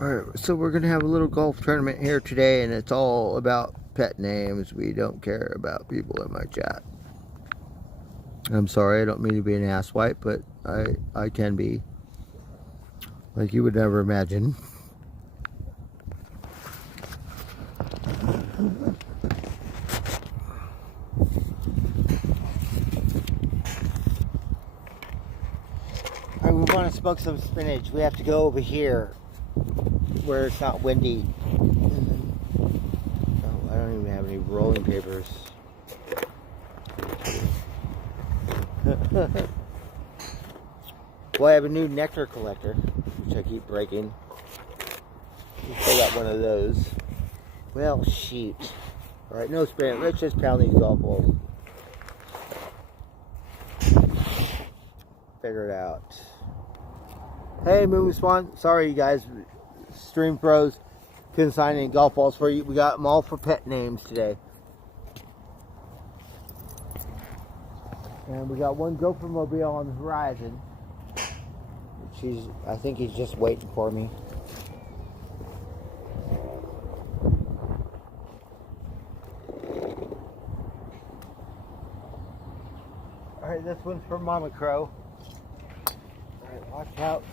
Alright, so we're going to have a little golf tournament here today, and it's all about pet names. We don't care about people in my chat. I'm sorry, I don't mean to be an asswipe, but I can be. Like you would never imagine. Alright, we want to smoke some spinach. We have to go over here where it's not windy. Oh, I don't even have any rolling papers. Well, I have a new nectar collector, which I keep breaking. I still got one of those. Well, shoot. Alright, no spinach. Let's just pound these golf balls. Figure it out. Hey, Moo Swan. Sorry, you guys. Stream Pros couldn't sign any golf balls for you. We got them all for pet names today. And we got one Gopher Mobile on the horizon. I think he's just waiting for me. Alright, this one's for Mama Crow. Alright, watch out.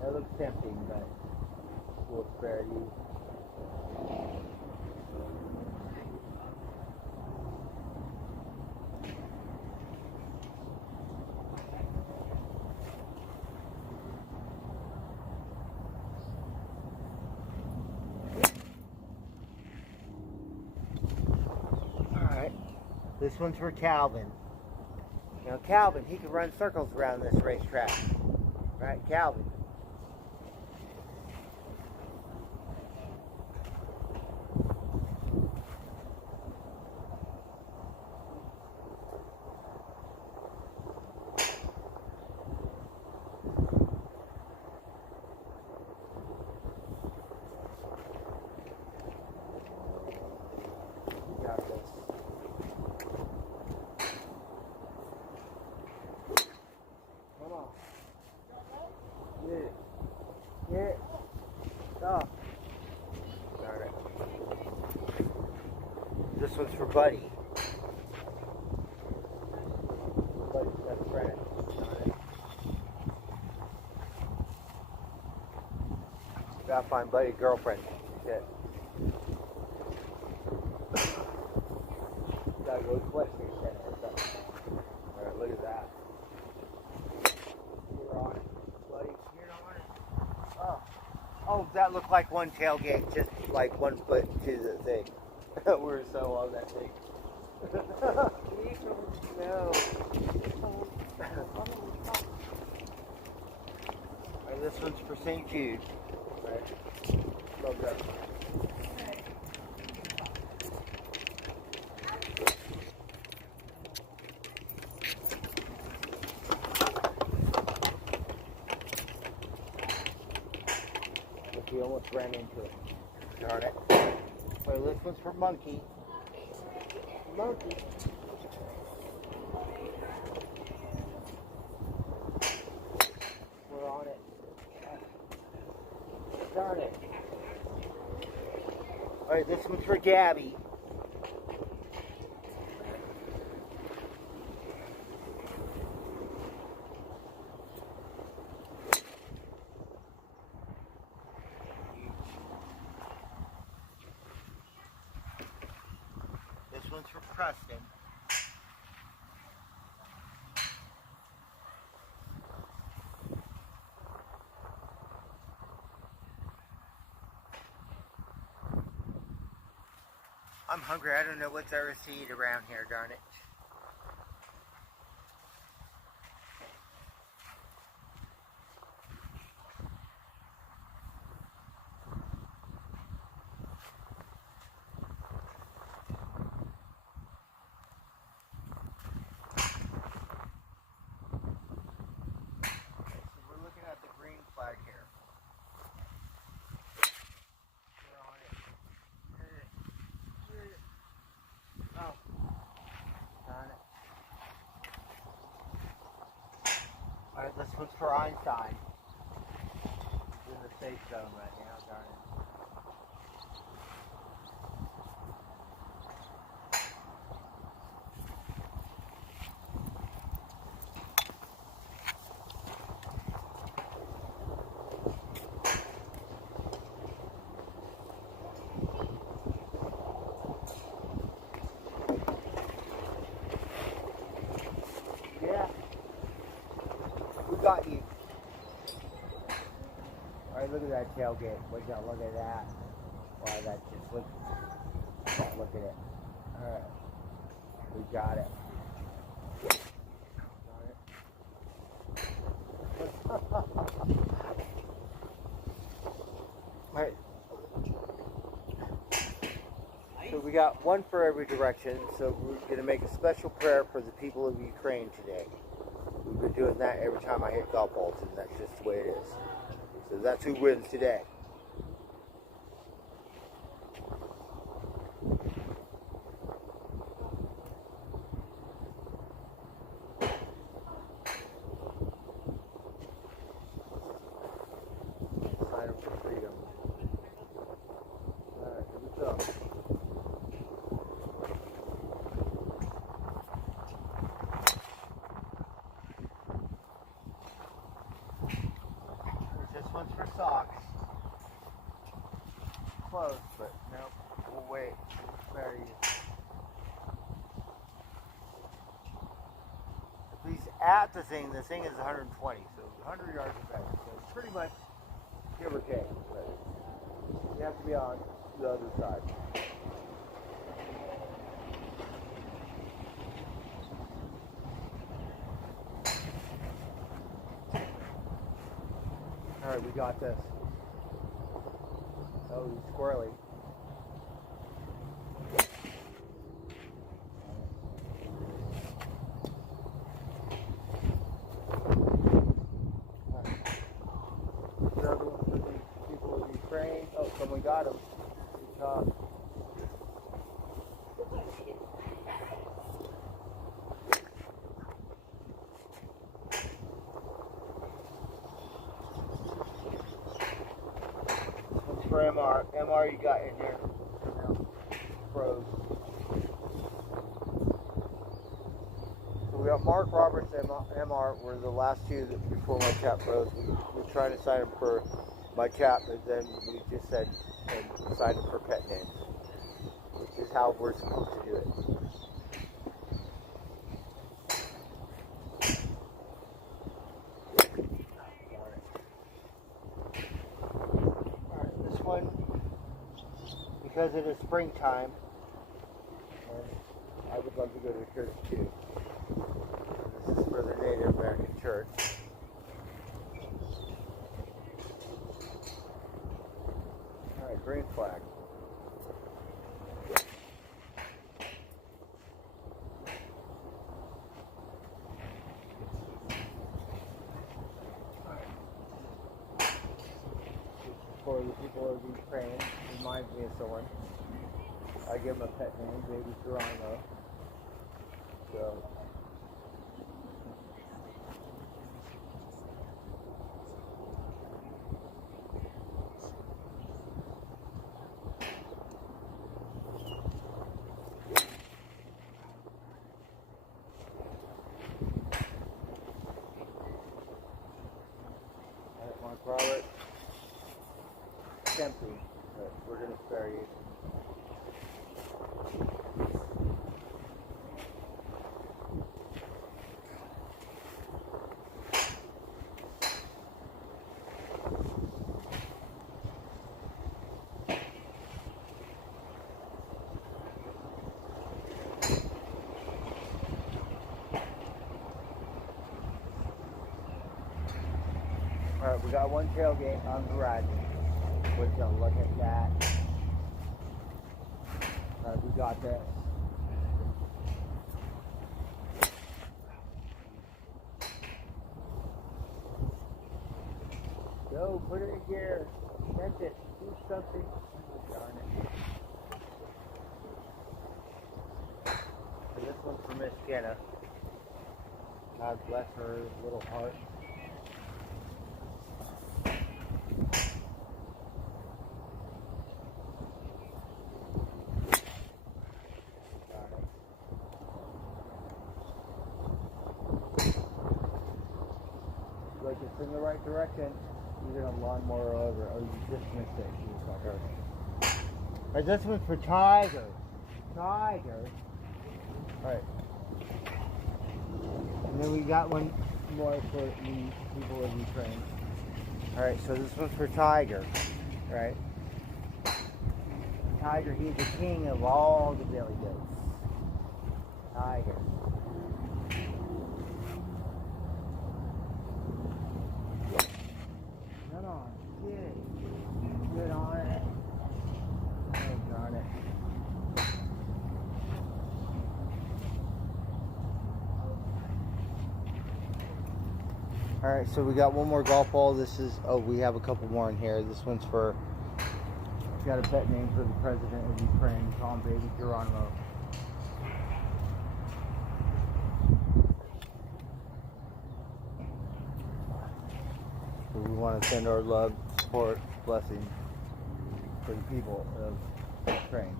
That looks tempting, but we'll spare you. Alright, this one's for Calvin. Now Calvin, he can run circles around this racetrack. Right, Calvin? Get stop. Darn it. This one's for Buddy. Buddy's best friend. Darn it. Gotta find Buddy's girlfriend. Shit. Gotta go to the Western Center or something. Alright, look at that. You're on it. Buddy, you're on it. Oh. Oh, that looked like one tailgate, just like 1 foot to the thing. We're so on that thing. No. Alright, this one's for St. Jude. Alright. Love that. He almost ran into it. Darn it. So this one's for Monkey. Monkey. We're on it. Darn it. Alright, this one's for Gabby. This one's for Preston. I'm hungry. I don't know what's there to eat around here, darn it. Flag here. We're on it. Oh. one's for Einstein. He's in the safe zone right now, darn it. Yeah. We got you. Alright, look at that tailgate. Look at that. Wow, that just look at it. Alright. We got it. Alright. So we got one for every direction, so we're going to make a special prayer for the people of Ukraine today. We've been doing that every time I hit golf balls, and that's just the way it is. So that's who wins today. Sign up for freedom. Alright, here we go. This one's for socks. Close, but nope. We'll wait. Spare you. At least at the thing is 120, so 100 yards or better. So it's pretty much give or take, but you have to be on the other side. Alright, we got this. Oh, he's squirrely. Another one for the people of Ukraine. Oh, someone got him. Good job. For MR. MR you got in here. Pros. So we got Mark Roberts, MR were the last two before my chat pros. We're trying to sign up for my chat, but then we just said and signed up for pet names, which is how we're supposed to do it. Because it is springtime, and I would love to go to church too. This is for the Native American church. Alright, green flag. For the people of Ukraine, reminds me of someone. I give him a pet name, Baby Geronimo. So, Mark Robert. It's empty, but we're going to spare you. Alright, we got one tailgate on the horizon. Would you look at that? Alright, we got this. Go, put it in gear. Catch it. Do something. Darn it. So this one's for Miss Kenna. God bless her little heart. it's in the right direction. You're gonna lawnmower over. Oh, you just missed it. You sucker. Alright, this one's for Tiger. Tiger. Alright. And then we got one more for the people in Ukraine. Alright, so this one's for Tiger. Right? Tiger, he's the king of all the billy goats. Tiger. Come on, get it. Get on it. Oh, darn it. Alright, so we got one more golf ball. This is, oh, we have a couple more in here. This one's for, got a pet name for the president of Ukraine, call him Baby Geronimo. So we want to send our love, support, blessing for the people of Ukraine.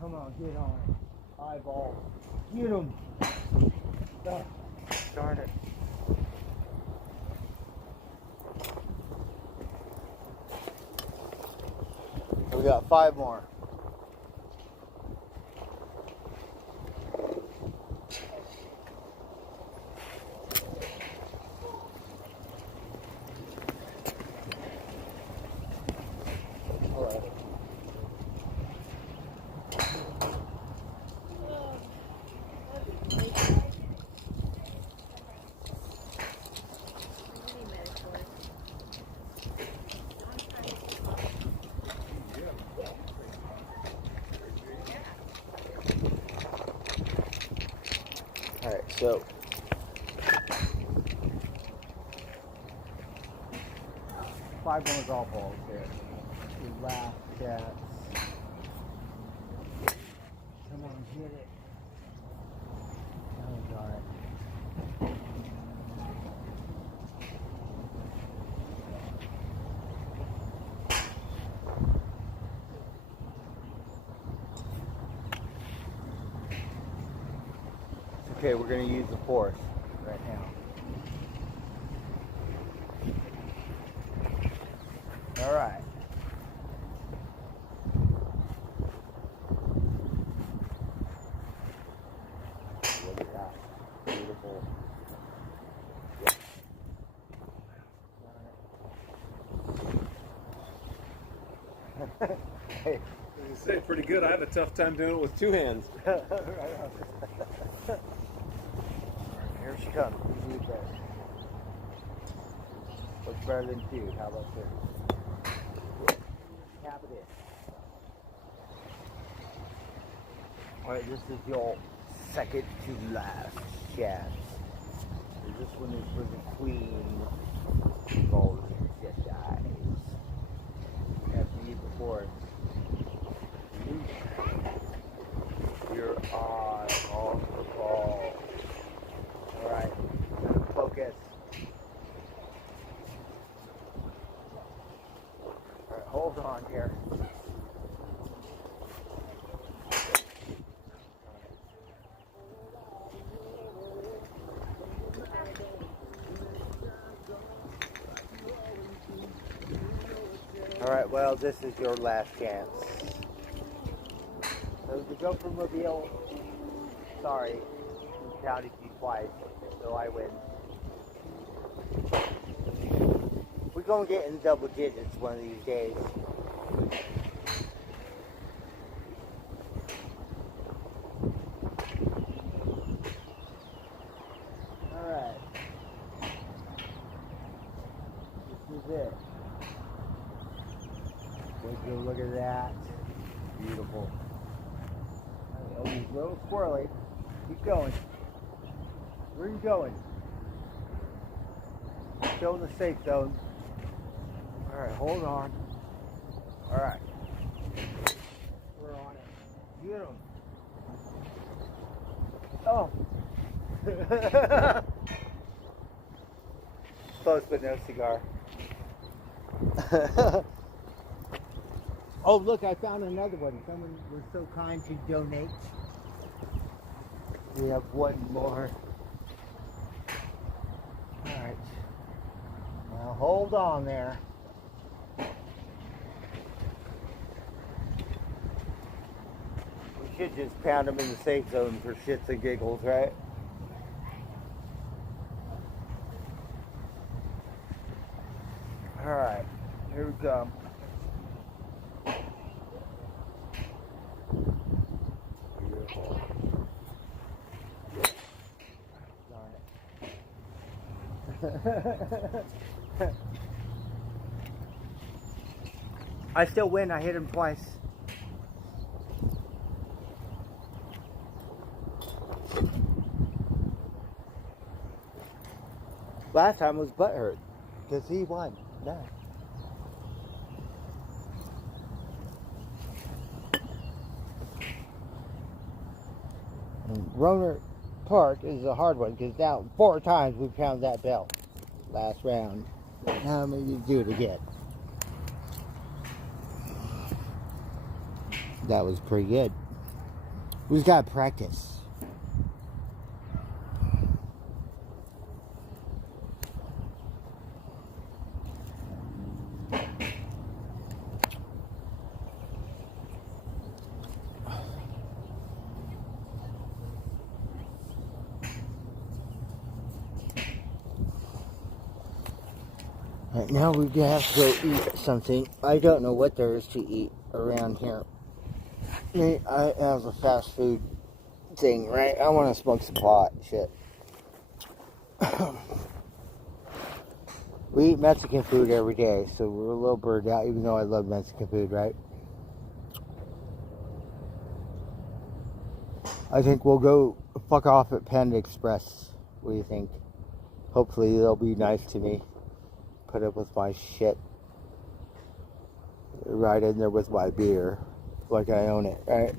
Come on, get on it. Eyeball. Get him. Oh, darn it. We got 5 more. Alright, so five more golf balls here. The last cats. Come on, get it. Oh, darn it. Okay, we're going to use the force right now. All right. Look at that. Beautiful. I Hey. was gonna say, pretty good. I have a tough time doing it with 2 hands. Here she comes. Who's better? What's better than 2? How about 3? Tap it in. Alright, this is your second to last chance. This one is for the queen of all the Jedis. After you before your eye on the ball. Alright, focus. Alright, hold on here. Alright, well, this is your last chance. So the Joker Mobile, sorry, you counted you twice, so I win. We're going to get in double digits one of these days. Alright. This is it. Would you look at that? Beautiful. Oh, he's a little squirrely. Keep going. Where are you going? Still in the safe zone. Alright, hold on. Alright. We're on it. Get him. Oh. Close but no cigar. Oh, look, I found another one. Someone was so kind to donate. We have one more. hold on there. We should just pound them in the safe zone for shits and giggles, right? Alright, here we come. I still win. I hit him twice. Last time was butthurt because he won. Yeah. Roner Park is a hard one because now 4 times we found that bell last round. Now I'm going to do it again. That was pretty good. We just got to practice. Right now we're gonna have to go eat something. I don't know what there is to eat around here. I have a fast food thing, right? I want to smoke some pot, shit. We eat Mexican food every day, so we're a little burned out, even though I love Mexican food, right? I think we'll go fuck off at Panda Express. What do you think? Hopefully they'll be nice to me. Put up with my shit. Right in there with my beer. Like I own it, right?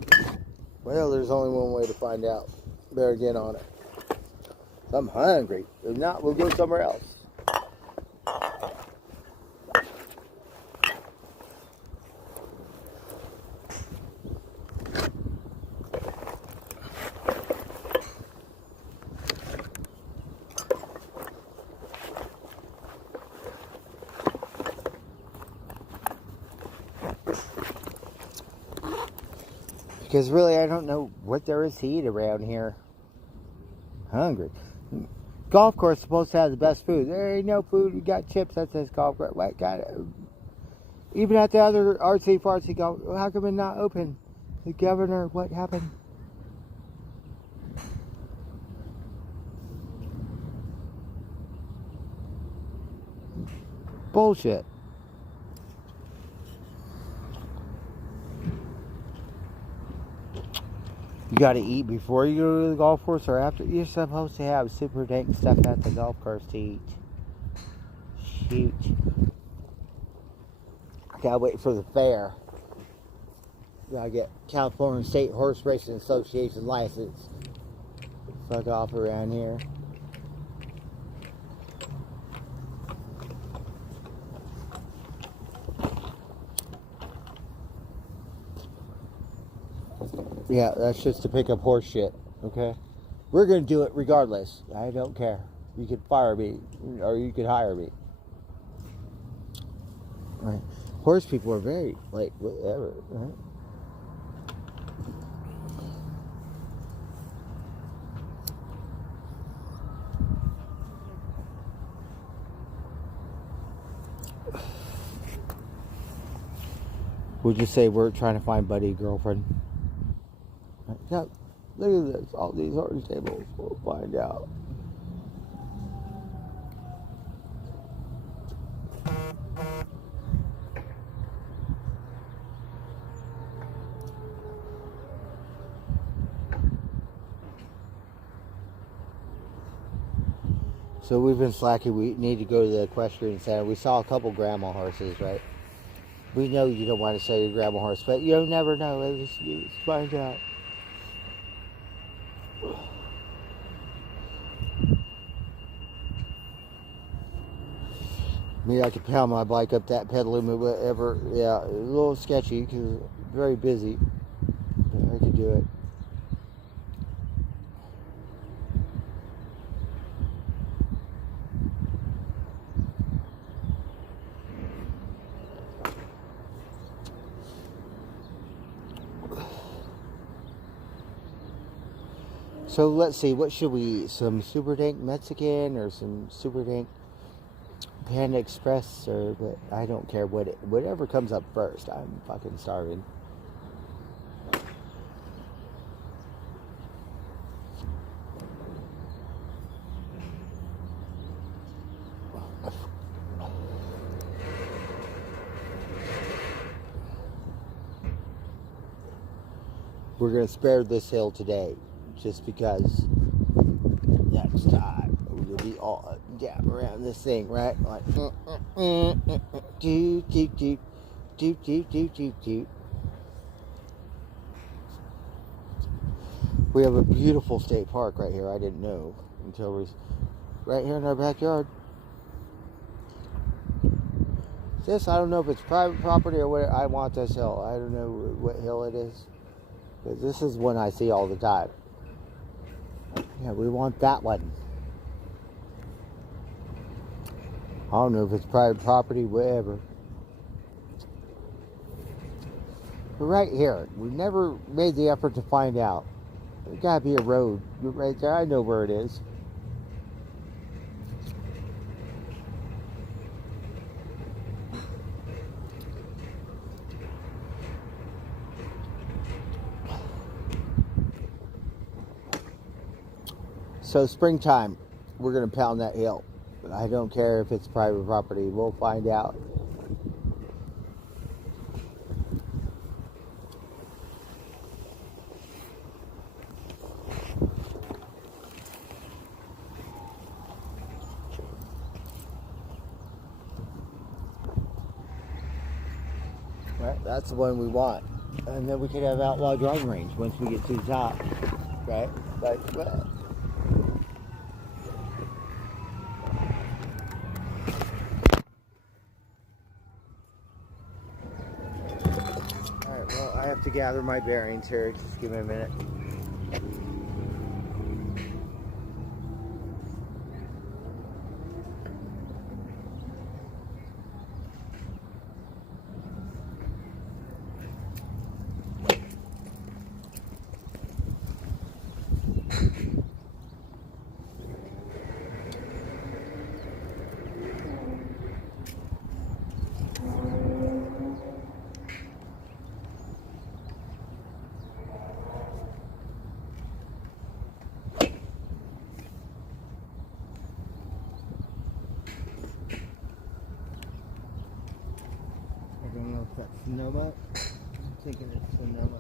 Well, there's only one way to find out. Better get on it. I'm hungry. If not, we'll go somewhere else. Because really, I don't know what there is to eat around here. Hungry. Golf course is supposed to have the best food. There ain't no food. We got chips that says golf course. What got it? Even at the other artsy fartsy golf, how come it not open? The governor, what happened? Bullshit. You gotta eat before you go to the golf course or after. You're supposed to have super dank stuff at the golf course to eat. Shoot. I gotta wait for the fair. Gotta get California State Horse Racing Association license. Fuck off around here. Yeah, that's just to pick up horse shit, okay? We're gonna do it regardless. I don't care. You could fire me, or you could hire me. Right. Horse people are very, like, whatever, right? We'll just say we're trying to find Buddy a girlfriend. Yeah, look at this. All these horse tables. We'll find out. So we've been slacking. We need to go to the equestrian center. We saw a couple grandma horses, right? We know you don't want to sell your grandma horse, but you never know. Let's find out. Maybe I could pound my bike up that Petaluma, whatever. Yeah, a little sketchy because very busy. But I could do it. So let's see, what should we eat? Some Super Dank Mexican or some Super Dank Panda Express, or what? I don't care whatever comes up first. I'm fucking starving. We're gonna spare this hill today, just because next time we're gonna be all dab around this thing, right? Like do do do do do do do do. We have a beautiful state park right here. I didn't know until we right here in our backyard. This, I don't know if it's private property or what. I want this hill. I don't know what hill it is. But this is one I see all the time. Yeah, we want that one. I don't know if it's private property, whatever. But right here, we never made the effort to find out. There's gotta be a road right there. I know where it is. So springtime, we're gonna pound that hill. But I don't care if it's private property. We'll find out. Right, that's the one we want. And then we could have outlaw driving range once we get to the top. Right? Like what? Alright, well, I have to gather my bearings here. Just give me a minute. I don't know if that's Sonoma. I'm thinking it's Sonoma.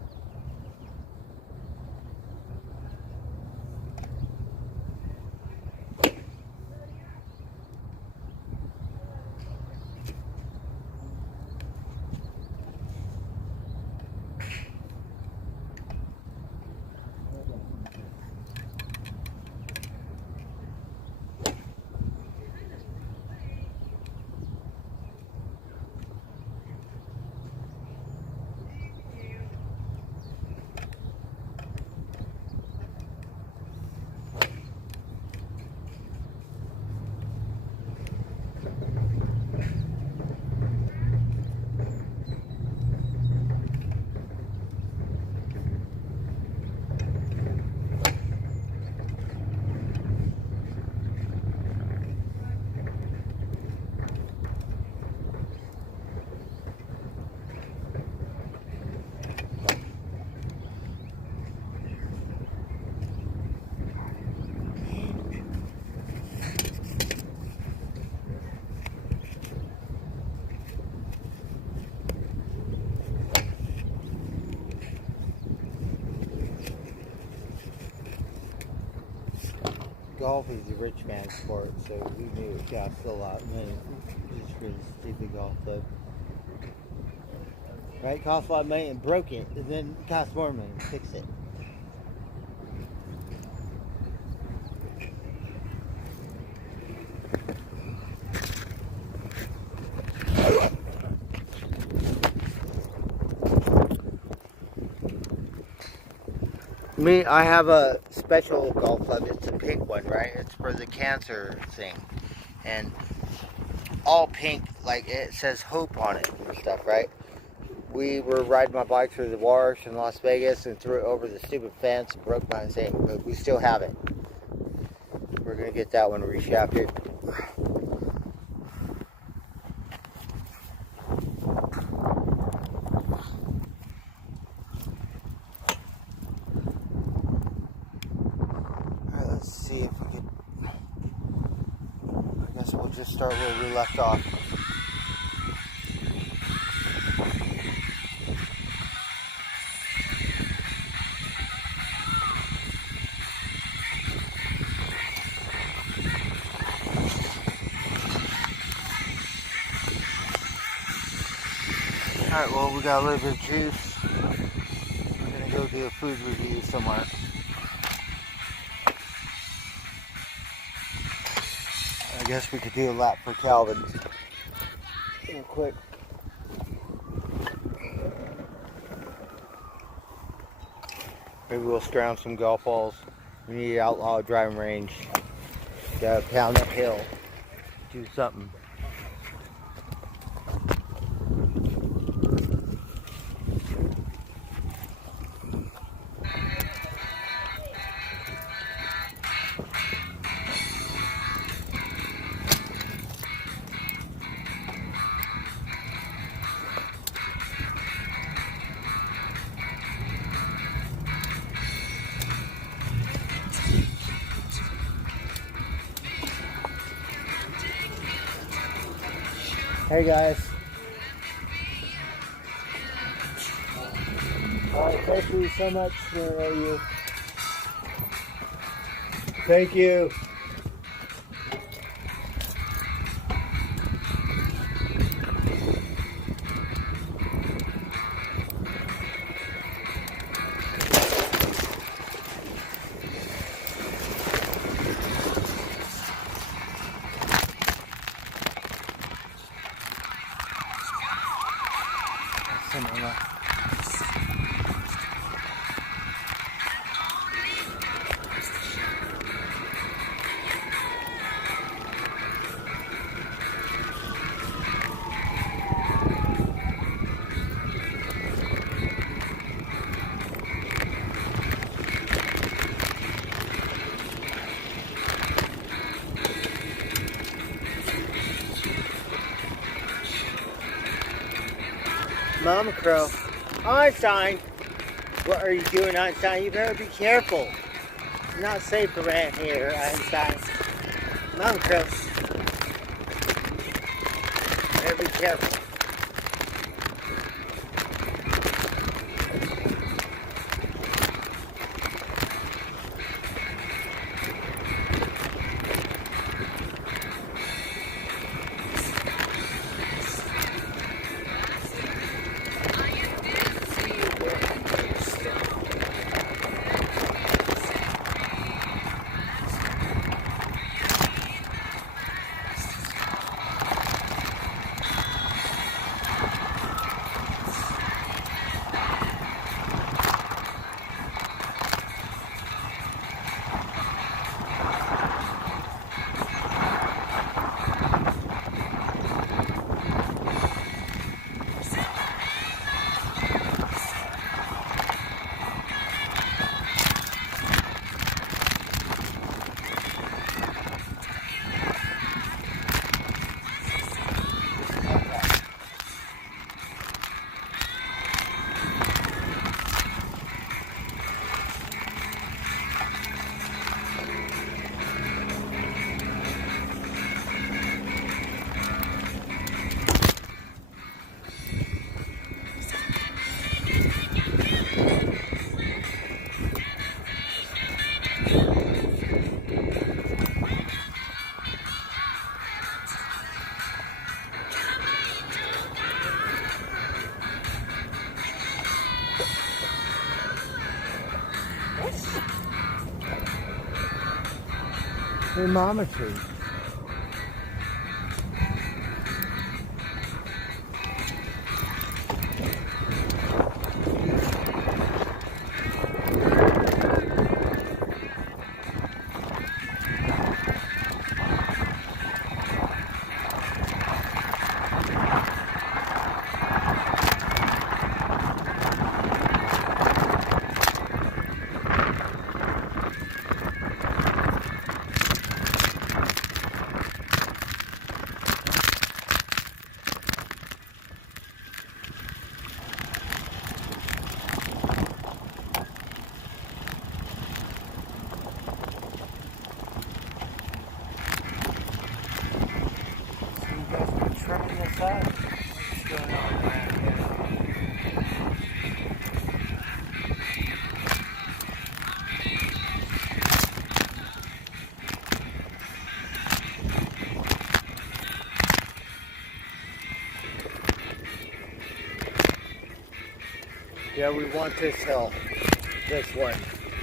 Golf is a rich man's sport, so we knew it cost a lot of money just for the stupid golf club. Right? Cost a lot of money and broke it, and then it cost more money to fix it. Me, I have a special golf club. It's a pink one, right? It's for the cancer thing. And all pink, like it says hope on it and stuff, right? we were riding my bike through the wash in Las Vegas and threw it over the stupid fence and broke my thing, but we still have it. We're going to get that one reshafted. Alright, let's see if we can. I guess we'll just start where we left off. Alright, well, we got a little bit of juice. We're going to go do a food review somewhere. I guess we could do a lap for Calvin's real quick. Maybe we'll scrounge some golf balls. We need an outlaw driving range. Gotta pound that hill. Do something. Hey guys. Alright, thank you so much for you. Thank you. Mama Crow. Einstein! What are you doing, Einstein? You better be careful. It's not safe around here, Einstein. Mama Crow. Better be careful. Thermometry. spot? What's going on around here? Yeah, we want this hill. This one.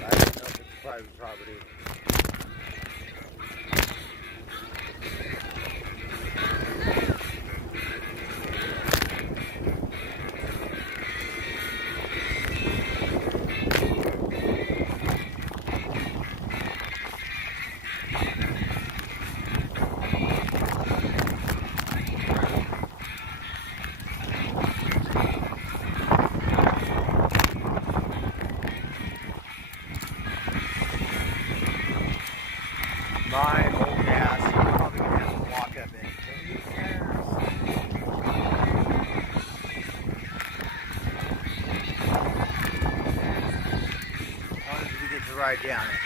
I don't know if it's private property. My old ass, you're probably gonna have to walk up it. As long as we get to ride down it.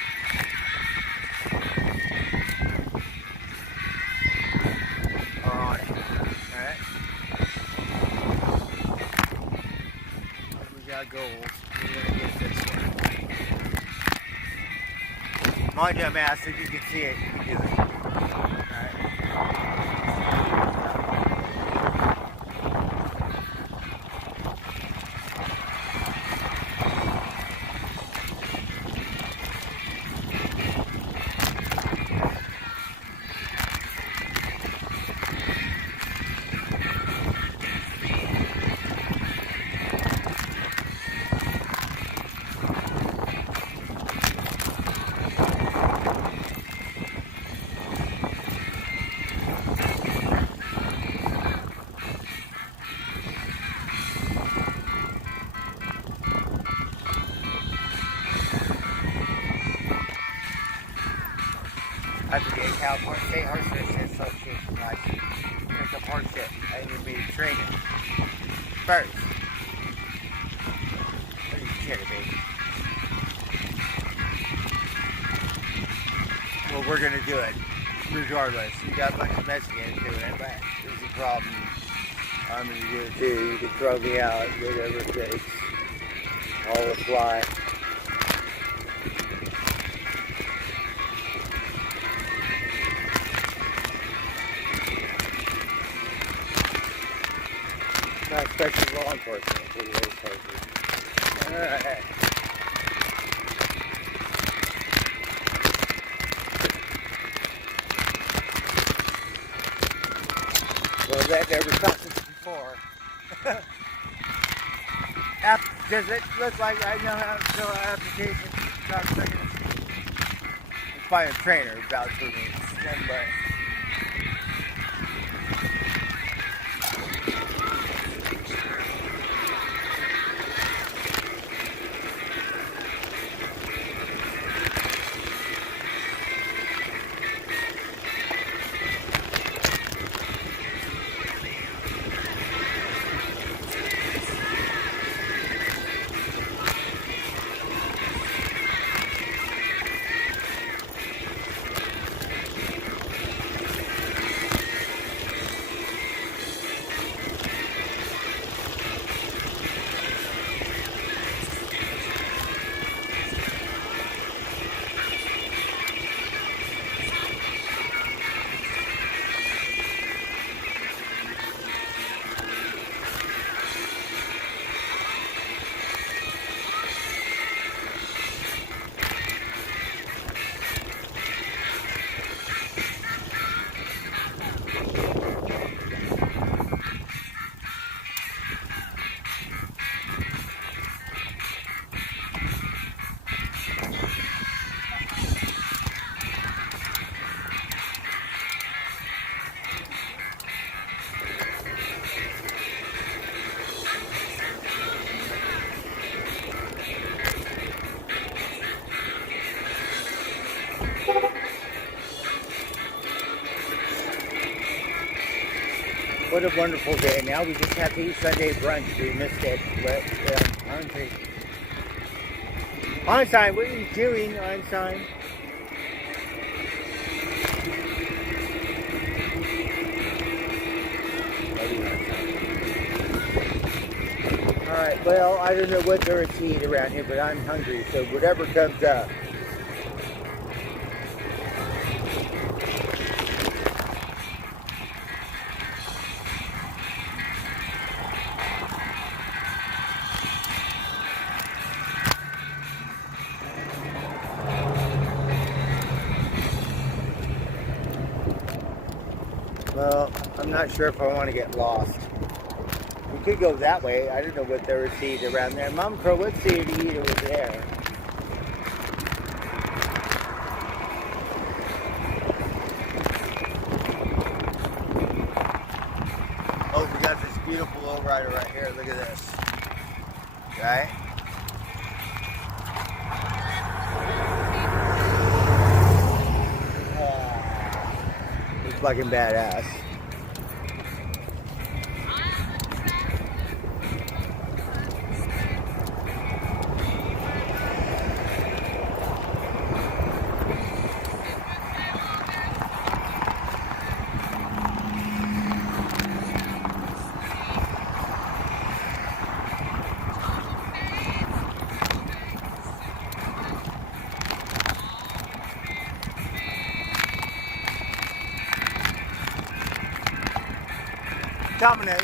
Or on it. Alright? We got gold. We're gonna get this one. My dumb ass, if you can see it, you can do it. Alright. I forget California State Horsefish Association license. Pick up horse shit. I need to be training first. What are you kidding me? Well, we're gonna do it regardless. You got a bunch of Mexicans doing it, but there's a problem. I'm gonna do it too. You can throw me out, whatever it takes. I'll apply. Not expecting law enforcement to do those places. Alright. Well, that never stopped us before. Does it look like I know how to fill out application? Stop a second. Let's find a trainer about for me. Stand by. What a wonderful day. Now we just have to eat Sunday brunch. We missed it, but I'm hungry. Einstein, what are you doing, Einstein? What do you Well, I don't know what there is to eat around here, but I'm hungry, so whatever comes up. Well, I'm not sure if I want to get lost. We could go that way. I don't know what there is to eat around there. Mom Crow, what's there to eat over there? Oh, we got this beautiful lowrider right here. Look at this. Right? It's fucking badass. Domino's.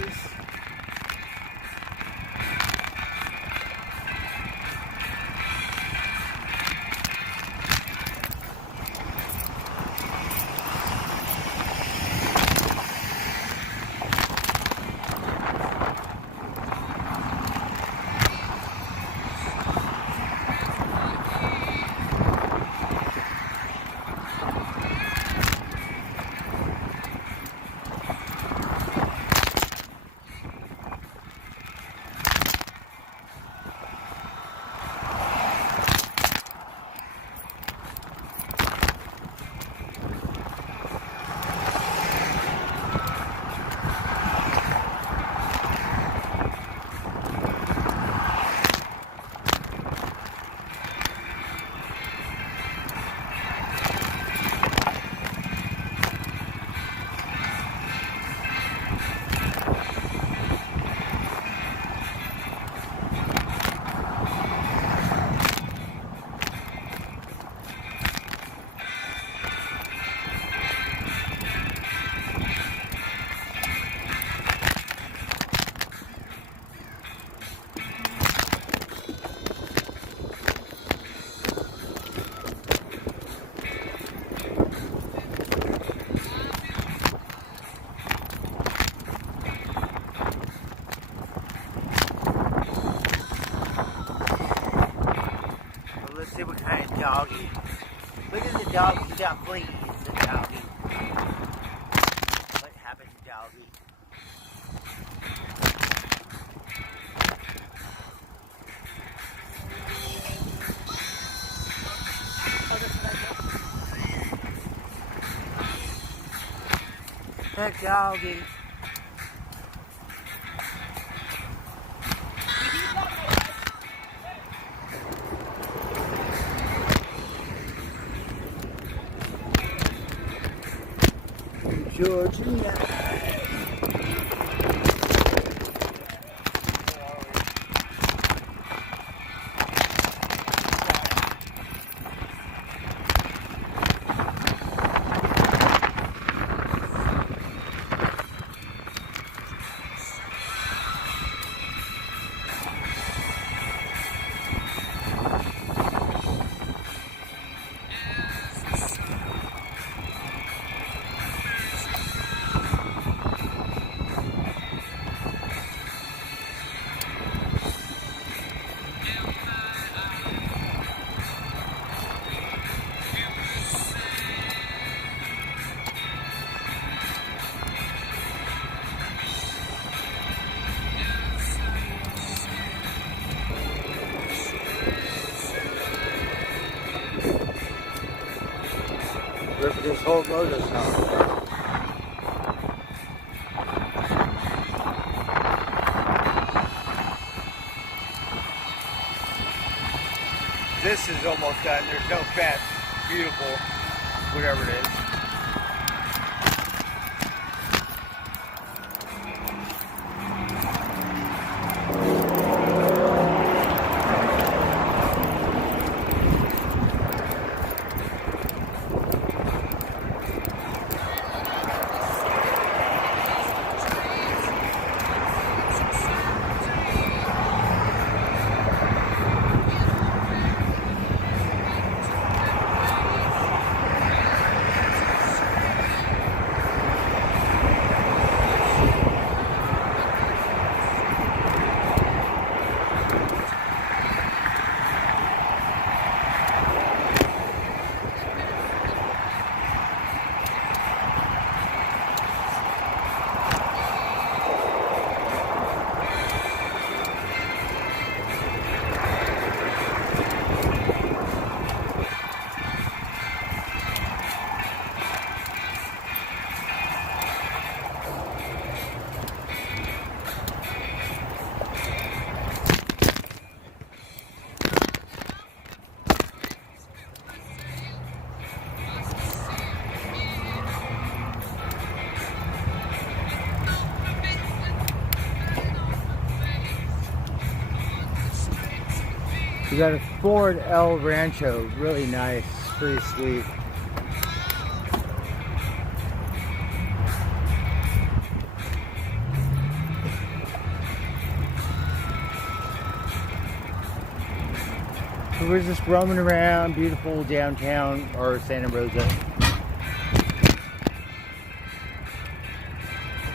Let's see what kind of doggy. Look at the doggy, please, the doggy. What happened, doggy? That doggy. Georgia. Rip this whole motor off. This is almost done. There's no fat, beautiful, whatever it is. We got a Ford El Rancho, really nice, pretty sweet. So we're just roaming around beautiful downtown or Santa Rosa.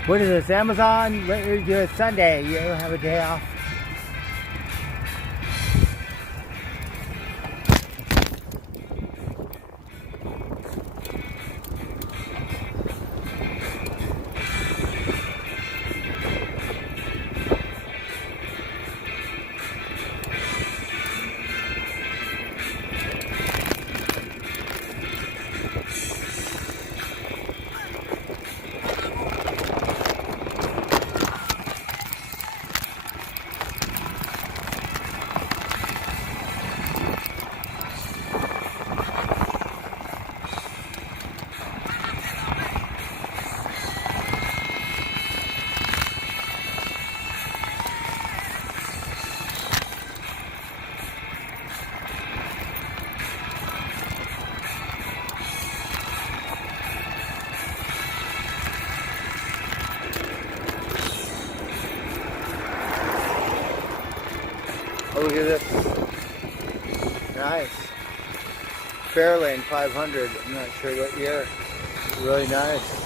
What is this, Amazon? It's Sunday, you don't have a day off? Oh, look at this. Nice. Fairlane 500. I'm not sure what year. Really nice.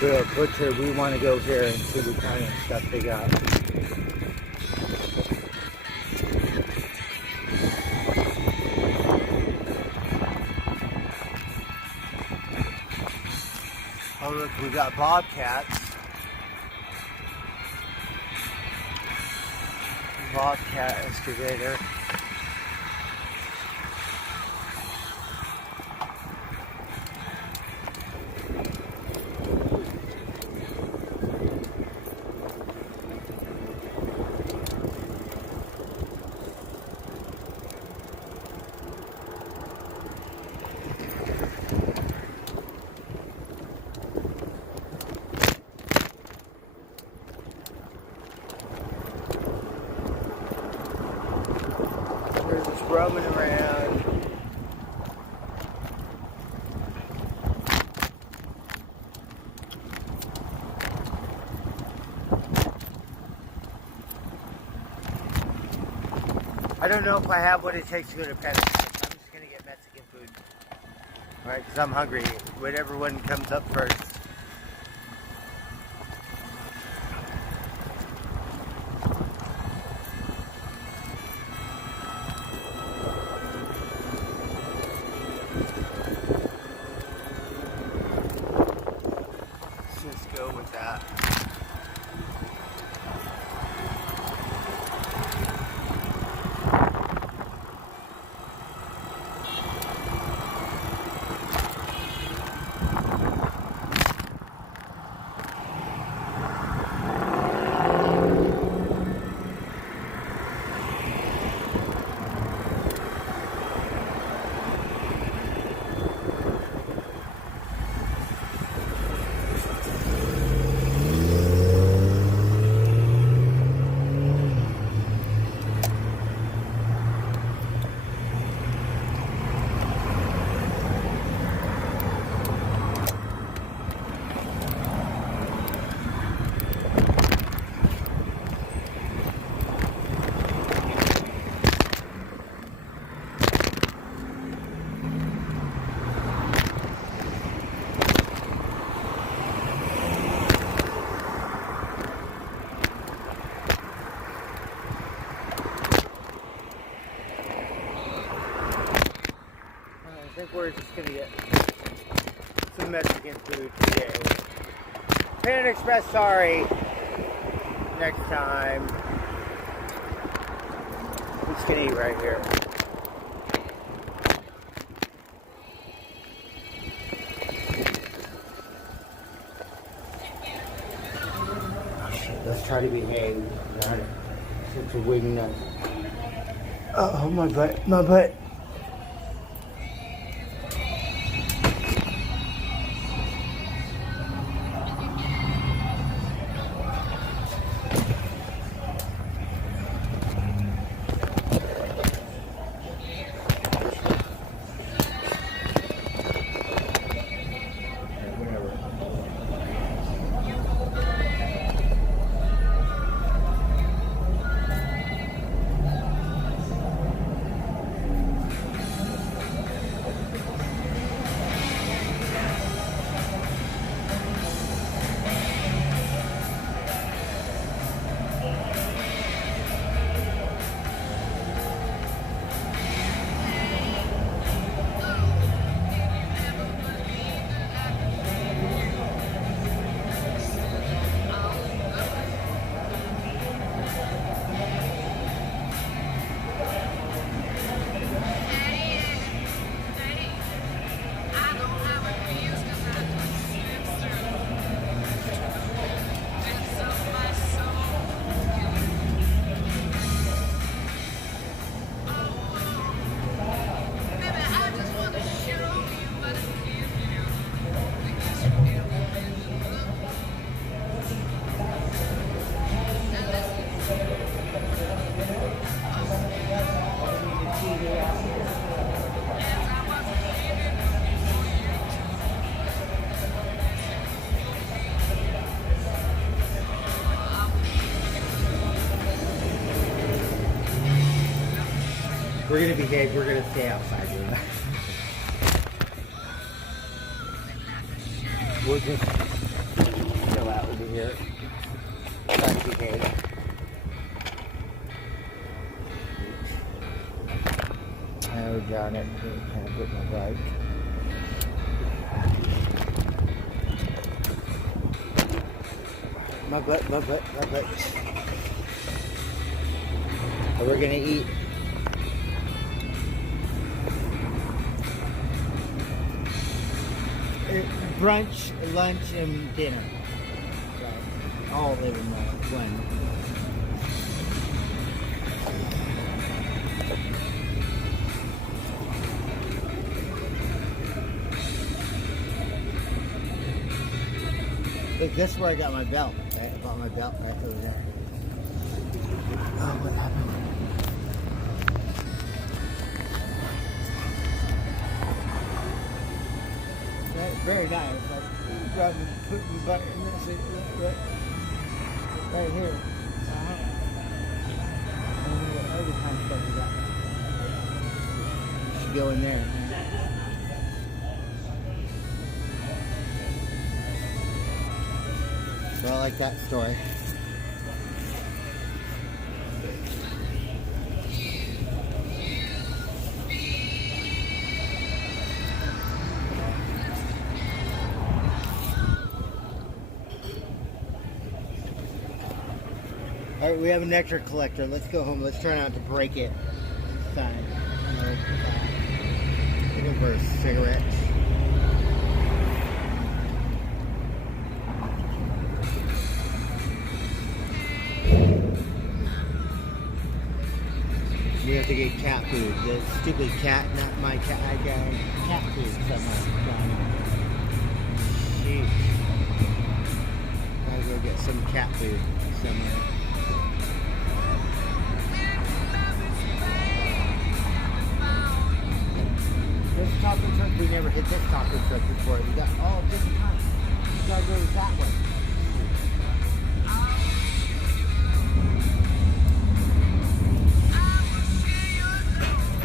The butcher, we want to go here and see what kind of stuff they got. Oh look, we got bobcats. Bobcat excavator. We're just roaming around. I don't know if I have what it takes to go to Pet. I'm just gonna get Mexican food. Alright, because I'm hungry. Whatever one comes up first. Let's just go with that. I think we're just gonna get some Mexican food today. Panda Express, sorry. Next time. I'm just gonna eat right here. try to behave. Got it. Such a wing nut. Oh, my butt, my butt. We're gonna behave. We're gonna stay outside. We'll just chill out over here. Try to behave. Oh, darn it. I can't put my bike. My butt, my butt, my butt. So we're gonna eat. Brunch, lunch, and dinner. All live in one. Look, this is where I got my belt. Right? I bought my belt right over there. Oh, what happened? Very nice. Like, rather than putting the butt in this, right here. I don't know what other kind of stuff you got. You should go in there. So I like that story. All right, we have a nectar collector. Let's go home. Let's try not to break it. Fine. Looking for a cigarette. You have to get cat food. The stupid cat, not my cat. I got cat food somehow. Sheesh. Gotta go get some cat food somewhere. This taco truck, we never hit this taco truck before. We got all different kinds. You gotta go that way.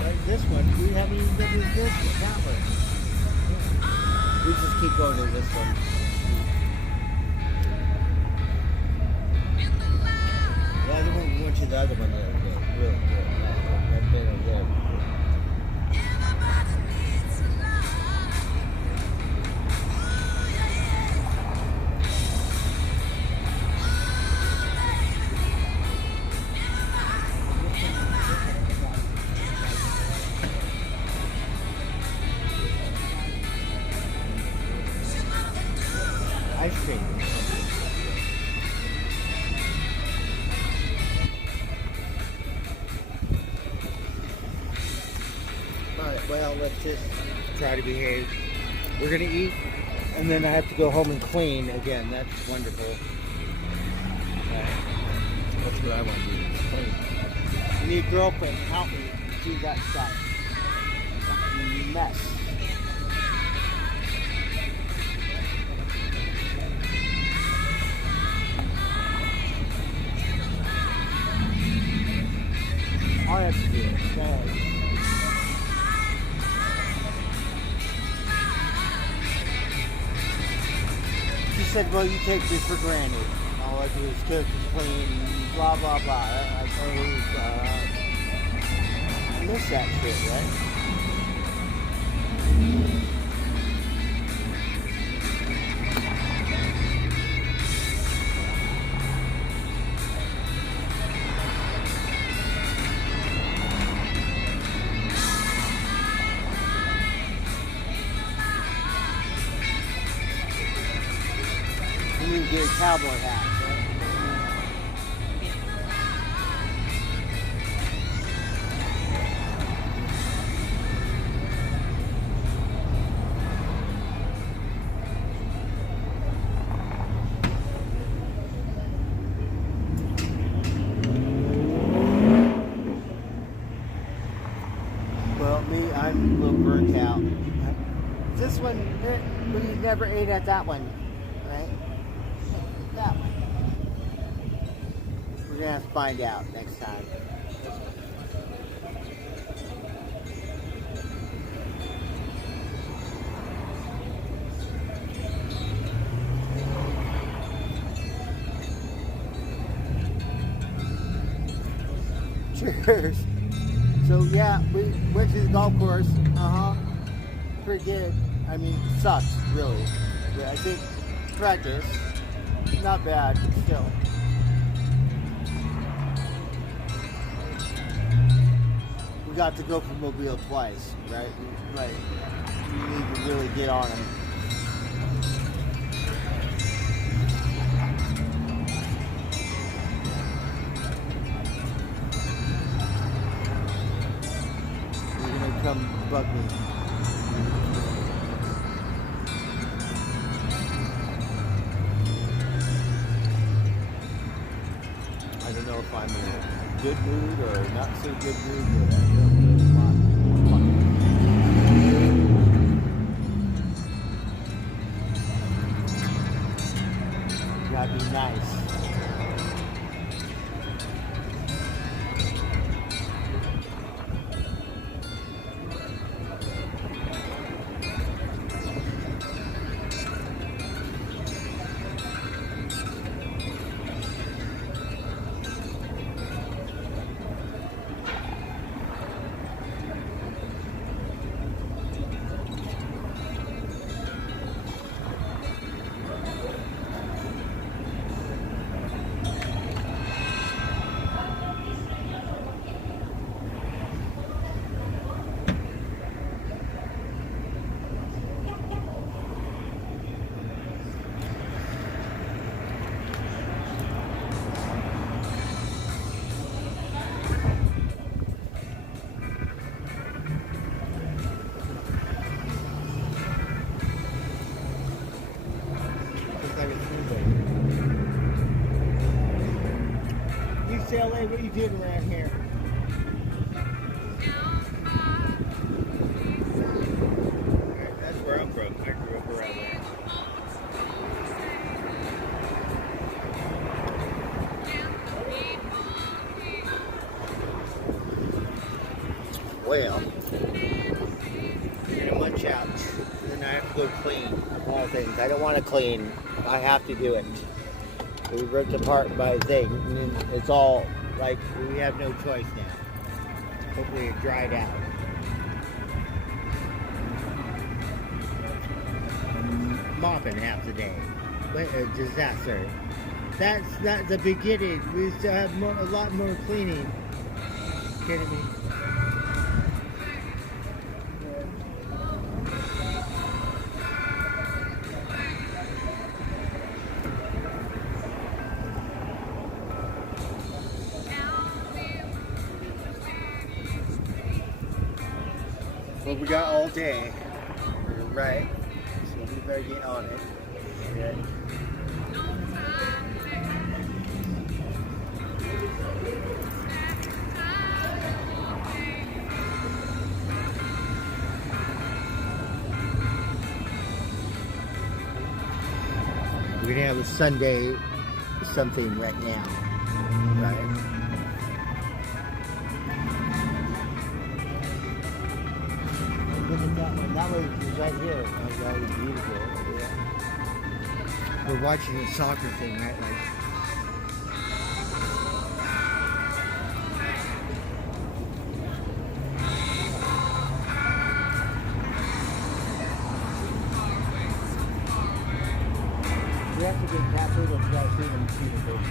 Right, this one, we haven't even been to this one, that one. We just keep going to this one. The other one, we went to the other one the other day. Really good. That bit over there. Ice cream. just try to behave. We're gonna eat, and then I have to go home and clean again. That's wonderful. That's what I want to do. Clean. I need a girlfriend to help me do that stuff. Fucking mess. All I have to do is she said, well, you take me for granted. All I do is cook and clean, blah, blah, blah. I miss that shit, right? You need to get a cowboy hat. Well, me, I'm a little burnt out. This one, we never ate at that one, right? That one. We're gonna have to find out next time. Cheers. So yeah, we went to the golf course. Pretty good. I mean, sucks really. But I think practice, not bad, but still. We got to go for Mobile twice, right? Like, you need to really get on them. You're gonna come bug me. I don't know if I'm in a good mood or not so good mood, but I don't really want. Gotta be nice. UCLA, what are you doing around here? That's where I'm from. I grew up around there. Well, I'm gonna munch out, and then I have to go clean of all things. I don't want to clean. I have to do it. We ripped apart by thing. I mean, it's all like we have no choice now. Hopefully it dried out. Mopping half the day. What a disaster. That's not the beginning. We still have a lot more cleaning. Kidding me? We'll We got all day. Right. So we better get on it. Okay. We're gonna have a Sunday something right now, right? Look at that one. That one is right here. Oh, that was beautiful. Yeah. We're watching a soccer thing, right? Like, we have to get tattooed and try to see them see the face.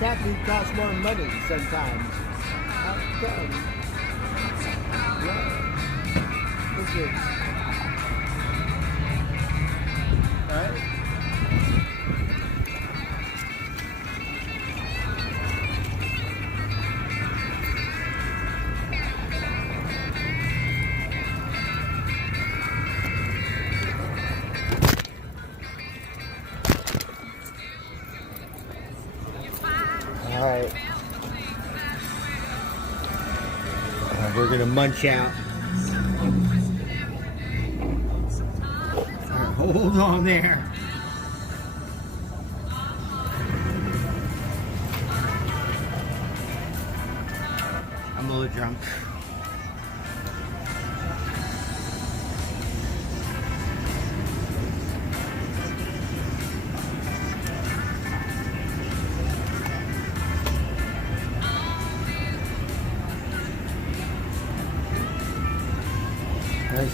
Tattoo costs more money sometimes. I'm telling you. Yeah. Look at right? All right. We're gonna munch out. All right, hold on there. I'm a little drunk.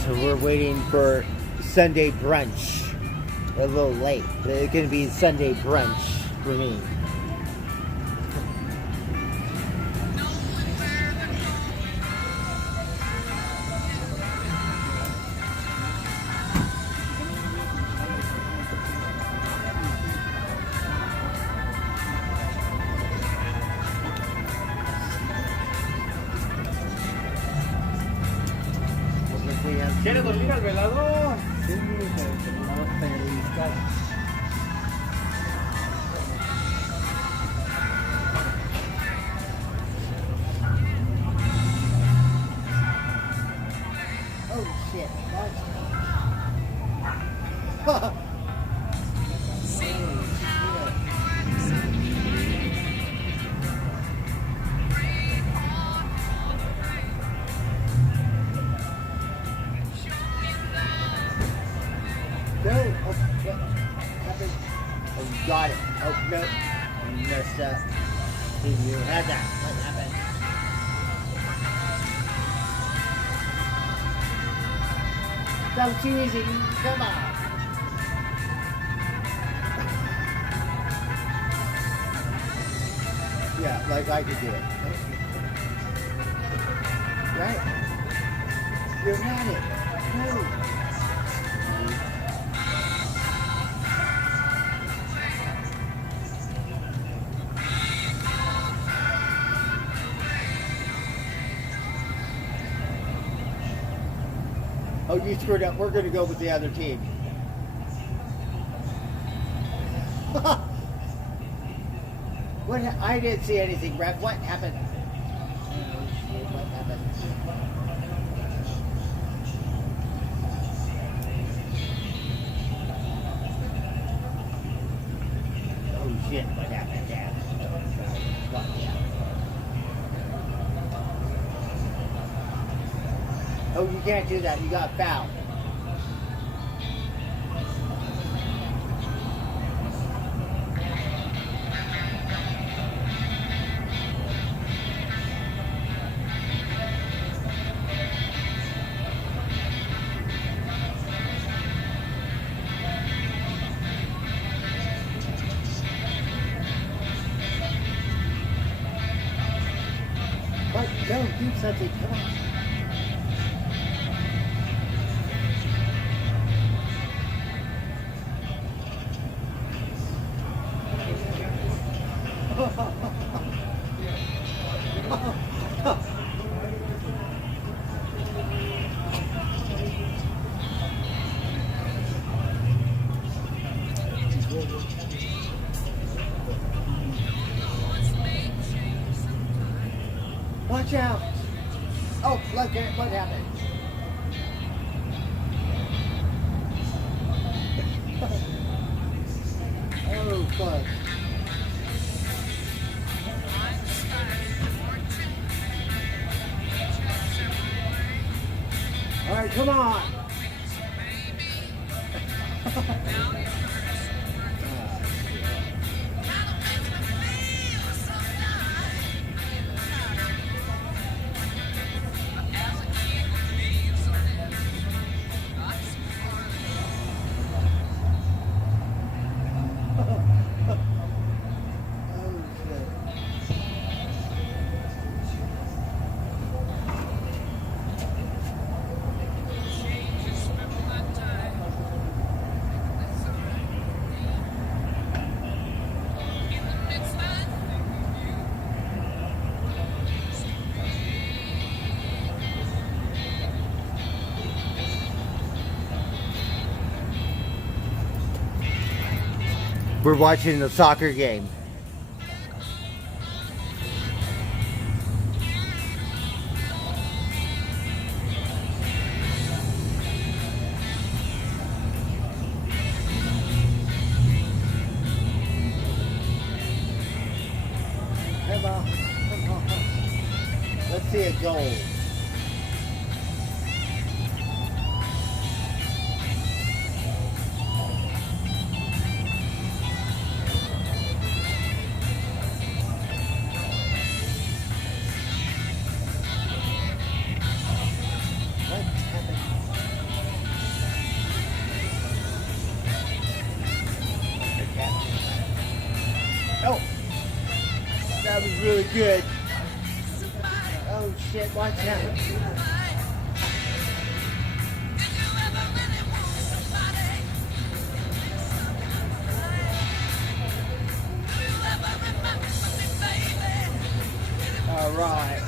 So we're waiting for Sunday brunch. A little late, but it's gonna be Sunday brunch for me. ¿Quieres dormir al velador? Sí, oh shit, that's... No, oh, what happened? Oh, you got it. Oh, no. You messed up. You had that. What happened? That was too easy. Come on. Yeah, like I could do it. Right? You had it. No. Oh, you screwed up. We're going to go with the other team. What? I didn't see anything, Brett. What happened? What happened? Oh, shit. What happened there? What? Oh, you can't do that. You got fouled. What? No, do something. Come on. Watch out! Oh, look at what happened. Oh, fuck. Alright, come on! We're watching the soccer game. Come on, come on. Let's see a goal. Oh, that was really good. Oh shit, watch out. All right.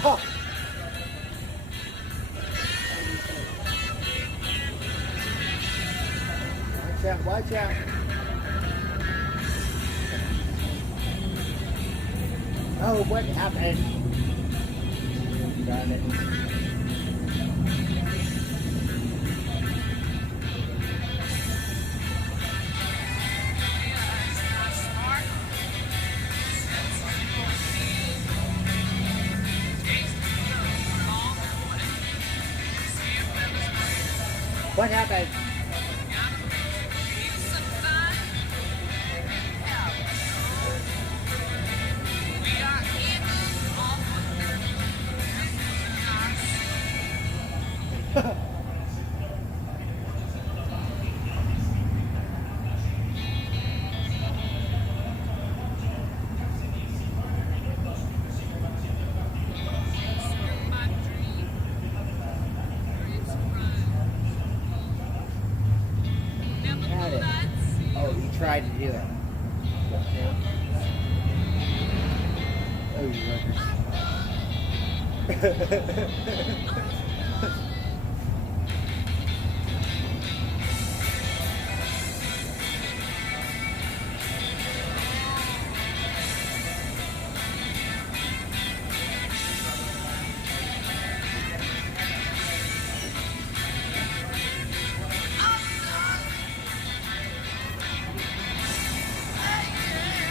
Oh. Watch out, watch out. Oh, what happened? Got it. What happened? Had it. Oh, he tried to do it. Oh, you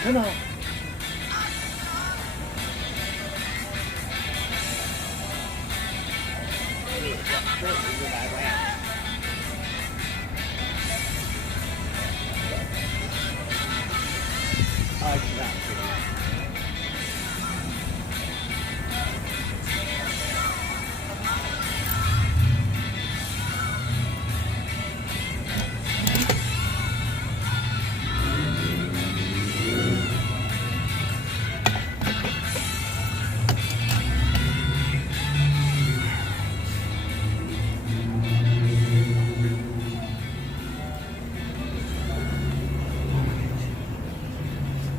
Come on.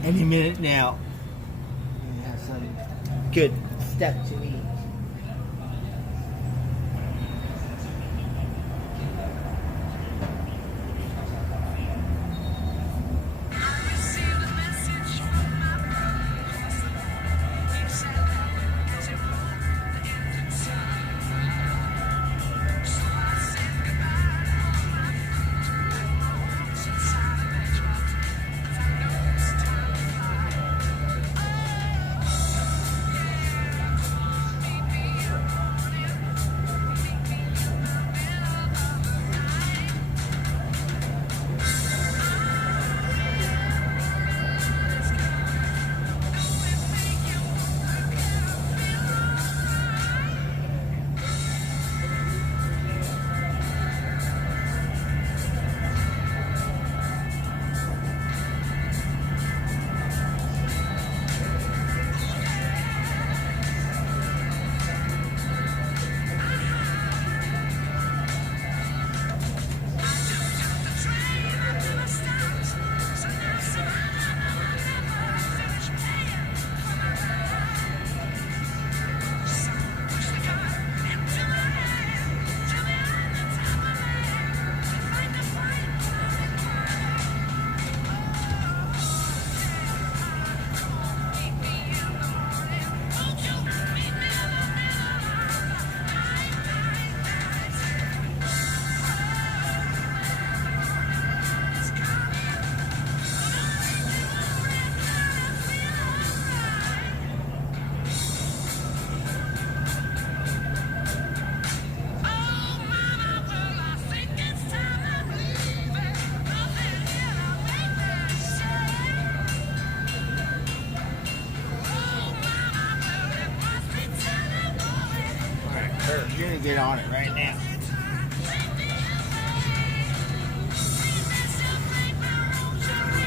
any minute now. We have some good stuff to eat. You're gonna get on it right now.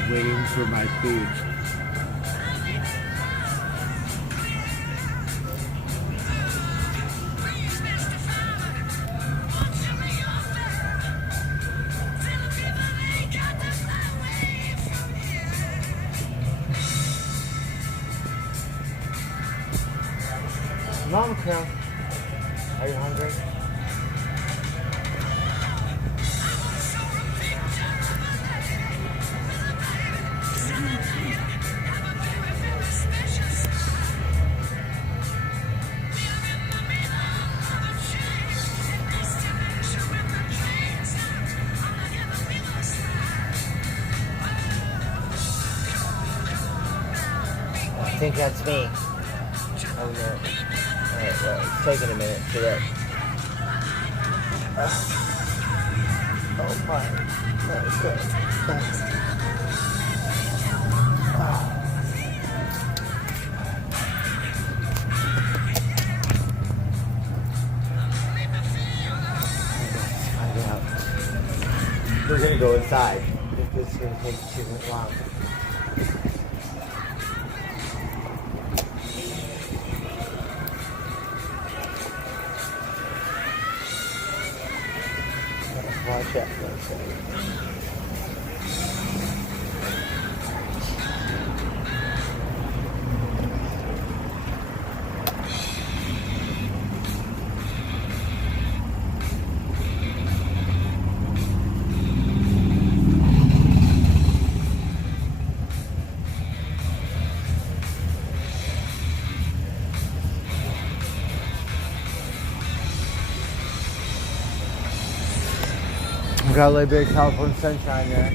Waiting for my food. Mom, come. Are you hungry? I think that's me. Oh no. Alright, well, it's taking a minute for that. Oh my. Okay. Find out. We're gonna go inside. I think this is gonna take too long. Watch out for a second. We got a little bit of California sunshine there.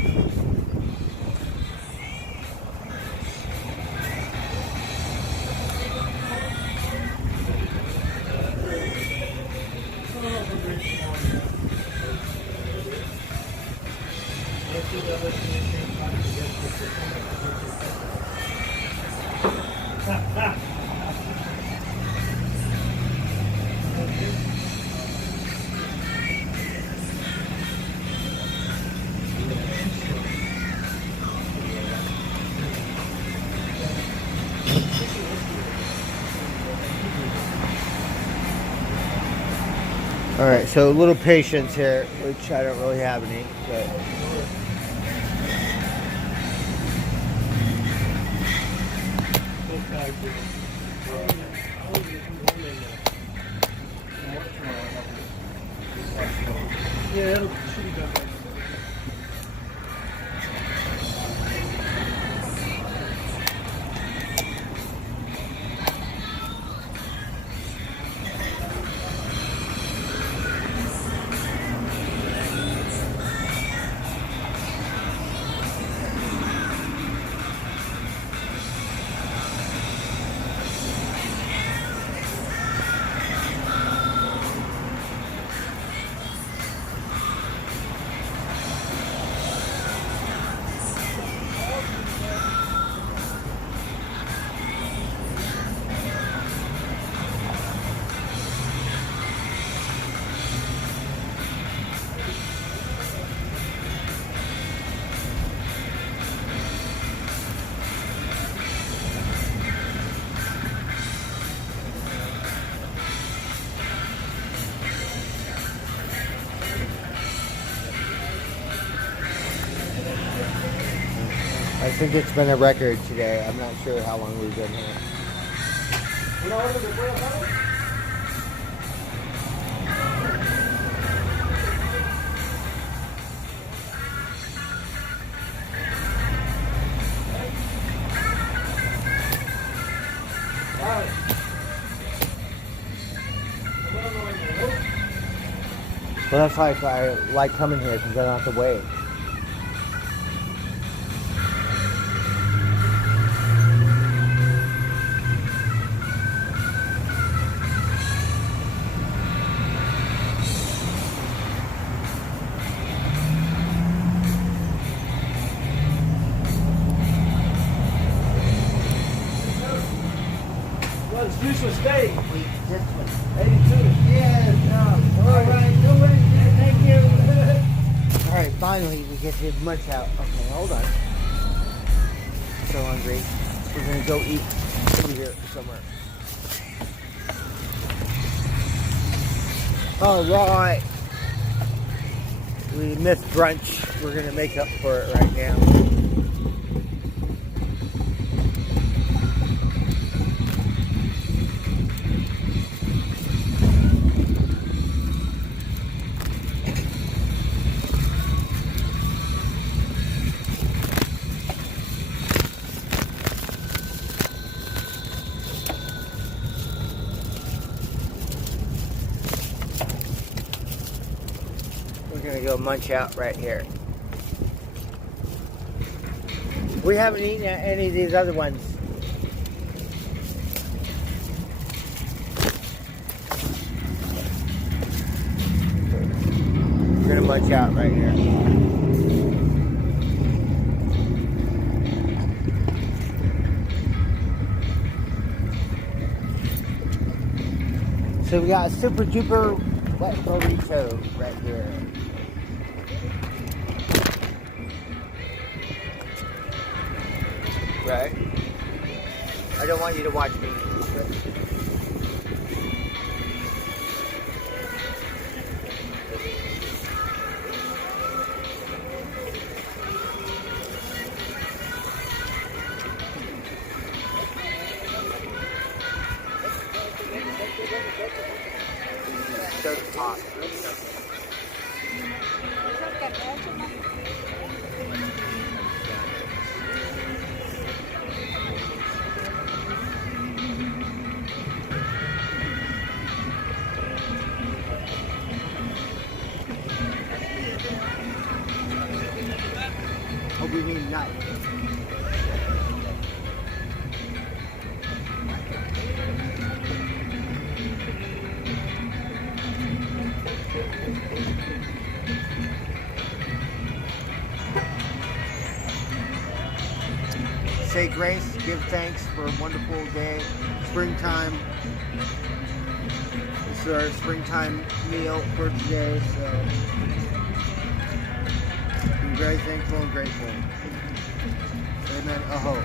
Alright, so a little patience here, which I don't really have any, but Yeah, it'll should be done. I think it's been a record today. I'm not sure how long we've been here. Well, that's why I like coming here, because I don't have to wait. Well, it's useless stay. This one. 82. Yes, no. All right, go in. Thank you. All right, finally we get to munch out. Okay, hold on. So hungry. We're gonna go eat from here somewhere. All right. We missed brunch. We're gonna make up for it right now. We're gonna go munch out right here. We haven't eaten at any of these other ones. We're gonna munch out right here. So we got a super duper wet burrito right here. Right? I don't want you to watch me. So hot. Oh, we need nuts. Say grace, give thanks for a wonderful day. Springtime. This is our springtime meal for today, so be very thankful and grateful. Amen. Aho.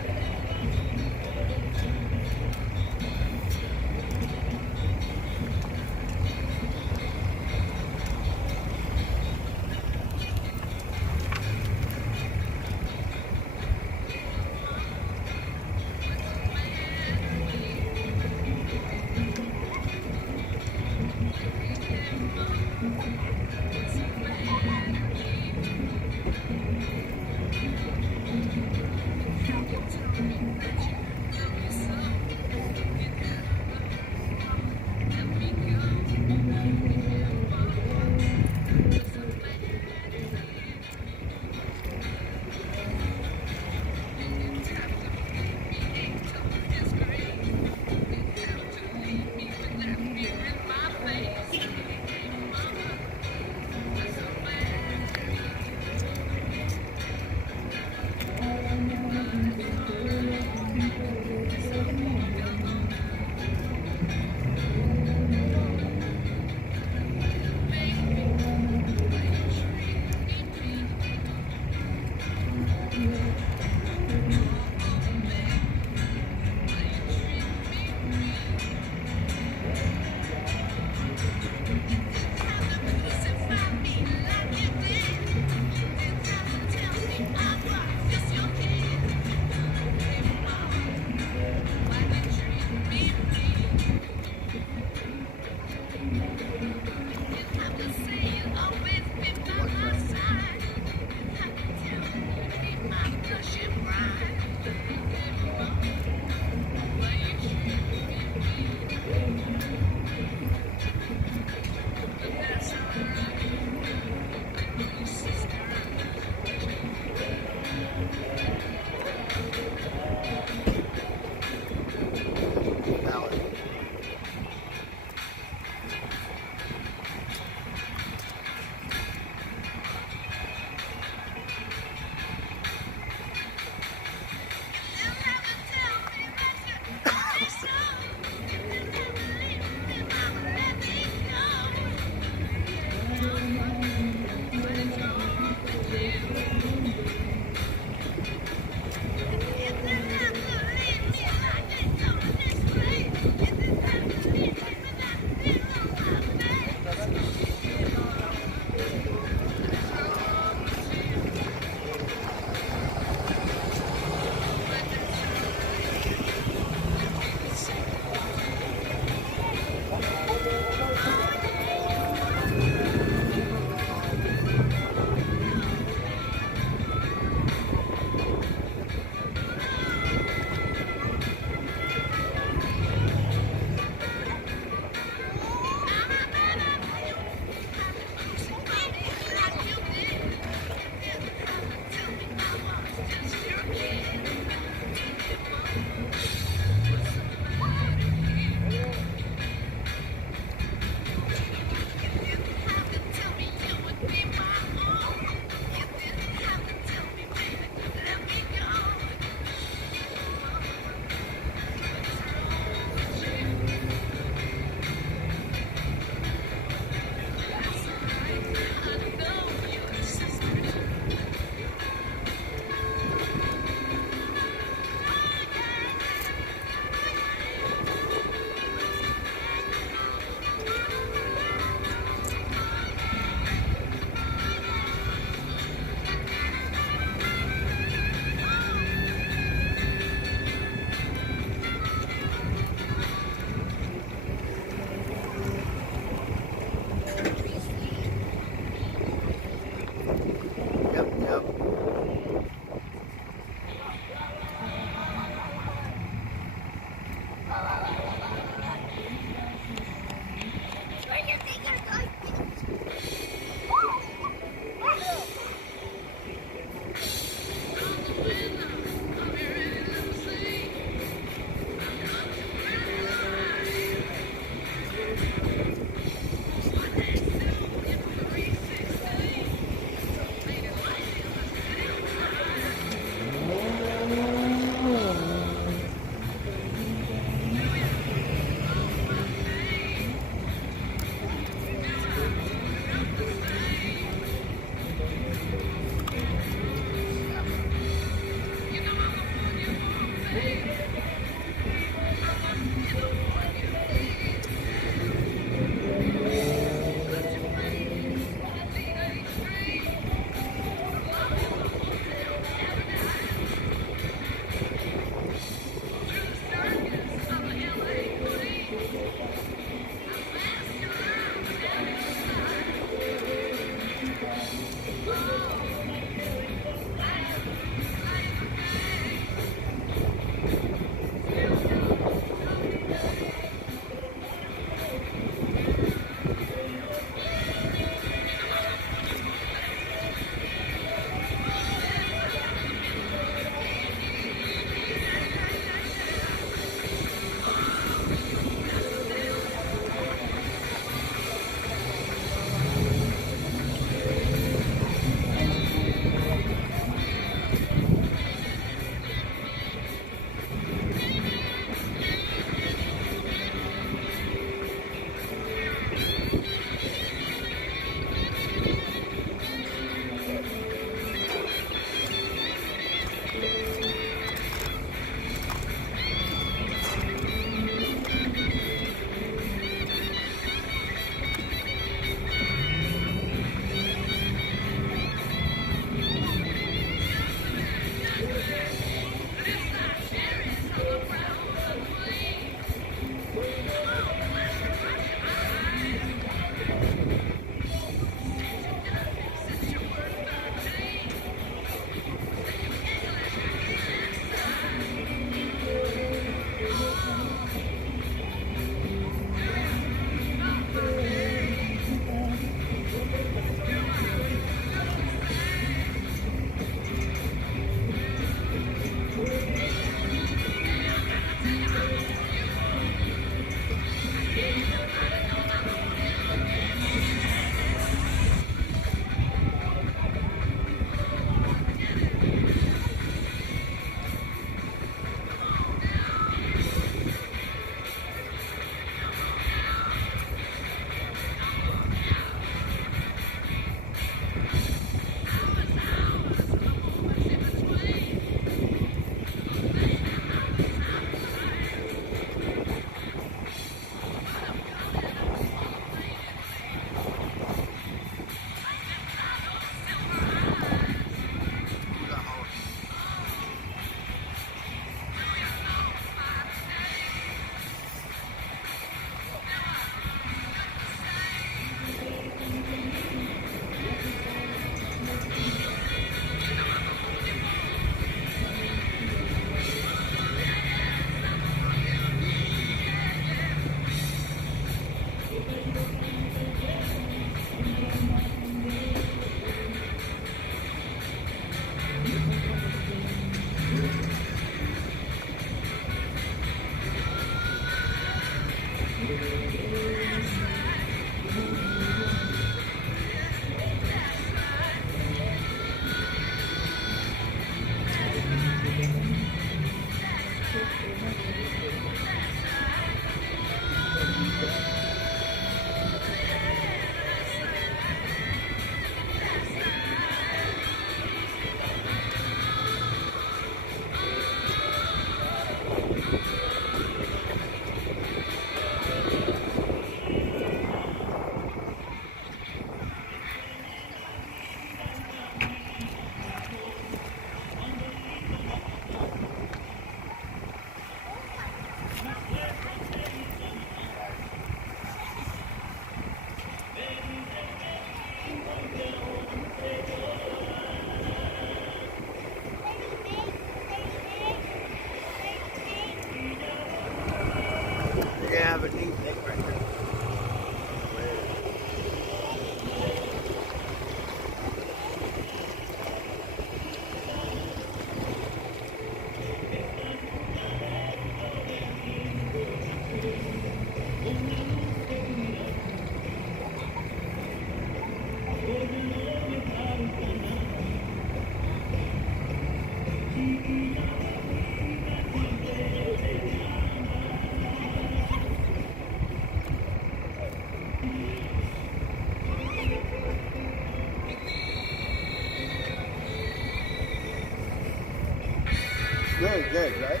Good, good, right?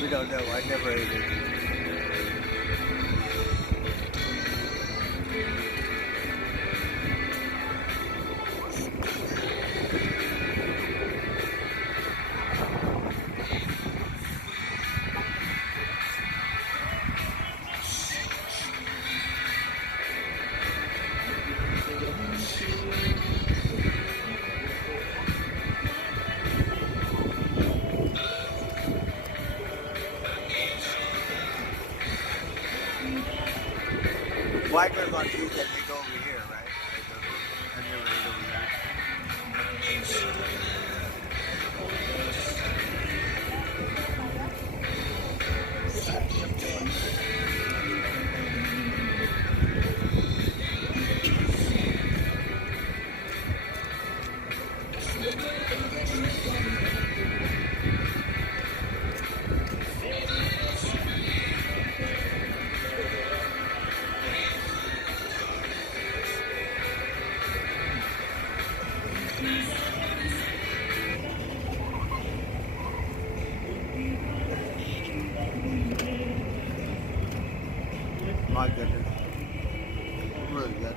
We don't know. I never ate it. Why goes on Tuesday? They go over here, right? I never ate over there. My goodness. Really good.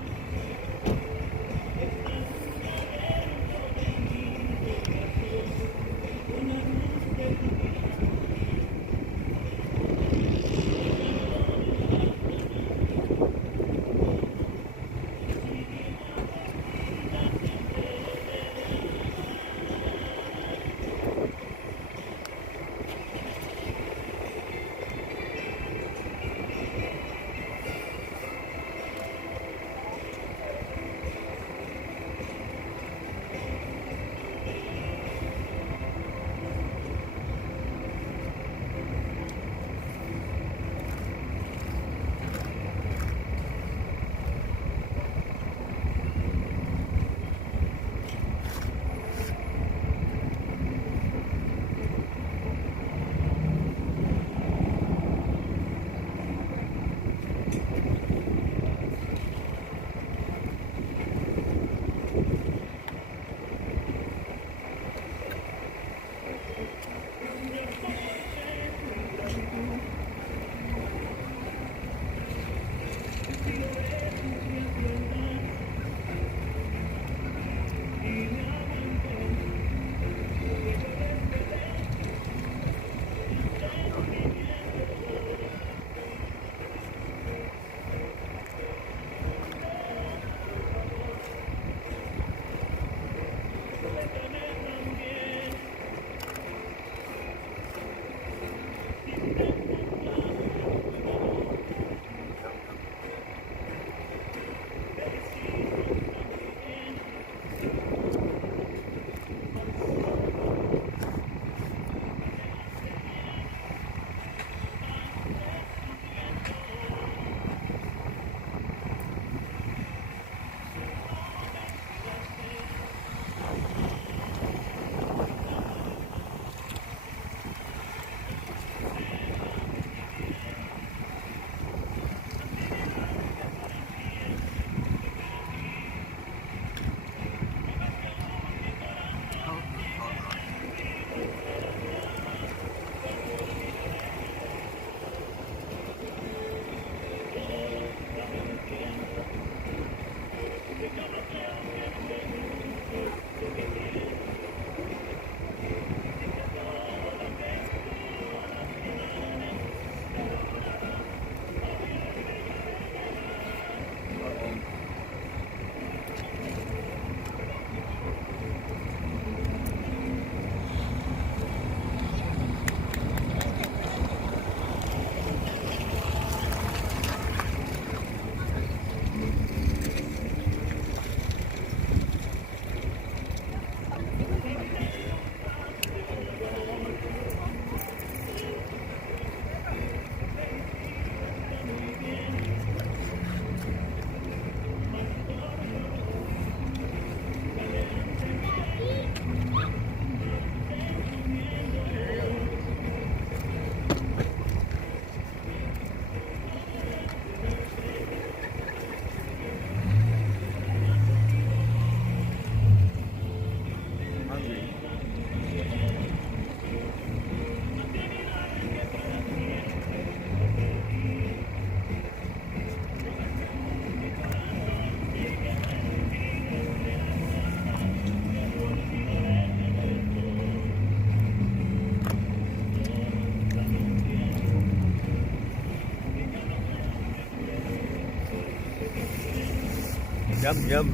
Yum, yum.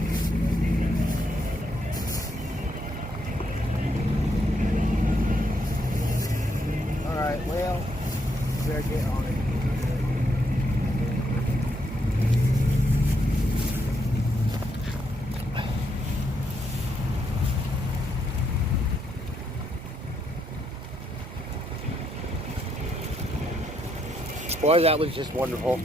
Alright, well, better get on it. Boy, that was just wonderful.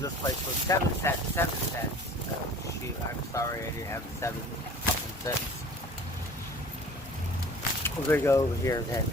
This place was 7 cents. 7 cents. Oh shoot! I'm sorry, I didn't have 7 cents. We're gonna go over here next.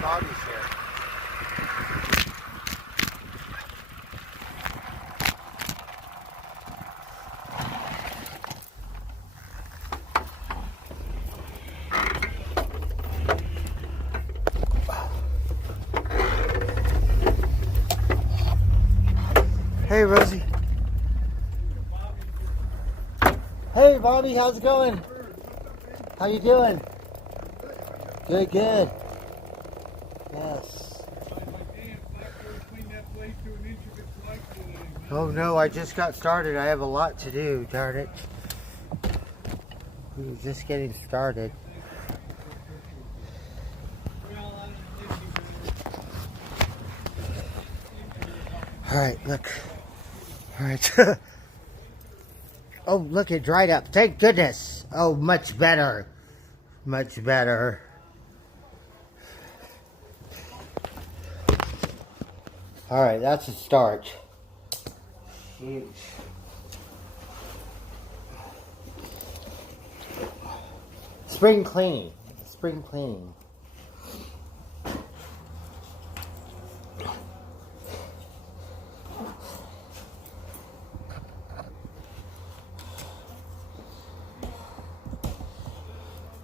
Bobby's here. Hey, Rosie. Hey, Bobby, how's it going? How you doing? Good, good. Yes. Oh no, I just got started. I have a lot to do, darn it. We were just getting started. Alright, look. Alright. Oh, look, it dried up. Thank goodness. Oh, much better. Much better. Alright, that's a start. Huge. Spring cleaning. Spring cleaning.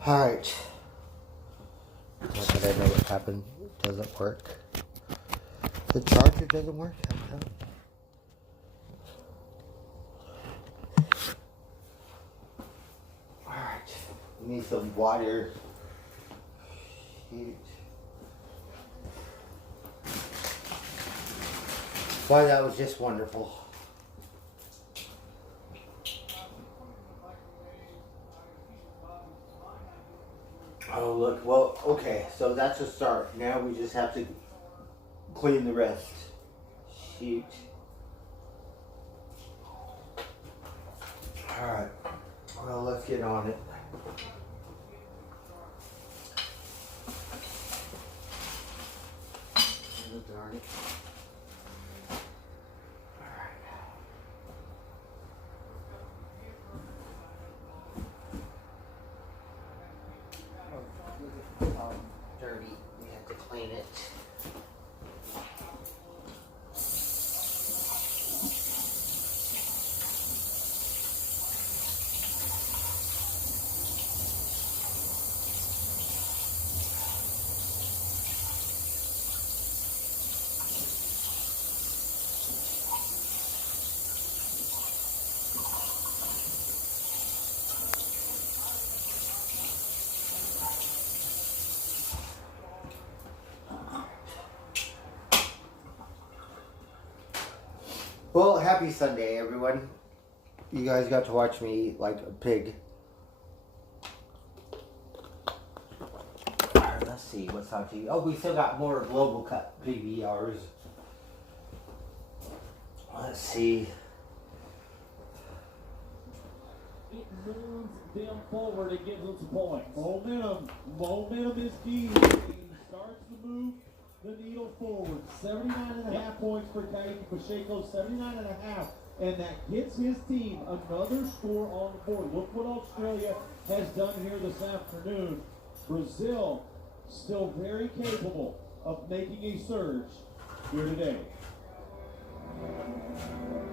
Alright. Not that I know what happened. It doesn't work. The charger doesn't work? How come? Alright. We need some water. Shoot. Boy, that was just wonderful. Oh, look. Well, okay. So that's a start. Now we just have to clean the rest. Shoot. Alright. Well, let's get on it. Oh, darn it. Dirty. We have to clean it. Well, happy Sunday, everyone. You guys got to watch me eat like a pig. Alright, let's see what's on TV. Oh, we still got more Global Cut PBRs. Let's see. It moves them forward and gives them some points. Momentum is key. He starts to move the needle forward. 79.5 points for Kaique Pacheco, 79.5. And that gets his team another score on the board. Look what Australia has done here this afternoon. Brazil still very capable of making a surge here today.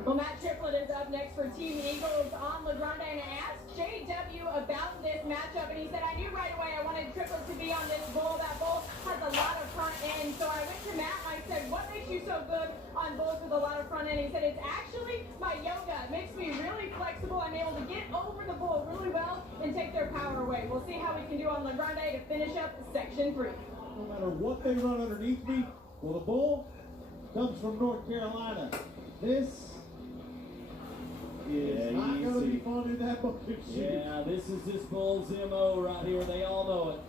Well, Matt Triplett is up next for Team Eagles on La Grande, and I asked JW about this matchup, and he said, I knew right away I wanted Triplett to be on this bull. That bull has a lot of front end. So I went to Matt and I said, what makes you so good on bulls with a lot of front end? He said, it's actually my yoga. It makes me really flexible. I'm able to get over the bull really well and take their power away. We'll see how we can do on La Grande to finish up Section 3. No matter what they run underneath me, well, the bull comes from North Carolina. This is not going to be fun in that bucket shoot. Yeah, this is this bull's MO right here. They all know it.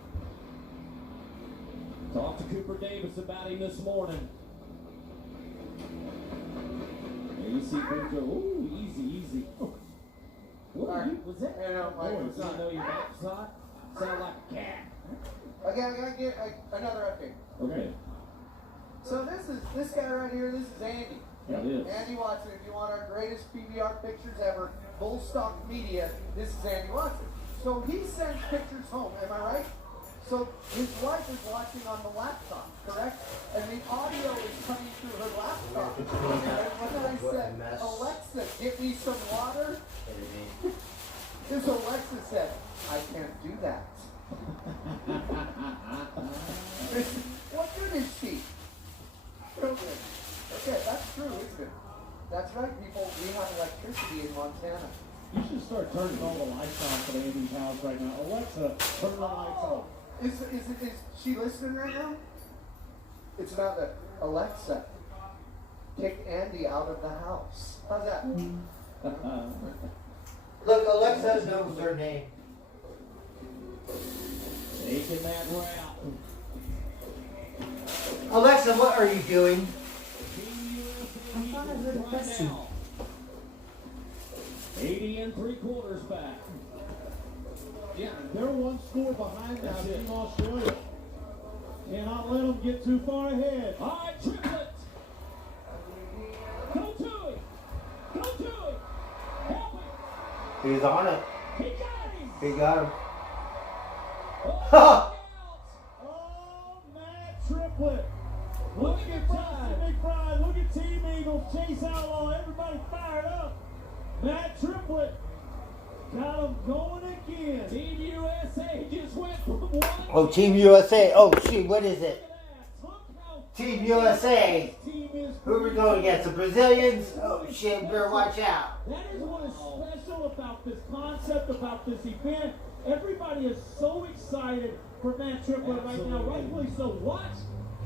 Talked to Cooper Davis about him this morning. And you see Cooper, ooh, easy. Oh. What was that? Yeah, no, my Boy, son. you know your back's hot? Sound like a cat. Okay, I gotta get another update. Okay. So this guy right here, this is Andy. Yeah, it is. Andy Watson, if you want our greatest PBR pictures ever, Bullstock Media, this is Andy Watson. So he sends pictures home, am I right? So his wife is watching on the laptop, correct? And the audio is coming through her laptop. And when I said, Alexa, get me some water, this Alexa said, I can't do that. What good is she? Real good. Okay, that's true, isn't it? That's right, people. We have electricity in Montana. You should start turning all the lights on at Andy's house right now. Alexa, turn the lights on. Is she listening right now? It's about the Alexa. Kick Andy out of the house. How's that? Look, Alexa knows her name. Taking that route. Alexa, what are you doing? I'm trying to hear the question. 80 3/4 back. Yeah, they're one score behind that Team Australia. Cannot let them get too far ahead. All right, Triplett. Go to it. Go to it. Help it. He's on it. He got him. He got him. Oh, Matt Triplett. Look at Justin McBride. Look at Team Eagles. Chase Outlaw. Everybody fired up. Matt Triplett Got them going again. Team USA just went from one. Oh, Team USA. Oh, shoot, what is it? Look how Team USA. this team is. Who are we going against? The Brazilians? Oh, shit, better watch out. That is what is special about this concept, about this event. Everybody is so excited for Matt Triplett right now, rightfully so. Watch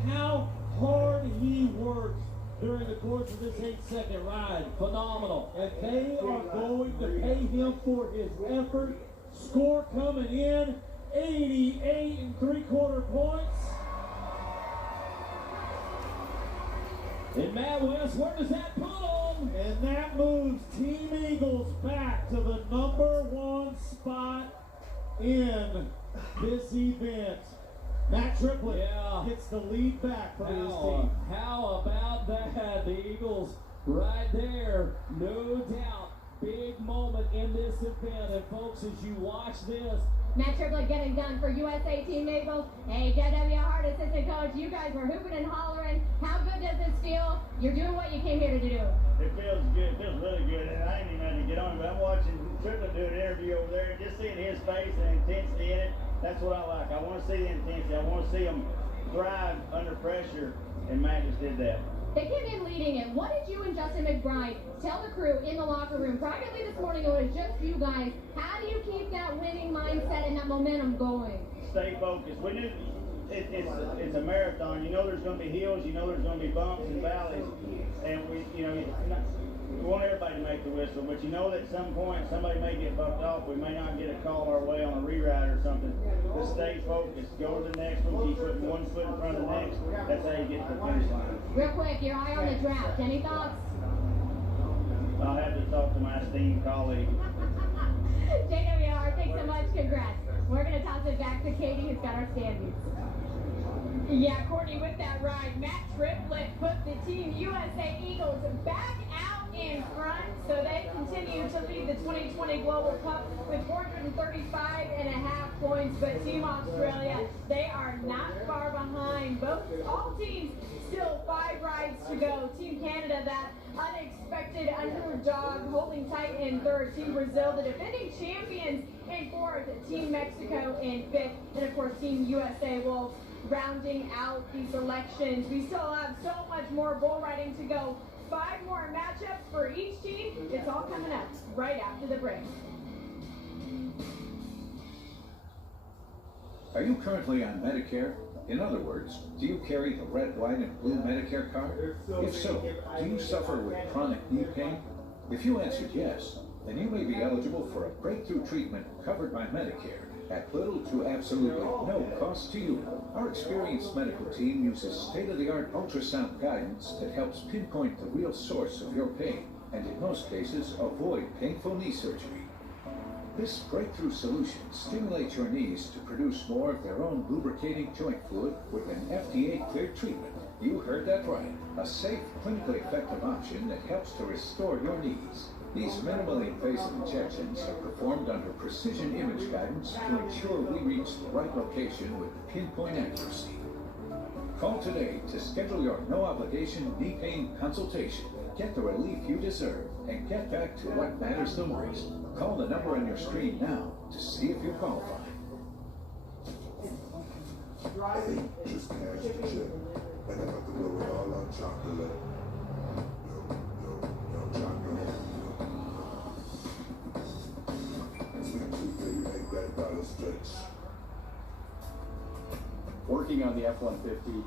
how hard he works during the course of this 8-second ride. Phenomenal. And they are going to pay him for his effort. Score coming in, 88 3/4 points. And Matt West, where does that put him? And that moves Team Eagles back to the #1 spot in this event. Matt Triplett gets the lead back for his team. How about that? The Eagles right there, no doubt. Big moment in this event. And folks, as you watch this, Matt Triplett getting done for USA Team Eagles. Hey, JW Hart, assistant coach, you guys were hooping and hollering. How good does this feel? You're doing what you came here to do. It feels good. It feels really good. And I ain't even had to get on it, but I'm watching Triplett do an interview over there and just seeing his face and intensity in it. That's what I like. I want to see the intensity. I want to see him thrive under pressure, and Matt just did that. They came in leading it. What did you and Justin McBride tell the crew in the locker room? Privately this morning, it was just you guys. How do you keep that winning mindset and that momentum going? Stay focused. We knew it's a marathon. You know there's going to be hills. You know there's going to be bumps and valleys. And we want everybody to make the whistle, but you know that at some point somebody may get bumped off. We may not get a call our way on a reride or something. Just stay focused. Go to the next one. Keep putting one foot in front of the next. That's how you get to the finish line. Real quick, your eye on the draft. Any thoughts? I'll have to talk to my esteemed colleague. JWR, thanks so much. Congrats. We're going to toss it back to Katie, who's got our standings. Yeah, Courtney, with that ride, Matt Triplett put the Team USA Eagles back out in front, so they continue to lead the 2020 Global Cup with 435.5 points. But Team Australia, they are not far behind. All teams still 5 rides to go. Team Canada, that unexpected underdog, holding tight in 3rd. Team Brazil, the defending champions, in 4th. Team Mexico in 5th, and of course Team USA will rounding out these elections. We still have so much more bull riding to go. 5 more matchups for each team. It's all coming up right after the break. Are you currently on Medicare? In other words, do you carry the red, white, and blue Medicare card? If so, do you suffer with chronic knee pain? If you answered yes, then you may be eligible for a breakthrough treatment covered by Medicare at little to absolutely no cost to you. Our experienced medical team uses state-of-the-art ultrasound guidance that helps pinpoint the real source of your pain and in most cases avoid painful knee surgery. This breakthrough solution stimulates your knees to produce more of their own lubricating joint fluid with an FDA-cleared treatment. You heard that right. A safe, clinically effective option that helps to restore your knees. These minimally invasive injections are performed under precision image guidance to ensure we reach the right location with pinpoint accuracy. Call today to schedule your no-obligation knee pain consultation. Get the relief you deserve and get back to what matters the most. Call the number on your screen now to see if you qualify. Just cash the check. And I'm about to blow it all on chocolate. Yo, chocolate. Sweet tooth, baby, make that dollar stretch. Working on the F-150,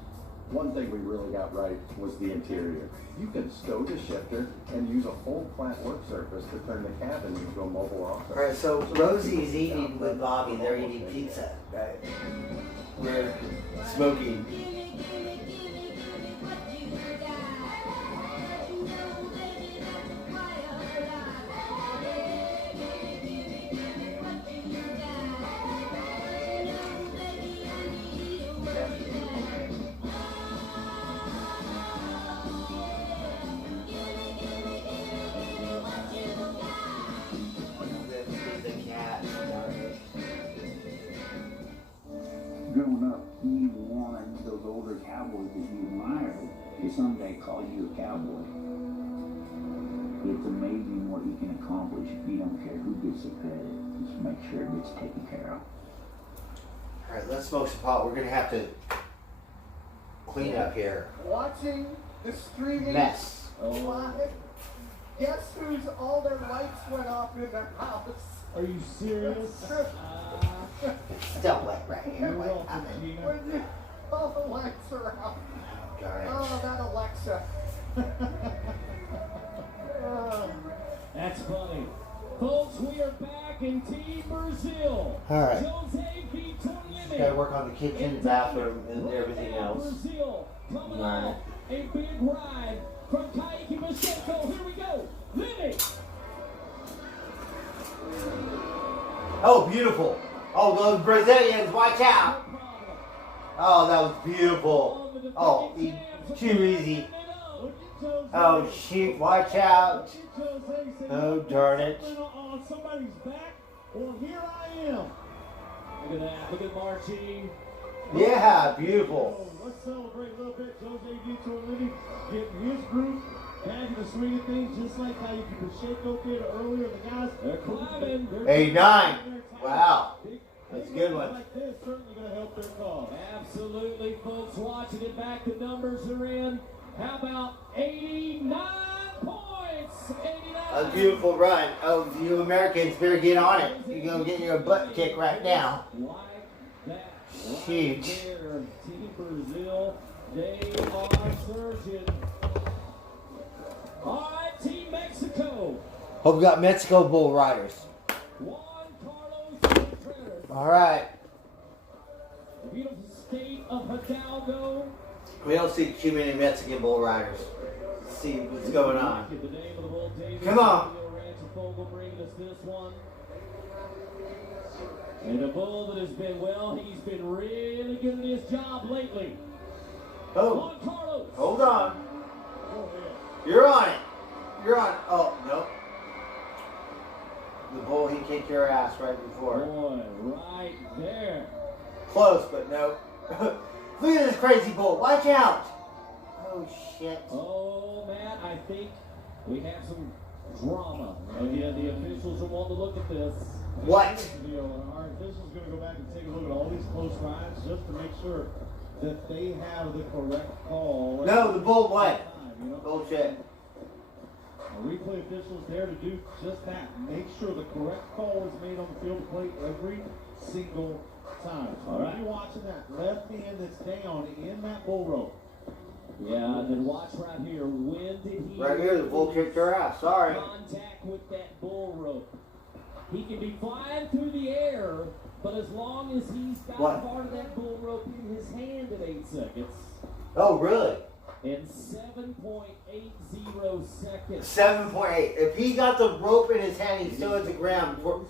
one thing we really got right was the interior. You can stow the shifter and use a whole flat work surface to turn the cabin into a mobile office. Alright, so Rosie's eating with Bobby. They're eating pizza, right? We're smoking. Growing up, you wanted those older cowboys that you admired to someday call you a cowboy. It's amazing what you can accomplish if you don't care who gets the credit. Just make sure it gets taken care of. All right, let's smoke some pot. We're gonna have to clean up here. Watching the streaming Mess. live, guess who's all their lights went off in their house? Are you serious? Still wet right here. You're What welcome, happened? Gina. When you, all the lights are out. Darn it. Oh, that Alexa. That's funny. Folks, we are back in Team Brazil. All right. Jose Vitor Gotta work on the kitchen, bathroom, and everything else. Brazil coming Right. off a big ride from Kaique Pacheco. Here we go. Limmy. Oh, beautiful. Oh, those Brazilians, watch out. Oh, that was beautiful. Oh, too easy. Oh, shoot, watch out. Oh, darn it. On somebody's back. Well, here I am. Look at that. Look at marching. Yeah, beautiful. Let's celebrate a little bit. Jose Vitor Living getting his group back in the swing of things, just like how Pacheco did earlier. The guys, they're climbing. 89. Wow. That's a good one. Like this certainly going to help their cause. Absolutely, folks. Watching it back, the numbers are in. How about 89 points? 89. A beautiful run. Oh, you Americans better get on it. You're going to get your butt kicked right now. Like that. Right Huge. there. Team Brazil, they are surging. All right, Team Mexico. Hope we got Mexico bull riders. Juan Carlos Contreras. All right. The beautiful state of Hidalgo. We don't see too many Mexican bull riders. Let's see what's going on. The name of the bull, David Come on. Fogel bringing us this one. And a bull that has been, well, he's been really good at his job lately. Oh, Juan Carlos. hold on. Go ahead. You're on it. You're on it. Oh, no. The bull, he kicked your ass right before. Boy, right there. Close, but no. Look at this crazy bull. Watch out. Oh, shit. Oh, man, I think we have some drama. Again, the officials are wanting to look at this. What? Our officials going to go back and take a look at all these close rides just to make sure that they have the correct call. No, the bull won. You know? Bullshit. Our replay officials there to do just that. Make sure the correct call is made on the field plate every single time. So All right. you're watching that left hand that's down in that bull rope. Yeah, and then watch right here. When did he Right here, the bull kicked your ass. Sorry. contact with that bull rope? He can be flying through the air, but as long as he's got What? part of that bull rope in his hand at 8 seconds, Oh, really? in 7.80 seconds. 7.8. If he got the rope in his hand, he's still at the ground before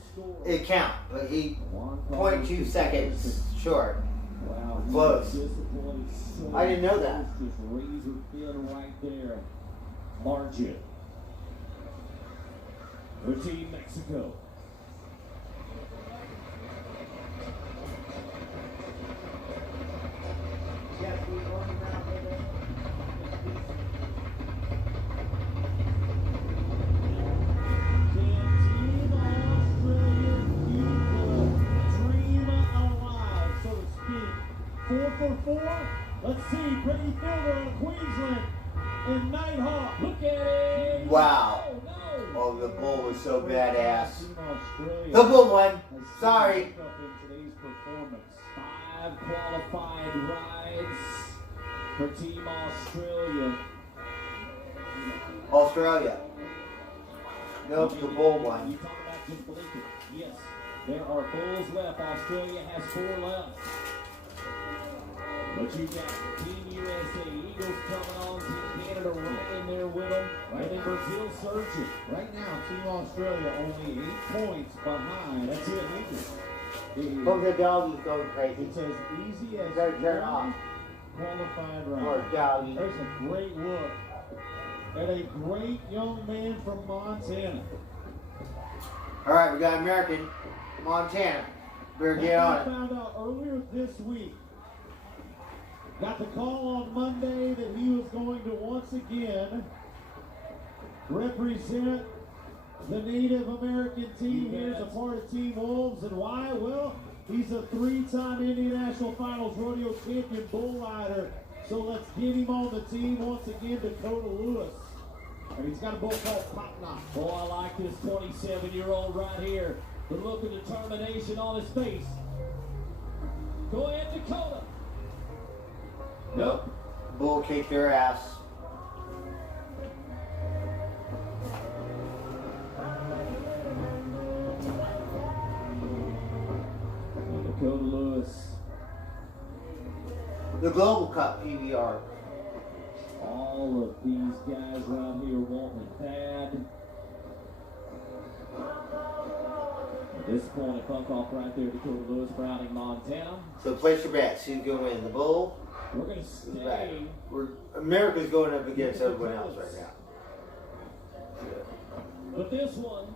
it count. But he 0.2 seconds short. Wow, Close. disappointed so I didn't know that. Just razor thin right there. Margin. For Team Mexico. Let's see, Brittany Fielder of Queensland and Nighthawk. Look at it. Wow. Oh, no. Oh, the bull was so badass. Team Australia The bull won. has Sorry. stepped up in today's performance. 5 qualified rides for Team Australia. Australia. Nope, the bull won. You talk about Jim Blinken. Yes, there are bulls left. Australia has 4 left. But you got Team USA, Eagles coming on, Team Canada right in there with them, and then Brazil surging. Right now, Team Australia only 8 points behind. That's it, Eagles. Oh, the dog is going crazy. It's as easy as Better turn it off. qualified Poor round. doggy. There's a great look at a great young man from Montana. All right, we got American, Montana. Better get I on it. found out earlier this week. Got the call on Monday that he was going to once again represent the Native American team here as a part of Team Wolves. And why? Well, he's a 3-time International Finals Rodeo Champion bull rider. So let's get him on the team once again, Dakota Lewis. And he's got a bull called Pop Knock. Oh, I like this 27-year-old right here. The look of determination on his face. Go ahead, Dakota. Nope. Bull kick your ass. Dakota Lewis. The Global Cup PBR. All of these guys around here wanting it bad. At this point, a buck off right there, Dakota Lewis, Browning, Montana. So place your bets. Who's going to win? The Bull? We're going to stay. America's going up against everyone else right now. But this one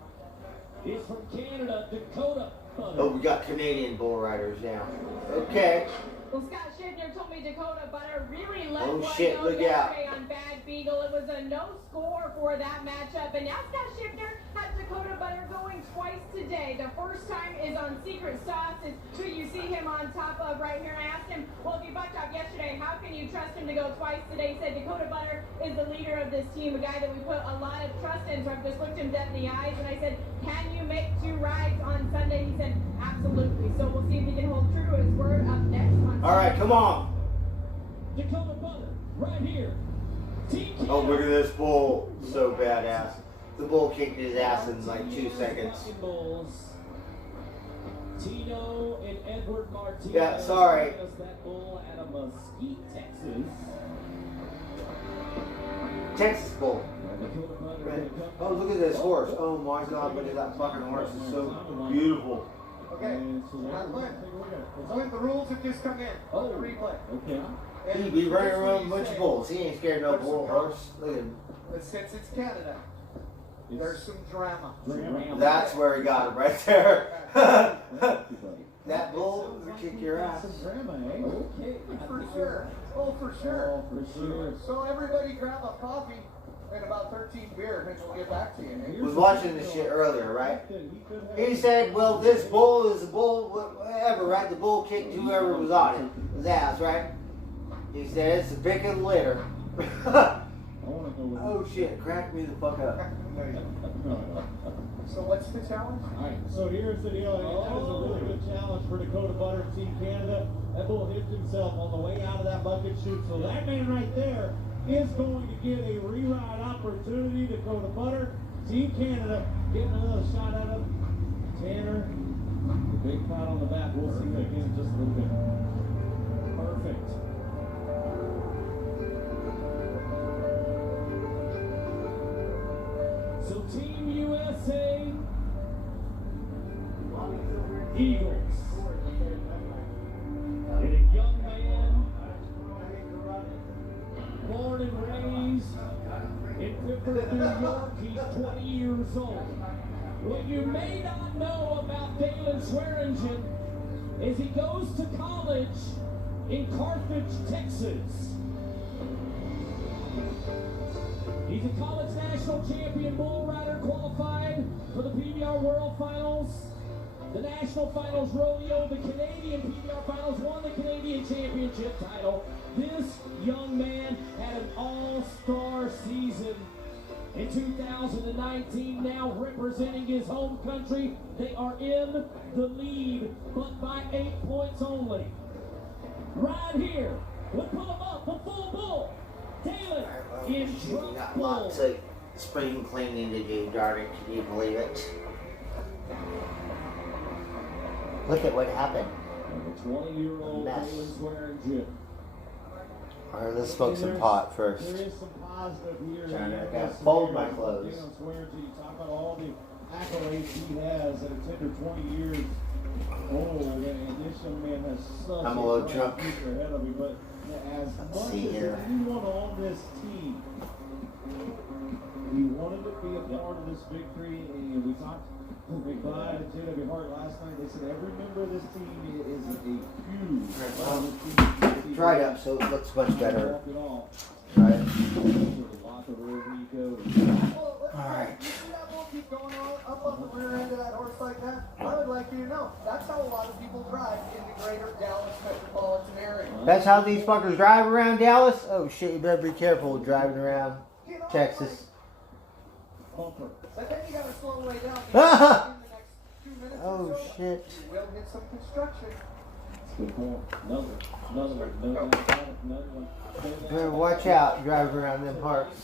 is from Canada, Dakota Butter. Oh, we got Canadian bull riders now. Okay. Well, Scott Schiffner told me Dakota Butter really let Oh, one shit, go look yesterday on Bad Beagle. It was a no score for that matchup. And now Scott Schiffner has Dakota Butter going twice today. The first time is on Secret Sauce, is who you see him on top of right here. And I asked him, well, if you bucked up yesterday, how can you trust him to go twice today? He said Dakota Butter is the leader of this team, a guy that we put a lot of trust in. So I just looked him dead in the eyes and I said, can you make 2 rides on Sunday? He said, absolutely. So we'll see if he can hold true to his word up next on All right, come on. Dakota Butter, right here. Team Oh, look at this bull. So badass. The bull kicked his ass in like 2 seconds. Bulls. Tino and Edward Martinez. Yeah, sorry. That bull out of Mesquite, Texas. Texas bull. Dakota Butter. Oh, look at this horse. Oh my God, look at that fucking horse. It's so beautiful. Okay, now Clint, the rules have just come in. Oh, The replay. okay. He be running around with a bunch of bulls. He ain't scared of no bull horse. Look at him. But since it's Canada, there's some drama. That's where he got him right there. That bull will kick your ass. Drama, eh? Okay. For sure. Oh, for sure. Oh, for sure. So everybody grab a coffee and about 13 beer and we'll get back to you. Was watching this shit earlier, right? He said, well, this bull is a bull, whatever, right? The bull kicked whoever was on it. His ass, right? He said, it's a pick of the litter. Oh shit, crack me the fuck up. So what's the challenge? All right, so here's the deal. That is a really good challenge for Dakota Butter and Team Canada. That bull hit himself on the way out of that bucket chute. So that man right there is going to get a reride opportunity. Dakota Butter, Team Canada, getting another shot at him. Tanner, the big pat on the back. We'll see that again in just a little bit. Perfect. So Team USA, Eagles, and a young man, born and raised in Pittsburgh, New York. He's 20 years old. What you may not know about Dalen Swearingen is he goes to college in Carthage, Texas. He's a college national champion bull rider, qualified for the PBR World Finals, the National Finals Rodeo, the Canadian PBR Finals, won the Canadian Championship title. This young man had an all-star season in 2019, now representing his home country. They are in the lead, but by 8 points only. Right here, we'll pull him up, a full bull. Dalen in We got trouble. lots of spring cleaning to do, darn it. Can you believe it? Look at what happened. The 20-year-old Mess. Dalen Swearingen. Alright, let's smoke some pot first. There is some positive here. Trying to Yes, fold my there. clothes. Dalen Swearingen, you talk about all the accolades he has at a tender 20 years old, and this young man has such I'm a little bright drunk. future ahead of him. But as much see as here. anyone on this team, he wanted to be a part of this victory, and we talked to McBride and J.W. Hart last night. They said every member of this team is a huge part of this team. Try it up so it looks much better. Walk it all. Try it. Locker room, where you go. Alright. You see that bull keep going up on the rear end of that horse like that? I would like you to know, that's how a lot of people drive in the greater Dallas metropolitan area. That's how these fuckers drive around Dallas? Oh shit, you better be careful driving around Texas. Bumper. But then you gotta slow way down. Ah! In the next 2 minutes Oh or so, shit. you will hit some construction. Good point. Another one. No doubt about it. Another one. Better watch out driving around them parks.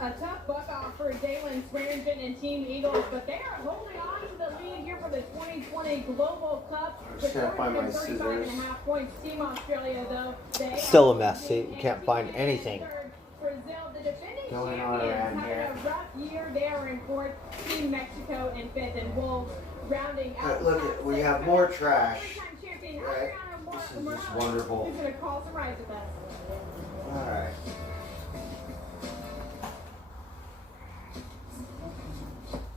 A tough buck off for Dalen Swearingen and Team Eagles, but they are holding on to the lead here for the 2020 Global Cup. Just gotta find my 35.5 scissors. points. Team Australia, though, they Still a are mess. See, you leading, can't and find Team anything third. Brazil, the defending going on champions, around having here. a rough year. They are in fourth. Team Mexico in fifth, and Wolves rounding out. Look the at, top we six. have more trash. Three-time champion Right. Adriano This is just Morales, wonderful. who's going to call some rides with us. Alright.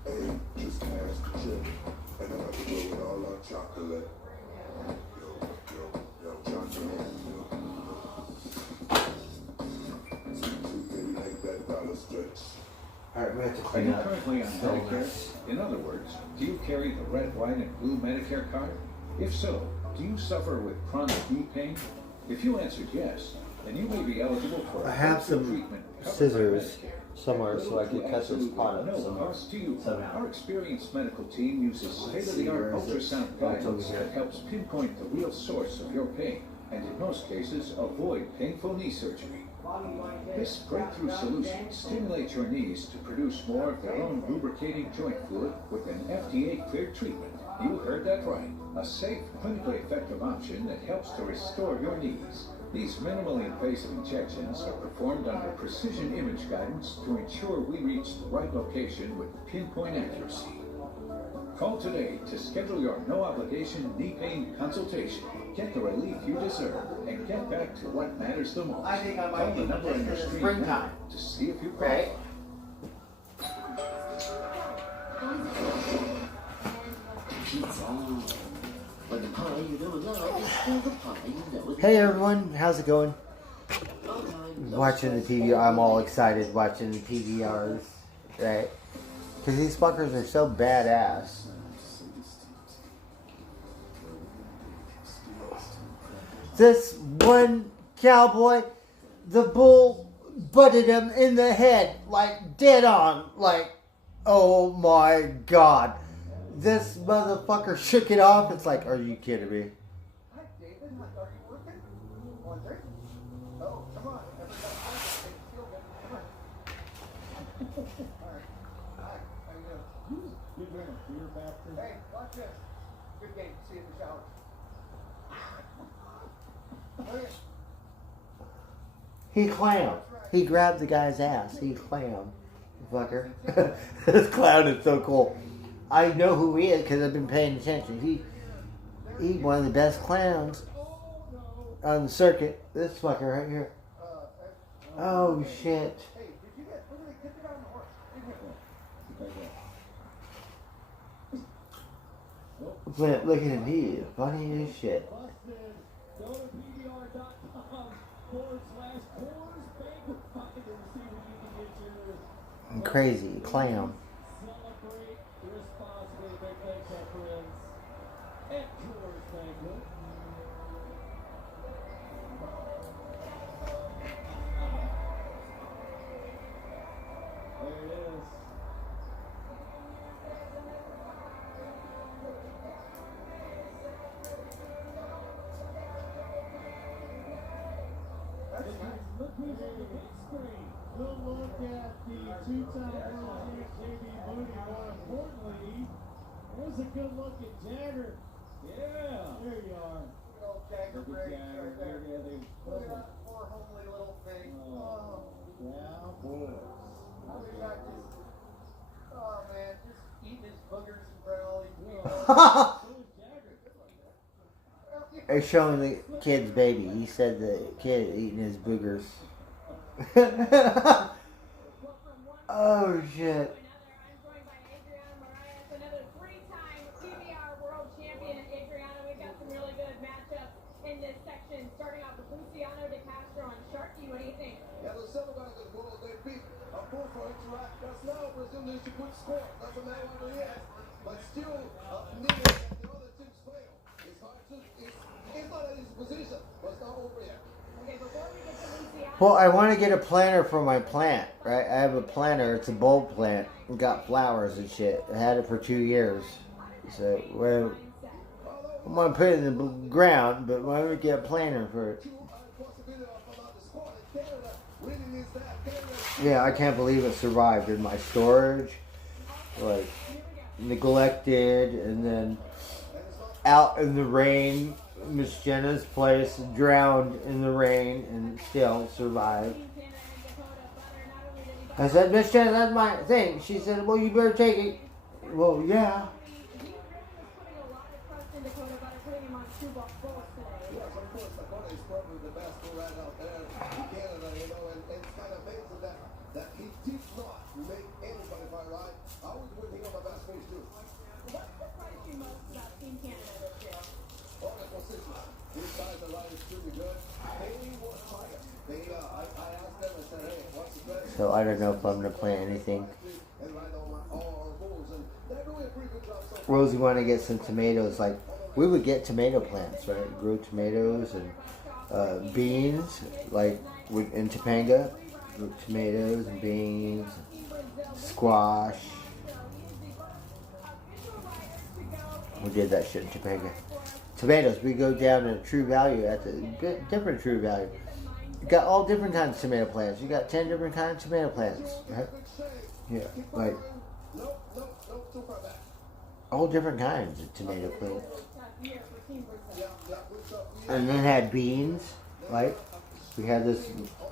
Hey, just ask the chip. And I'm about to go with all our chocolate. Yo, chocolate. You like that dollar stretch? Alright, we have to Are clean you up. currently on So Medicare? nice. In other words, do you carry the red, white, and blue Medicare card? If so, do you suffer with chronic knee pain? If you answered yes, then you may be eligible for I have breakthrough some treatment covered by scissors Medicare. somewhere so I can cut this Absolutely pot up no somewhere. cost to you. Somehow. Our experienced medical team uses state-of-the-art Let's see, where is it? ultrasound Oh, it's over guidance here. that helps pinpoint the real source of your pain, and in most cases, avoid painful knee surgery. This breakthrough solution stimulates your knees to produce more of their own lubricating joint fluid with an FDA-cleared treatment. You heard that right. A safe, clinically effective option that helps to restore your knees. These minimally invasive injections are performed under precision image guidance to ensure we reach the right location with pinpoint accuracy. Call today to schedule your no-obligation knee pain consultation. Get the relief you deserve and get back to what matters the most. I think I might Call the need number on your this in the screen springtime. now to see if you Right. qualify. Pizza. But the pie you don't love is still the pie you know. Hey everyone, how's it going? Watching the TV, I'm all excited watching the PVRs, right? Because these fuckers are so badass. This one cowboy, the bull butted him in the head, like dead on, like, oh my god. This motherfucker shook it off. It's like, are you kidding me? Hi, David. Are you working? Want a drink? Oh, come on. Everybody wants it. Feel good. Come on. All right. Hi. How you doing? Give him a beer baptism. Hey, watch this. Good game. See you in the shower. Okay. He clowned. He grabbed the guy's ass. He clowned. Fucker. This clown is so cool. I know who he is because I've been paying attention. He's one of the best clowns on the circuit. This fucker right here. Oh shit. Hey, did you get? Look at the guy on the horse. Flint, look at him. He is funny as shit. Busted. Go to PBR.com/Coors Banquet Finder to see what you can get yours. Crazy clown. Celebrate responsibly. Big thanks, our friends at Coors Banquet. There it is. That's nice. Look who's on the big screen. We'll look at the two-time world champ JB Moody. More importantly, there's a good look at Jagger. Yeah, there you are. Good old Jagger Look at break Jagger. right there. Yeah, they Look at that poor homely little thing. Oh. yeah, boys. I mean, I just, oh man, just eating his boogers in front of all these people. So is Jagger. They're showing the kid's baby. He said the kid eating his boogers. Oh shit. I'm joined by Adriano Morales, another three-time PBR world champion. Adriano, we've got some really good matchups in this section. Starting off with Luciano De Castro and Sharky. What do you think? Ya lo sabe, van a del Bolo del Pi. bullfrogs, right? Because now Brazil needs to put score. Doesn't matter what it is, but still needed that the other teams fail. It's hard to. It's not in his position, but it's not over yet. Okay, before we get to Luciano. Well, I want to get a planter for my plant, right? I have a planter. It's a bulb plant. It got flowers and shit. I had it for 2 years. So, well, I'm going to put it in the ground, but why don't we get a planter for it? Yeah, I can't believe it survived in my storage. Like, neglected, and then out in the rain. Miss Jenna's place drowned in the rain and still survived. I said, Miss Jenna, that's my thing. She said, well, you better take it. Well, yeah. Yes, of course, Dakota is probably the best bull right out there in Canada, you know, and it's kind of amazing that he did not make anybody fight right. I was with him on my best face too. What surprised you most about Team Canada this year? Oh, the position. These guys are riding extremely good. They were tired. I asked them, I said, hey, what's the best? So I don't know if I'm going to plant anything. And ride all our bulls, and they're doing a pretty good job so far. Rosie wanted to get some tomatoes. Like, we would get tomato plants, right? Grow tomatoes and beans, like in Topanga. Grow tomatoes and beans, squash. We did that shit in Topanga. Tomatoes, we go down to True Value at the different True Value. You got all different kinds of tomato plants. You got 10 different kinds of tomato plants. Right? Yeah, like all different kinds of tomato plants. And then had beans, right? We had this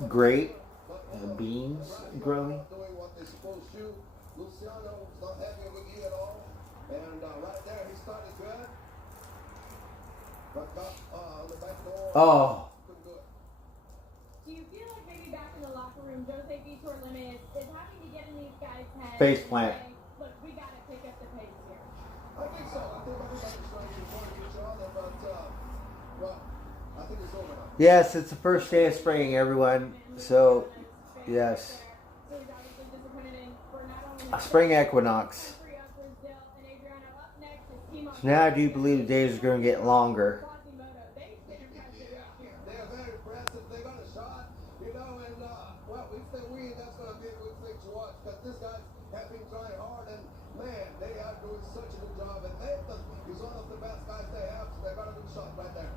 great beans growing. Doing what they're supposed to. Luciano was not having a good year at all. And right there, he started good. But got on the back door. Oh. Couldn't do it. Do you feel like maybe back in the locker room, Jose Vitor Limited is having to get in these guys' heads? Face and plant. say, look, we got to pick up the pace here. I think so. I think everybody's trying to support each other, but well, I think it's over now. Yes, it's the first day of spring, everyone. So, yes. So he's obviously disappointed in for not only Spring equinox. Brazil and Adriano. Up next is Team So now I do believe the days are going to get longer. Quasimodo. They've been impressive this year. They're very impressive. They got a shot, you know, and well, if they win, that's going to be a good thing to watch because these guys have been trying hard, and man, they are doing such a good job. And Nathan is one of the best guys they have, so they got a good shot right there.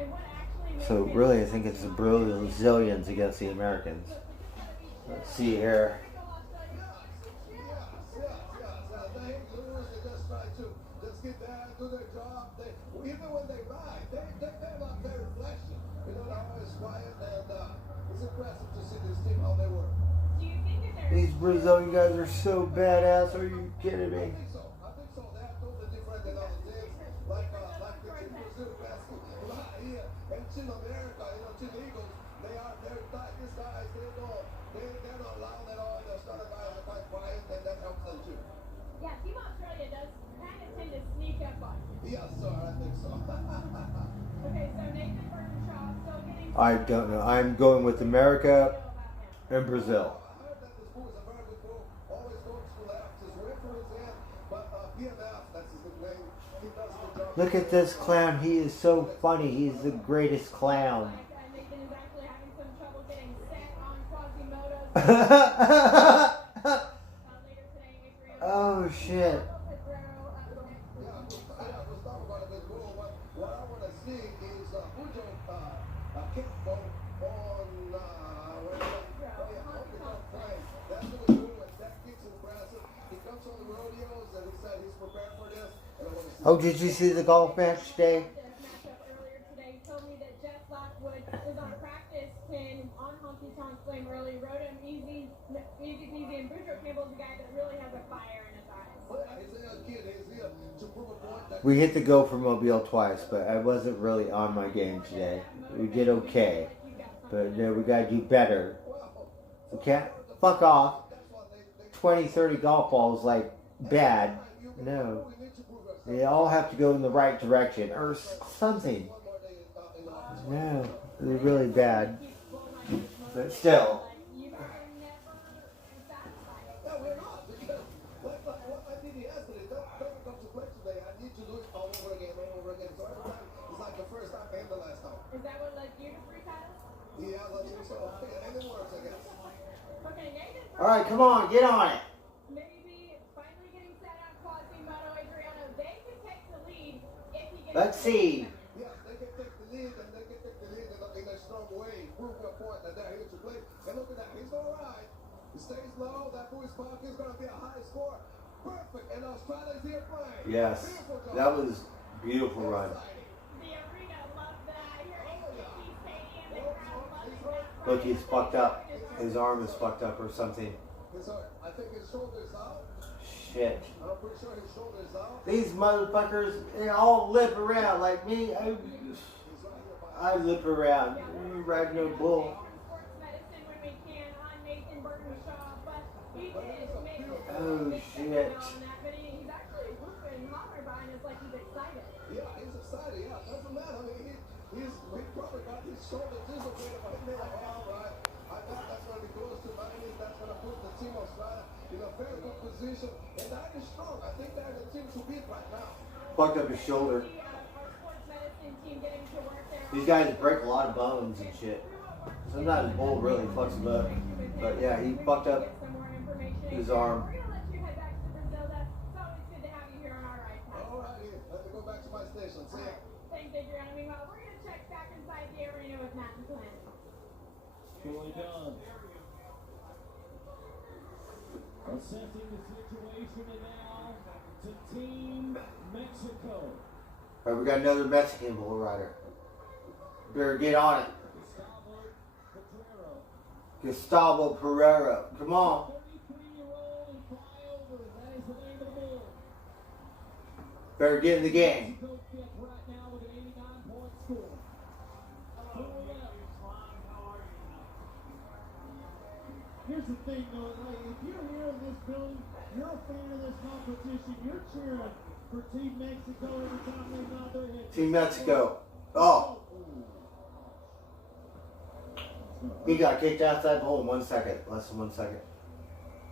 And what actually makes So it- really, I think it's the Brazilians against the Americans. Let's see here. They ain't lose. They just try to just get there, do their job. Even when they ride, they're not very flashy. You know, they're always quiet, and it's impressive to see this team how they work. Do you think that they're These Brazilian guys are so badass. Are you kidding me? I think so. They are totally different than other teams. Like the team Brazil basketball right here and Team America, you know, Team Eagles. They're tight. These guys, they're not loud at all. Those other guys are quite quiet, and that helps them too. Yeah, Team Australia does kind of tend to sneak up on you. Yes, sir. I think so. Okay, so Nathan Burnshaw still getting. I don't know. I'm going with America and Brazil. I heard that this bull is a very good bull. Always goes to left. His way for his hand, but BMF, that's his good name. He does a good job. Look at this clown. He is so funny. He's the greatest clown. Nathan is actually having some trouble getting set on Quasimodo. Later today, Adriano. Oh shit. Pedrero up next. Yeah, let's talk about this bull. What I want to see is Pujo Kimbo on that's what we're doing. That kid's impressive. He comes on the rodeos and he said he's prepared for this. And I want to see. Oh, did you see the golf match today? Matchup earlier today told me that Jeff Lockwood is on a practice pin on Honky Tonk Flame early. Rode him easy peasy, and Boudreaux Campbell's a guy that really has a fire in his eyes. Well, he's a kid. He's here to prove a point. That We hit the go for Mobile twice, but I wasn't really on my game today. We did okay, but no, we gotta do better. We can't fuck off 20, 30 golf balls like bad. No, they all have to go in the right direction or something. No, they're really bad, but still. You are never Is that what led you to 3 titles? Yeah, I think so. And it works, I guess. Okay, Nathan. All right, come on, get on it. Maybe finally getting set on Quasimodo Adriano. They can take the lead if he gets. Let's see. Yeah, they can take the lead, and they can take the lead in a strong way. Prove their point that they're here to play. And look at that, he's gonna ride. He stays low. That Boy's pocket is gonna be a high score. Perfect. And Australia's here playing. Yes, Beautiful job. that was beautiful run. The arena loved that. Here at AT&T Stadium, the crowd loving that. Look, he's fucked up. His arm is fucked up or something. I think his shoulder's out. Shit. I'm pretty sure his shoulder's out. These motherfuckers, they all lip around like me. I lip around. You riding no bull. Sports medicine when we can on Nathan Burton-Shaw, but he did make it. Oh, shit. But he's actually whooping and hollering behind us like he's excited. Yeah, he's excited. Yeah, doesn't matter. I mean, he probably got his shoulder dislocated, but he's like, all right. I think that's when he goes to Miami. That's going to put the team Australia in a very good position. And that is strong. I think they're the team to beat right now. Fucked up his shoulder. Our sports medicine team getting to work there. These guys break a lot of bones and shit. Sometimes bull really fucks him up. But yeah, he fucked up his arm. We're going to let you head back to Brazil. It's always good to have you here on our right side. All right, let me go back to my station. See ya. Thanks, Adriana. Meanwhile, we're going to check back inside the arena with Matt and Glenn. Fully done. Assessing the situation and now to Team Mexico. All right, we got another Mexican bull rider. Better get on it. Gustavo Pereira. Come on. 33-year-old and flyover. That is the name of the bull. Better get in the game. Mexico fifth right now with an 89-point score. Here's the thing, though, like, if you're here in this building, you're a fan of this competition, you're cheering for Team Mexico every time they nod their head. Team Mexico. Oh. He got kicked outside the hole in 1 second. Less than 1 second.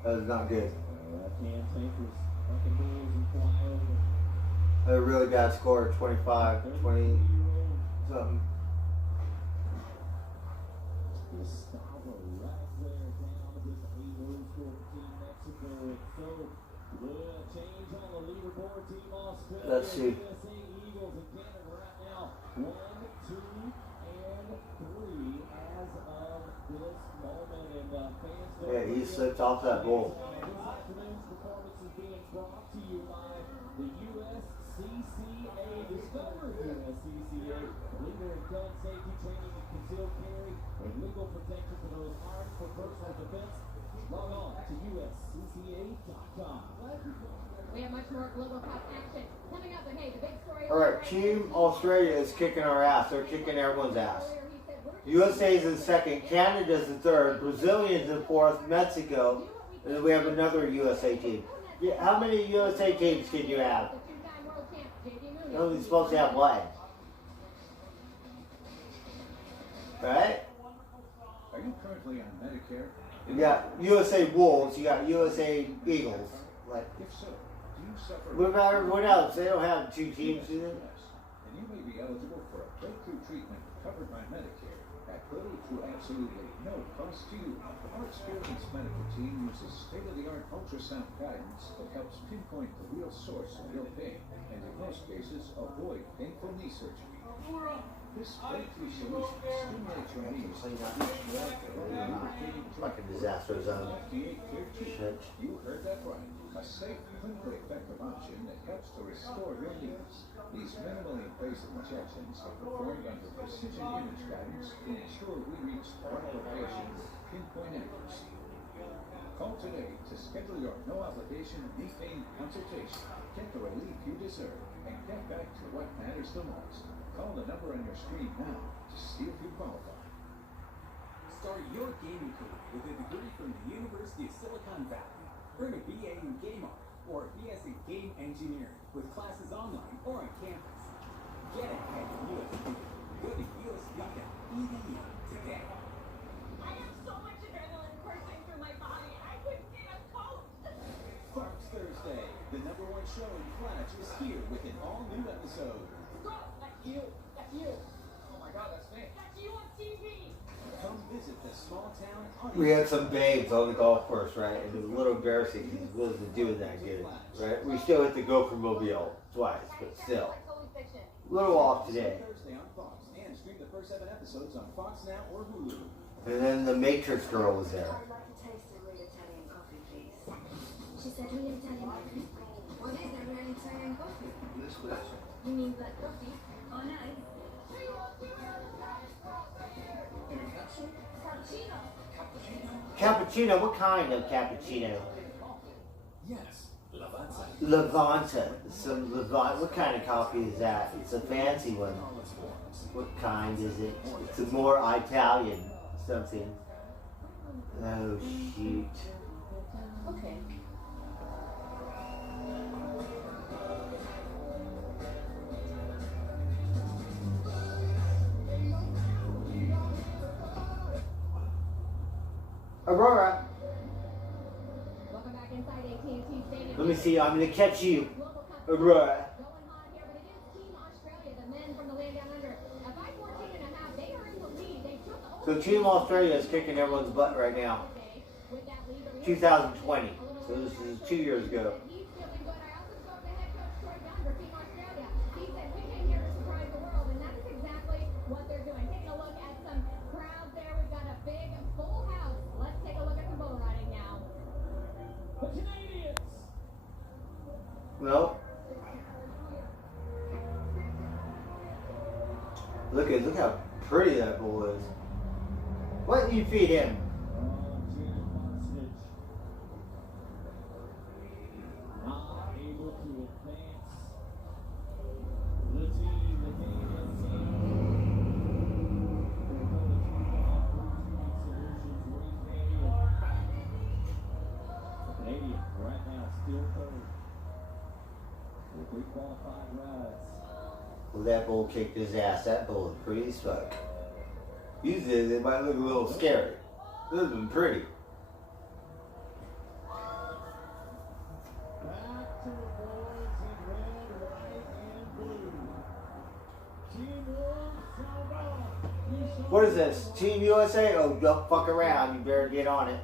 That is not good. That can't take us. Fucking bulls and fly over. A really bad score. 25, 20 something. Gustavo right there down with a low score for Team Mexico. So, the change on the leaderboard, Team Australia. Let's see. USA Eagles and Canada right now. 1, 2, and 3 as of this moment. And fans don't Yeah, he slipped off that bull. This afternoon's performance is being brought to you by the USCCA. Discover USCCA, leader in gun safety training and concealed carry and legal protection for those armed for personal defense. Log on to USCCA.com. We have much more global cup action coming up, and hey, the big story. All right, Team Australia is kicking our ass. They're kicking everyone's ass. USA's in second, Canada's in third, Brazilians in fourth, Mexico, and then we have another USA team. Yeah, how many USA teams can you have? You're only supposed to have one. Right? Are you currently on Medicare? You got USA Wolves, you got USA Eagles. Like, If so, do you suffer what about everyone else? They don't have two teams, do they? Yes. And you may be eligible for a breakthrough treatment covered by Medicare at little to absolutely no cost to you. Our experienced medical team uses state-of-the-art ultrasound guidance that helps pinpoint the real source of your pain and in most cases avoid painful knee surgery. This breakthrough solution stimulates your knees to reach Fucking disaster zone. FDA-cleared treatment. You heard that right. A safe, clinically effective option that helps to restore your knees. These minimally invasive injections are performed under precision image guidance to ensure we reach all locations with pinpoint accuracy. Call today to schedule your no-obligation knee pain consultation. Get the relief you deserve and get back to what matters the most. Call the number on your screen now to see if you qualify. Start your gaming career with a degree from the University of Silicon Valley. Earn a BA in Game Art or a BS in Game Engineering with classes online or on campus. Get ahead in USD. Go to usd.edu today. I have so much adrenaline coursing through my body. I couldn't see a coat. Sparks Thursday, the #1 show in Flash, is here with an all-new episode. Stop! That's you. That's you. Oh my God, that's me. a small town. We had some babes on the golf course, right? And it was a little embarrassing because he wasn't doing that good, right? We still had to go for Mobile twice, but still. A little off today. Thursday on Fox, and stream the first 7 episodes on Fox Now or Hulu. And then the Matrix girl was there. I'd like a taste of real Italian coffee, please. She said real Italian coffee. What is a real Italian coffee? You mean black coffee? Oh, nice. Cappuccino? What kind of cappuccino? Yes, Lavazza. Lavanta. Some Lavanta. What kind of coffee is that? It's a fancy one. What kind is it? It's a more Italian something. Oh, shoot. Okay. Aurora, Welcome back inside AT&T Stadium. let me see. I'm going to catch you. Global Cup Aurora. going hot here, but it is Team Australia, the men from the land down under. At 5:14.5, they are in the lead. They took over. So Team Australia is kicking everyone's butt right now. With that lead, but 2020. So this is 2 years ago. he's feeling good. I also spoke to head coach Troy Dunn for Team Australia. He said, we came here to surprise the world, and that is exactly what they're doing. Taking a look at some crowds there. We've got a big full house. Let's take a look at some bull riding now. The Canadians. No. Look how pretty that bull is. Why didn't you feed him? Jared Bosnich. Not able to advance. The team, the Canadian team. The Canadians right now still third. With 3 qualified rides. Well, that bull kicked his ass. That bull is pretty as fuck. Usually they might look a little scary. This has been pretty. Back to the boards in red, white, and blue. Team 1, Salvador. What is this? Team USA? Oh, don't fuck around. You better get on it.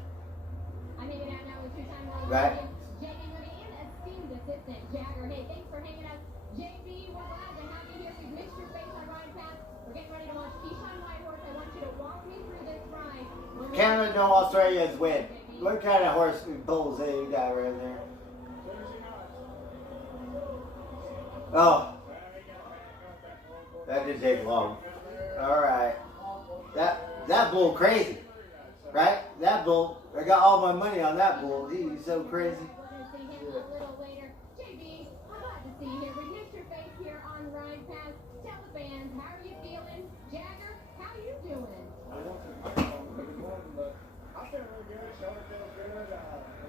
I'm hanging out now with two-time world Right. champion JB Mooney and esteemed assistant Jagger. Hey, thanks for hanging out. JB, we're glad to have you here. We've missed your face on Ride Pass. We're getting ready to watch Keyshawn Whitehorse. I want you to walk me through this ride. Canada, no Australians win. What kind of horse bulls they got right there? Oh. That didn't take long. Alright. That bull crazy. Right? That bull. I got all my money on that bull. He's so crazy. We're going to see him a little later. JB, I'm glad to see you here. We missed your face here on Ride Pass. Tell the fans, how are you feeling? Jagger, how are you doing? I feel really good. Shoulder feels good.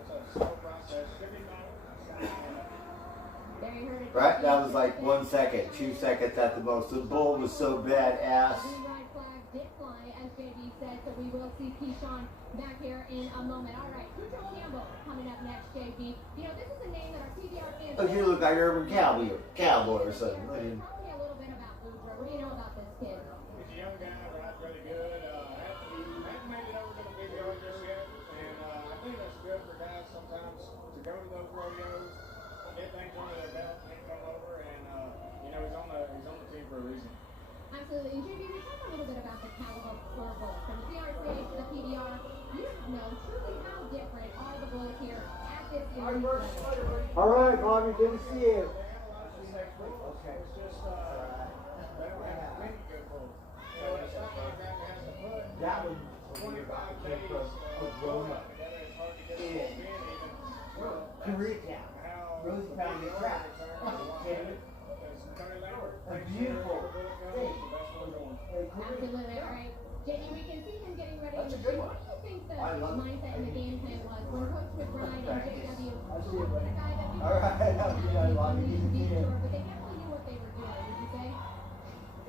It's a slow process. Should be nice. There you heard it. Right? That was like 1 second, 2 seconds at the most. The bull was so badass. The green ride flag did fly, as JB said, so we will see Keyshawn back here in a moment. All right, Boudreaux Campbell coming up next, JB. You know, this is a name that our PBR fans... Look, you look like Urban Cowboy or something. Tell me a little bit about Boudreaux. What do you know about this kid? He's a young guy, rides really good. Hasn't made it over to the PBR just yet. And I think that's good for guys sometimes to go to those rodeos, get things under their belt, and come over. And, you know, he's on the team for a reason. Absolutely. And JB, we talked a little bit about the caliber for bulls. From the CRCA to the PBR, you know truly how different are the bulls here at this elite level. All right, Bobby, good to see you. Okay. It's just, they don't have many good bulls. So it's not like that has to put That was 25 days Roma. together. It's hard to get the bull in even. Koreatown. Rosie found the trap. A beautiful thing. Absolutely. All right. JD, we can see him getting ready. That's a good one. What do you think the I love it. mindset and the game plan was when Coach McBride and JW who was a guy that we All right. I love it. need to be sure, but they definitely knew what they were doing, would you say?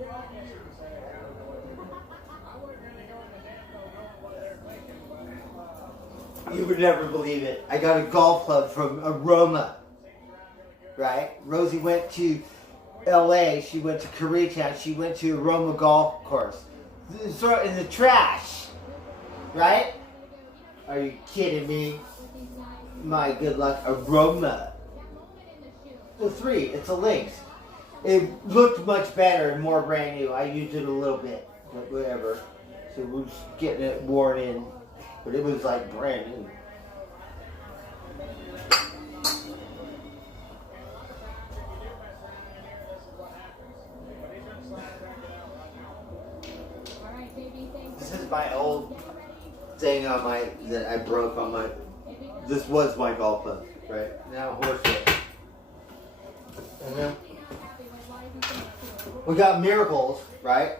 Yeah, I guess you could say that. I wouldn't really go in the damn though knowing what they're thinking, but You would never believe it. I got a golf club from Aroma. Right? Rosie went to LA. She went to Koreatown. She went to Aroma Golf Course. Throw it in the trash. right? Are you kidding me? My good luck aroma. The 3, it's a Lynx. It looked much better and more brand new. I used it a little bit, but whatever. So we're just getting it worn in, but it was like brand new. This is my old thing on my that I broke on my. This was my golf club, right? Now horseshit. And then we got Miracles, right?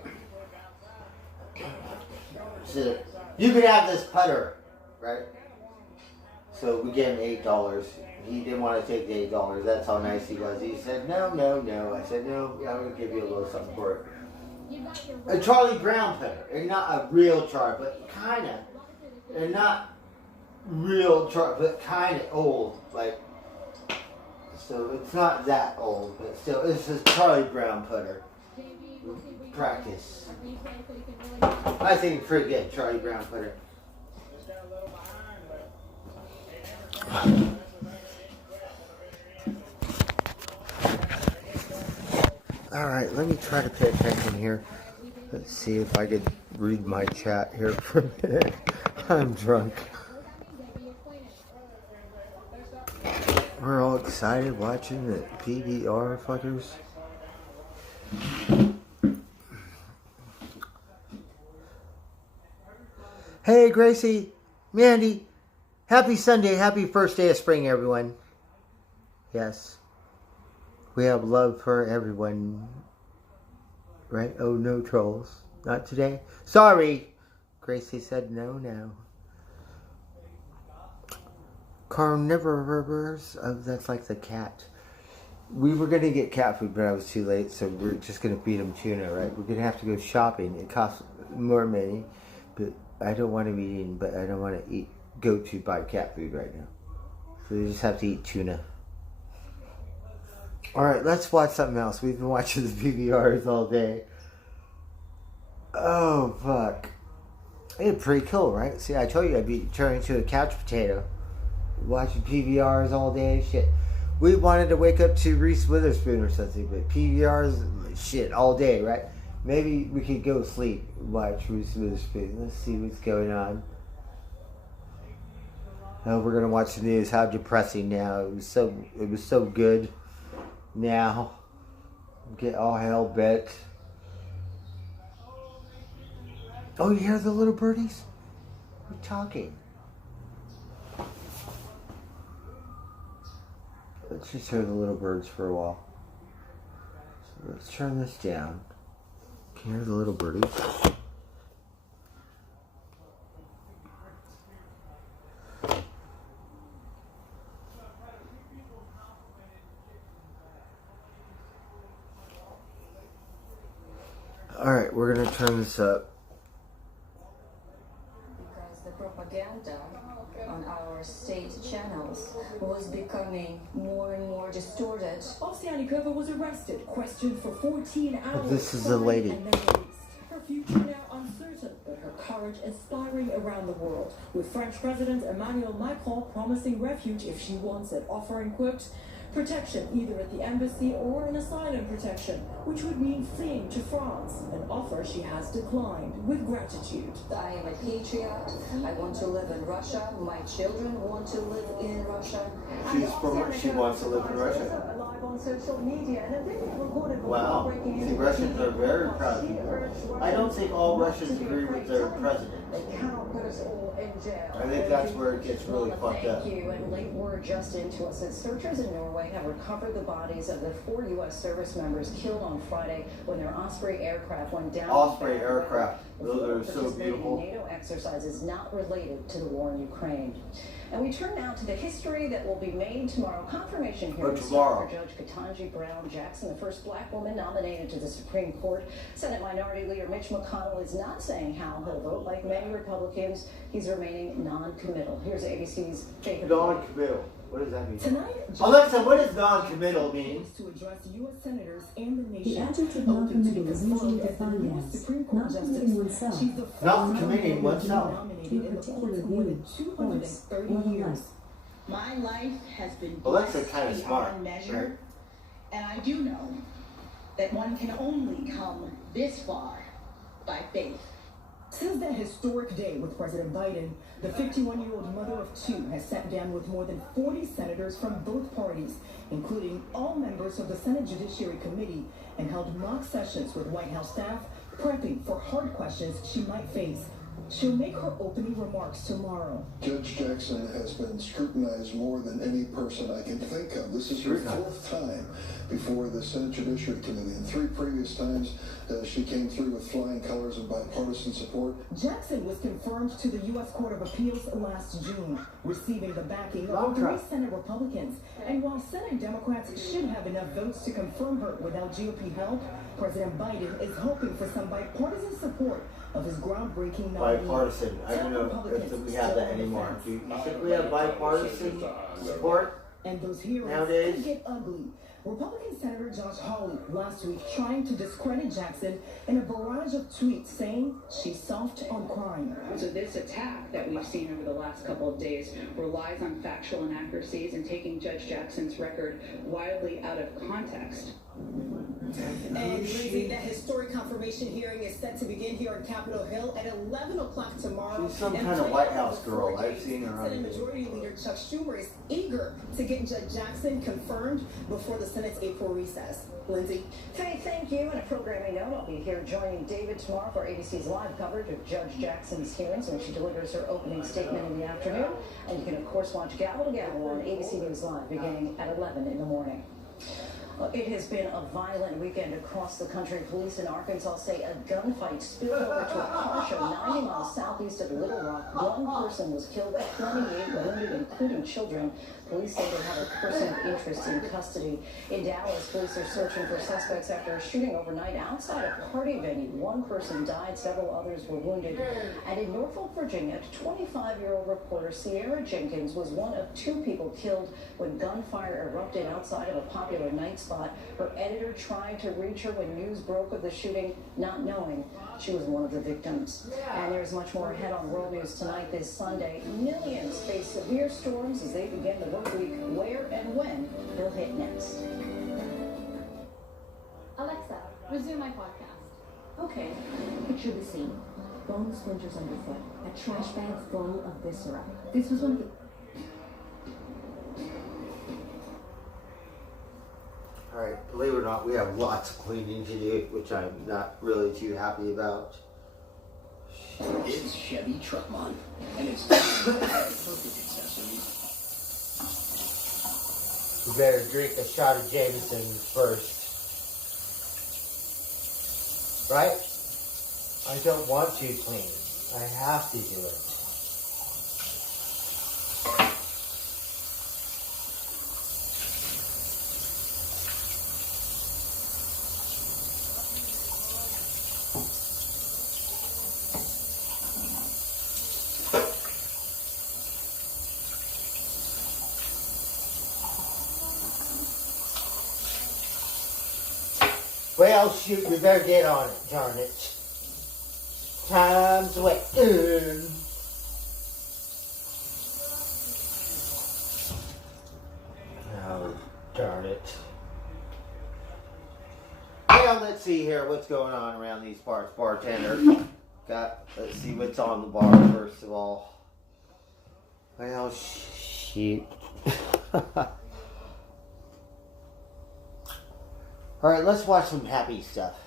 So you could have this putter, right? So we gave him $8. He didn't want to take the $8. That's how nice he was. He said, no, no, no. I said, no, I'm going to give you a little something for it. A Charlie Brown putter. And not a real Charlie, but kind of. And not real Charlie, but kind of old. Like, so it's not that old, but still, it's a Charlie Brown putter. Practice. I think it's pretty good, Charlie Brown putter. Alright, let me try to pay attention here. Let's see if I could read my chat here for a minute. I'm drunk. We're all excited watching the PBR fuckers. Hey Gracie, Mandy, happy Sunday, happy first day of spring everyone. Yes, we have love for everyone, right? Oh, no trolls, not today. Sorry, Gracie said no now. Carnivores, that's like the cat. We were going to get cat food, but I was too late, so we're just going to feed them tuna, right? We're going to have to go shopping. It costs more money, but I don't want to be eating, but I don't want to go to buy cat food right now. So we just have to eat tuna. Alright, let's watch something else. We've been watching the PBRs all day. Oh, fuck. It's pretty cool, right? See, I told you I'd be turning into a couch potato. Watching PBRs all day, shit. We wanted to wake up to Reese Witherspoon or something, but PBRs, shit, all day, right? Maybe we could go sleep, watch Reese Witherspoon. Let's see what's going on. Oh, we're gonna watch the news. How depressing now. It was so good. Now, get all hell bent. Oh, you hear the little birdies? We're talking. Let's just hear the little birds for a while. So let's turn this down. Can you hear the little birdies? Alright, we're going to turn this up. Because the propaganda on our state channels was becoming more and more distorted. Ovsyannikova was arrested, questioned for 14 hours. This is the lady. And then released. Her future now uncertain, but her courage inspiring around the world. With French President Emmanuel Macron promising refuge if she wants it, offering, quote, protection either at the embassy or an asylum protection, which would mean fleeing to France, an offer she has declined with gratitude. I am a patriot. I want to live in Russia. My children want to live in Russia. She wants to live in Russia. Live on social media, and a video recorded Wow. See, Russians are very proud people. I don't think all Russians agree with their president. They cannot put us all in jail. I think that's where it gets really fucked up. Thank you. And late word just into us that searchers in Norway have recovered the bodies of the 4 U.S. service members killed on Friday when their Osprey aircraft went down. Osprey aircraft. Those are so beautiful. NATO exercises not related to the war in Ukraine. And we turn now to the history that will be made tomorrow. Confirmation here for Judge Ketanji Brown Jackson, the first black woman nominated to the Supreme Court. Senate Minority Leader Mitch McConnell is not saying how he'll vote. Like many Republicans, he's remaining non-committal. Here's ABC's Jacob. Non-committal. What does that mean? Tonight, Alexa, what does non-committal mean? to address U.S. senators and the The nation. adjective non-committal is usually defined as not committing oneself, She's the Not first committing oneself nominated to in the particular court for more than view, 230 course, or years. life. My life has been Alexa's blessed kind of beyond smart, measure, right? and I do know that one can only come this far by faith. Since that historic day with President Biden, the 51-year-old mother of two has sat down with more than 40 senators from both parties, including all members of the Senate Judiciary Committee, and held mock sessions with White House staff, prepping for hard questions she might face. She'll make her opening remarks tomorrow. Judge Jackson has been scrutinized more than any person I can think of. This is her fourth time before the Senate Judiciary Committee. And 3 previous times, she came through with flying colors and bipartisan support. Jackson was confirmed to the U.S. Court of Appeals last June, receiving the backing Long of 3 try. Senate Republicans. And while Senate Democrats should have enough votes to confirm her without GOP help, President Biden is hoping for some bipartisan support of his groundbreaking nominee. Bipartisan. I don't know if we have that anymore. Do you think we have bipartisan support And those hearings nowadays? could get ugly. Republican Senator Josh Hawley last week trying to discredit Jackson in a barrage of tweets saying she's soft on crime. So this attack that we've seen over the last couple of days relies on factual inaccuracies and taking Judge Jackson's record wildly out of context. And Lindsay, that historic confirmation hearing is set to begin here on Capitol Hill at 11 o'clock tomorrow. She's some And kind of playing White out House over girl. 4 I've days, seen her on Senate video. Majority Leader Chuck Schumer is eager to get Judge Jackson confirmed before the Senate's April recess. Lindsay? Hey, thank you. And a programming note, I'll be here joining David tomorrow for ABC's live coverage of Judge Jackson's hearings when she delivers her opening statement in the afternoon. And you can, of course, watch Gavel to Gavel on ABC News Live beginning at 11 in the morning. It has been a violent weekend across the country. Police in Arkansas say a gunfight spilled over to a car show 90 miles southeast of Little Rock. 1 person was killed, 28 wounded, including children. Police say they have a person of interest in custody. In Dallas, police are searching for suspects after a shooting overnight outside a party venue. 1 person died, several others were wounded. And in Norfolk, Virginia, 25-year-old reporter Sierra Jenkins was one of 2 people killed when gunfire erupted outside of a popular night spot. Her editor trying to reach her when news broke of the shooting, not knowing she was one of the victims. And there's much more ahead on World News Tonight this Sunday. Millions face severe storms as they begin the work week. Where and when they'll hit next. Alexa, resume my podcast. Okay, picture the scene. Bone splinters underfoot, a trash bag full of viscera. This was one of the... Alright, believe it or not, we have lots of cleaning to do, which I'm not really too happy about. It's Chevy Truck Month, and it's perfect accessories. We better drink a shot of Jameson first. Right? I don't want to clean. I have to do it. Well, shoot, we better get on it, darn it. Time's waiting. Oh, darn it. Well, let's see here what's going on around these parts, bartender. Let's see what's on the bar first of all. Well, shoot. Alright, let's watch some happy stuff.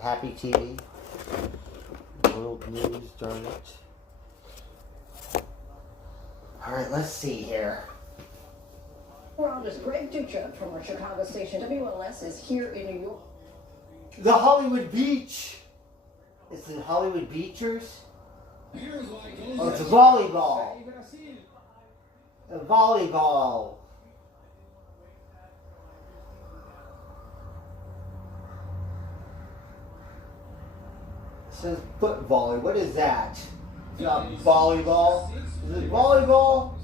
Happy TV. World News, darn it. Alright, let's see here. Meteorologist Greg Ducha from our Chicago station WLS is here in New York. The Hollywood Beach. It's the Hollywood Beachers. Oh, it's a volleyball. A volleyball. It says foot volley. What is that? It's not volleyball. Is it volleyball?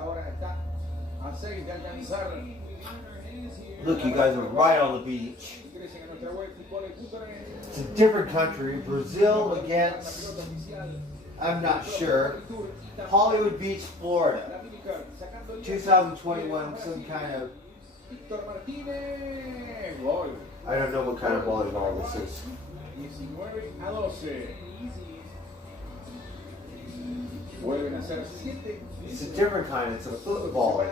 ahora está a 6 de alcanzar. Look, you guys are right on the beach. It's a different country. Brazil against, I'm not sure, Hollywood Beach, Florida. 2021, some kind of, I don't know what kind of volleyball this is. 19-12. Vuelven a ser 7. It's a different kind. It's a football.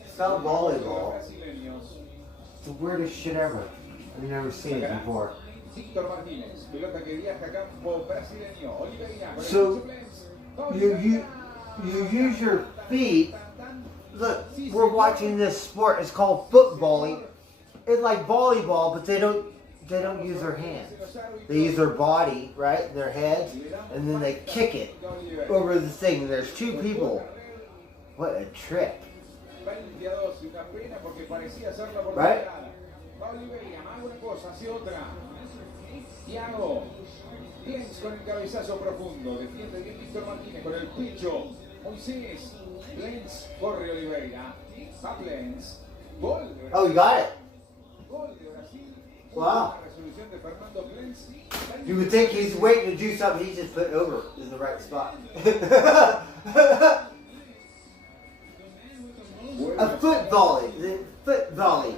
It's not volleyball. It's the weirdest shit ever. I've never seen it before. Víctor Martínez, pelota que viaja a campo brasileño. Oliveira con el So suplente. you use your feet. Look, we're watching this sport. It's called footballing. It's like volleyball, but they don't use their hands. They use their body, right, their head, and then they kick it over the thing. There's two people. What a trip. Right? Oliveira, más una cosa, hace otra. Thiago, Lenz con el cabezazo profundo. Defiende bien Víctor Martínez con el pecho. Moisés, Lenz, corre Oliveira. Va Lenz. Gol. Oh, you got it. Gol de Brasil. Wow. Resolución de Fernando Lenz. You would think he's waiting to do something. He just put it over in the right spot. A foot volley. Foot volley.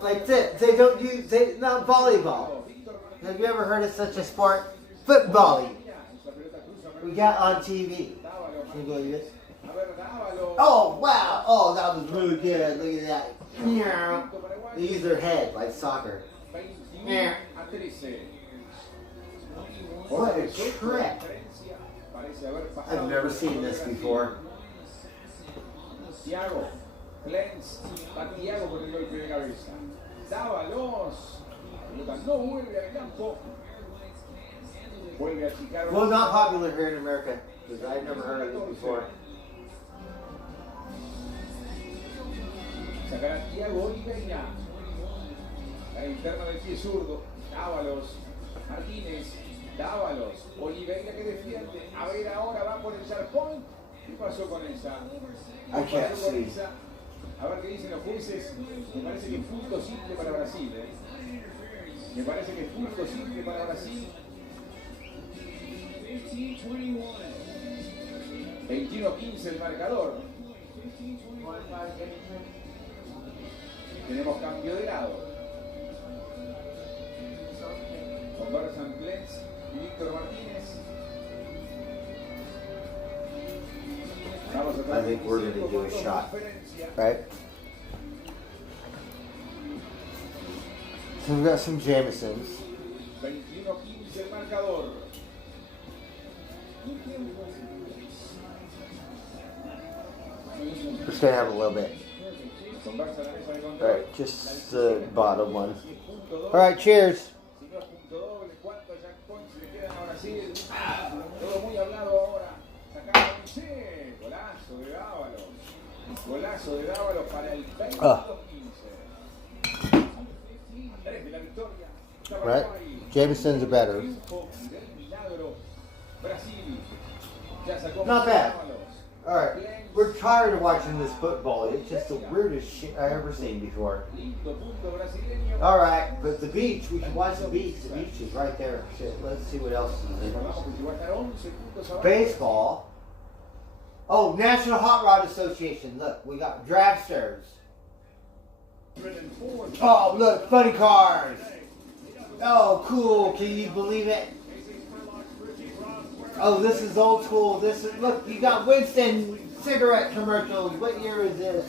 Like this. They don't use, not volleyball. Have you ever heard of such a sport? Foot volley. We got on TV. Can you believe it? Oh, wow. Oh, that was really good. Look at that. They use their head like soccer. What a trick. I've never seen this before. Thiago, Lenz, va Thiago con el golpe de cabeza. Dávalos. No vuelve al campo. Vuelve a Chicago. Well, not popular here in America because I've never heard of it before. Sacará Thiago Oliveira. La interna del pie zurdo. Dávalos. Martínez. Dávalos. Oliveira que defiende. A ver ahora va por el Sharpoint. ¿Qué pasó con esa? I can't see. A ver qué dicen los jueces. Me parece que es punto simple para Brasil. Me parece que es punto simple para Brasil. 21-15 el marcador. Tenemos cambio de lado. Conversan Lenz y Víctor Martínez. I think we're going to do a shot, right? So we've got some Jamesons. 21-15 el marcador. Just going to have a little bit. Alright, just the bottom one. Alright, cheers. Golazo de Dávalos para el 20-15. 3 de la victoria. Right? Jamesons are better. Not bad. Alright, we're tired of watching this football. It's just the weirdest shit I've ever seen before. Alright, but the beach, we can watch the beach. The beach is right there. Shit, let's see what else is in. Baseball. Oh, National Hot Rod Association. Look, we got dragsters. Oh, look, funny cars. Oh, cool. Can you believe it? Oh, this is old school. This is, look, you got Winston cigarette commercials. What year is this?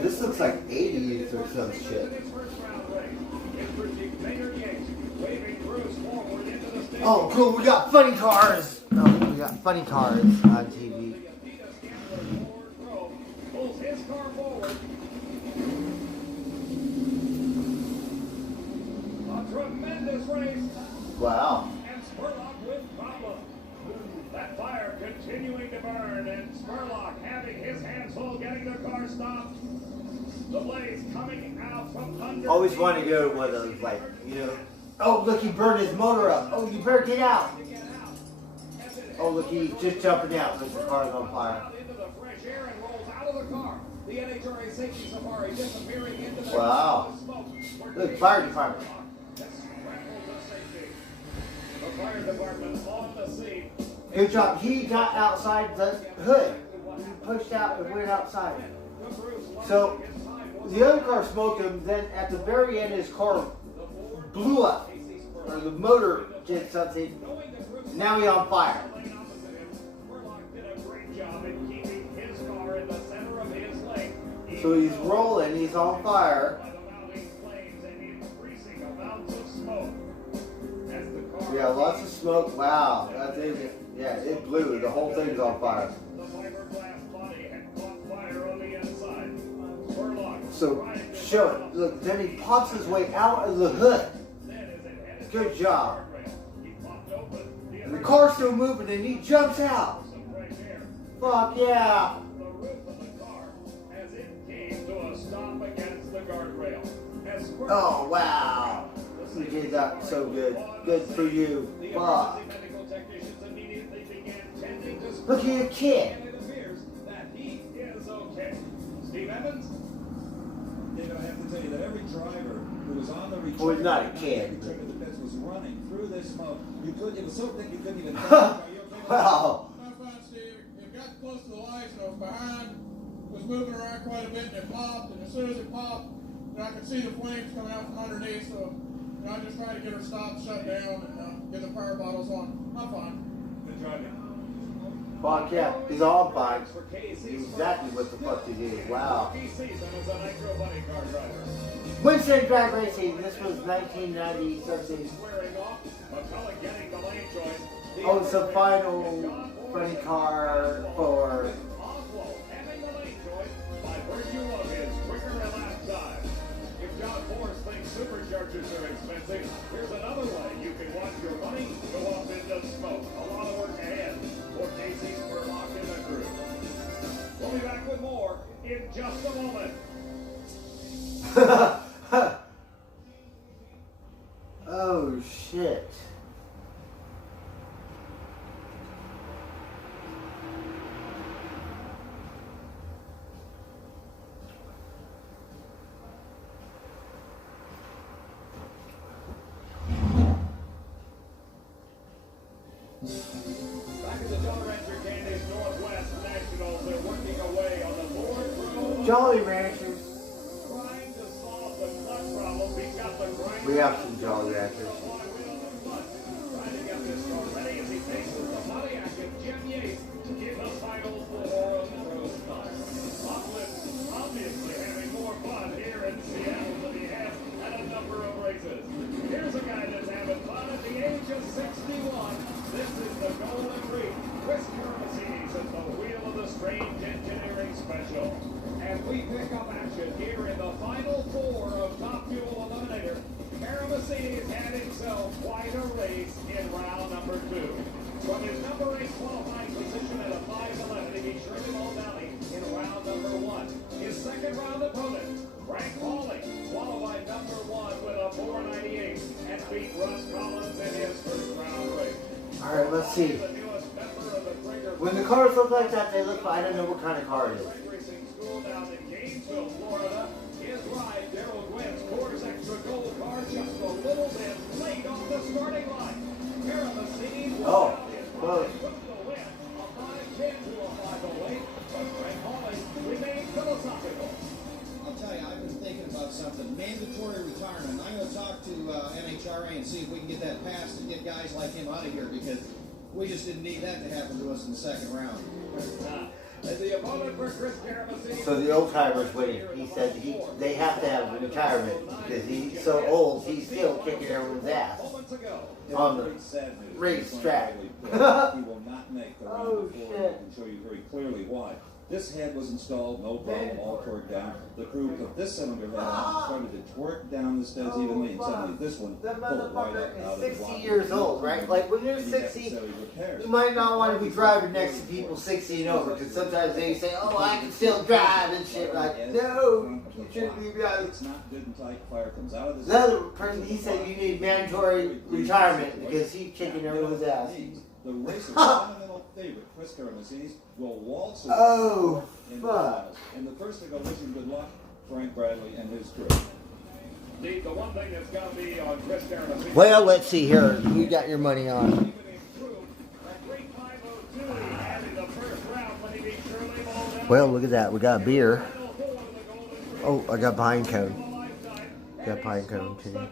This looks like 80s or some shit. Oh, cool. We got funny cars. Oh, we got funny cars on TV. Tremendous race. Wow. And Spurlock with problem. That fire continuing to burn, and Spurlock having his hands full getting the car stopped. The blaze coming out from under. Always wanted to go to one of those, like, you know. Oh, look, he burned his motor up. Oh, you better get out. Oh, look, he's just jumping out because the car's on fire. Into the fresh air and rolls out of the car. The NHRA safety safari disappearing into the Wow. smoke. Look, fire department. The fire department on the scene. Good job. He got outside the hood. He pushed out and went outside. So the other car smoked him. Then at the very end, his car blew up, or the motor did something. Now he's on fire. So he's rolling. He's on fire. Yeah, lots of smoke. Wow, that thing, yeah, it blew. The whole thing's on fire. So, sure. Look, then he pops his way out of the hood. Good job. And the car's still moving, and he jumps out. Fuck yeah. Oh wow. You did that so good. Good for you. Fuck. Look at your kid. Steve Evans? David, I have to tell you that every driver who was on the retreat, Well, he's not a kid. the defense was running through this smoke. It was so thick you couldn't even Wow. Not fun, Steve. It got close to the lights and I was behind, was moving around quite a bit and it popped, and as soon as it popped, I could see the flames coming out from underneath, so I just tried to get her stopped, shut down, and get the fire bottles on. I'm fine. Good driving. Fuck yeah. He's all fine. Exactly what the fuck he did. Wow. Winston Drag Racing. This was 1990 something. Oh, it's the final funny car for. John Force thinks superchargers are expensive. Here's another way you can watch your money go up into smoke. A lot of work ahead for Casey Spurlock and the crew. We'll be back with more in just a moment. Oh shit. Back at the Jolly Rancher Candies Northwest Nationals, they're working away on the board room. Jolly Ranchers. Trying to solve the clutch problem. We've got the grind. We have some Jolly Ranchers. Trying to get this car ready as he faces the Pontiac of Jim Yates in the final four of the Rose Cup. Uplift obviously having more fun here in Seattle than he has at a number of races. Here's a guy that's having fun at the age of 61. This is the Golden Creek. Chris Mercedes at the wheel of the Strange Engineering Special. As we pick up action here in the final four of Top Fuel Eliminator, Mercedes had himself quite a race in round number 2. From his number 8 qualifying position at a 5:11, he beat Shirley Muldowney in round number 1. His second round opponent, Frank Hawley, qualified number 1 with a 4.98 and beat Russ Collins in his first round race. Alright, let's see. When the cars look like that, they look. I don't know what kind of car it is. Racing school down in Gainesville, Florida. His ride, Daryl Gwynn's Coors Extra Gold car, just a little bit late off the starting line. Mercedes Oh, close. took the win, a 5:10 to a 5:08, but Frank Hawley remained philosophical. I'll tell you, I've been thinking about something. Mandatory retirement. I'm going to talk to NHRA and see if we can get that passed and get guys like him out of here, because we just didn't need that to happen to us in the second round. The opponent for Chris Karamazine. So the old timer's winning. He said they have to have retirement because he's so old. He's still kicking everyone's ass on the racetrack. He will not make the round Oh, before. shit. I can show you very clearly why. This head was installed, no problem, all torqued down. The crew put this cylinder head on, started to torque down the studs evenly, and suddenly this one That pulled right motherfucker out of is the 60 block. years old, right? Like when you're 60, you might not want to be driving next to people 60 and over because sometimes they say, "Oh, I can still drive" and shit. Like, no, you shouldn't be driving. It's not good and tight. Fire comes out of this. The other person, he said you need mandatory retirement because he's kicking everyone's ass. The racer's fundamental favorite, Chris Karamazidis, will waltz Oh, in fuck. finals. And the first to go, wishing good luck, Frank Bradley and his crew. The one thing that's got to be on Chris Karamazidis. Well, let's see here. Who got your money on? Well, look at that. We got a beer. Oh, I got pine cone. Got pine cone too.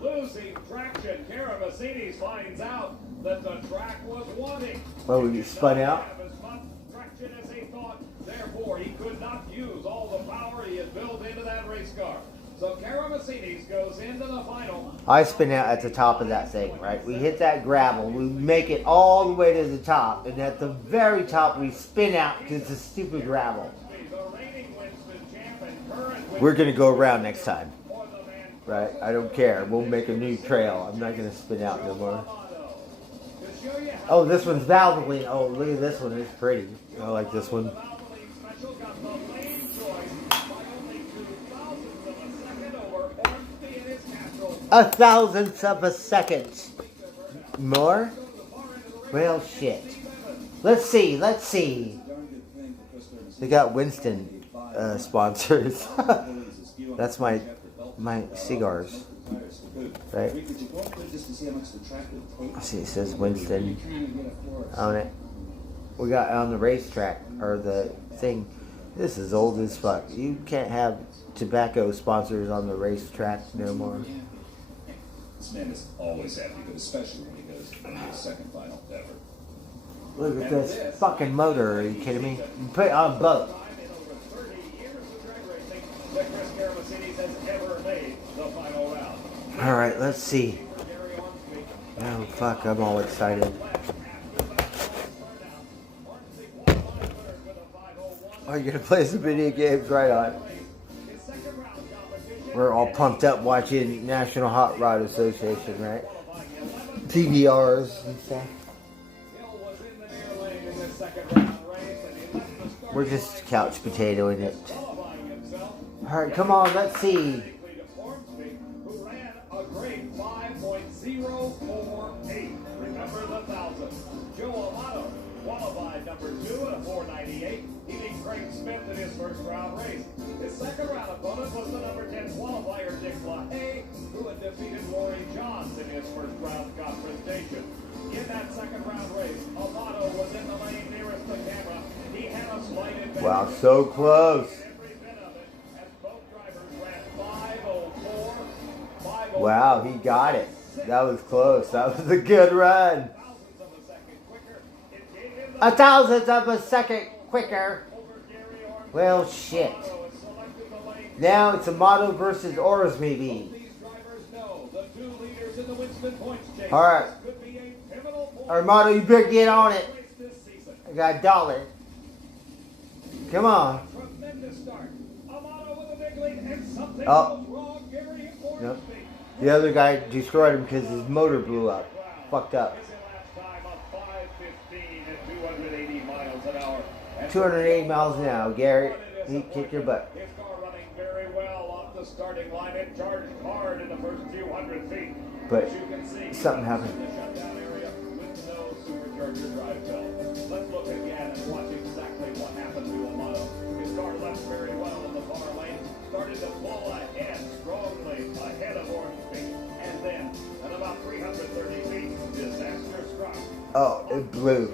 Losing traction, Karamazidis finds out that the track was wanting. Oh, you spun out? As much traction as he thought, therefore he could not use all the power he had built into that race car. So Karamazidis goes into the final. I spin out at the top of that thing, right? We hit that gravel. We make it all the way to the top. And at the very top, we spin out because it's stupid gravel. We're going to go around next time. Right? I don't care. We'll make a new trail. I'm not going to spin out no more. Oh, this one's Valvoline. Oh, look at this one. It's pretty. I like this one. A thousandth of a second. More? Well, shit. Let's see. Let's see. They got Winston sponsors. That's my cigars. Right? See, it says Winston on it. We got on the racetrack, or the thing. This is old as fuck. You can't have tobacco sponsors on the racetrack no more. This man is always happy, but especially when he goes into his second final ever. Look at this fucking motor. Are you kidding me? You put it on both. Alright, let's see. Oh, fuck. I'm all excited. Oh, you're gonna play some video games? Right on. We're all pumped up watching National Hot Rod Association, right? PBRs and stuff. We're just couch potatoing it. Alright, come on, let's see. Who ran a great 5.048. Remember the 1,000. Joe Amato qualified number 2 at a 498. He beat Craig Smith in his first round race. His second round opponent was the number 10 qualifier Dick LaHaye, who had defeated Laurie Johns in his first round confrontation. In that second round race, Amato was in the lane nearest the camera. He had a slight advantage. Wow, so close. Wow, he got it. That was close. That was a good run. A thousandth of a second quicker. Well, shit. Now it's Amato versus Orsmeby. Alright. Amato, you better get on it. I got $1. Come on. Oh. Nope. The other guy destroyed him because his motor blew up. Fucked up. 280 miles an hour. Gary, he kicked your butt. His car running very well off the starting line. It charged hard in the first few hundred feet. But As you can see, something happened. in the shutdown area with no supercharger drive belt. Let's look again and watch exactly what happened to Amato. His car left very well in the far lane. Started to pull ahead strongly ahead of Ormsby. And then at about 330 feet, disaster struck. Oh, it blew.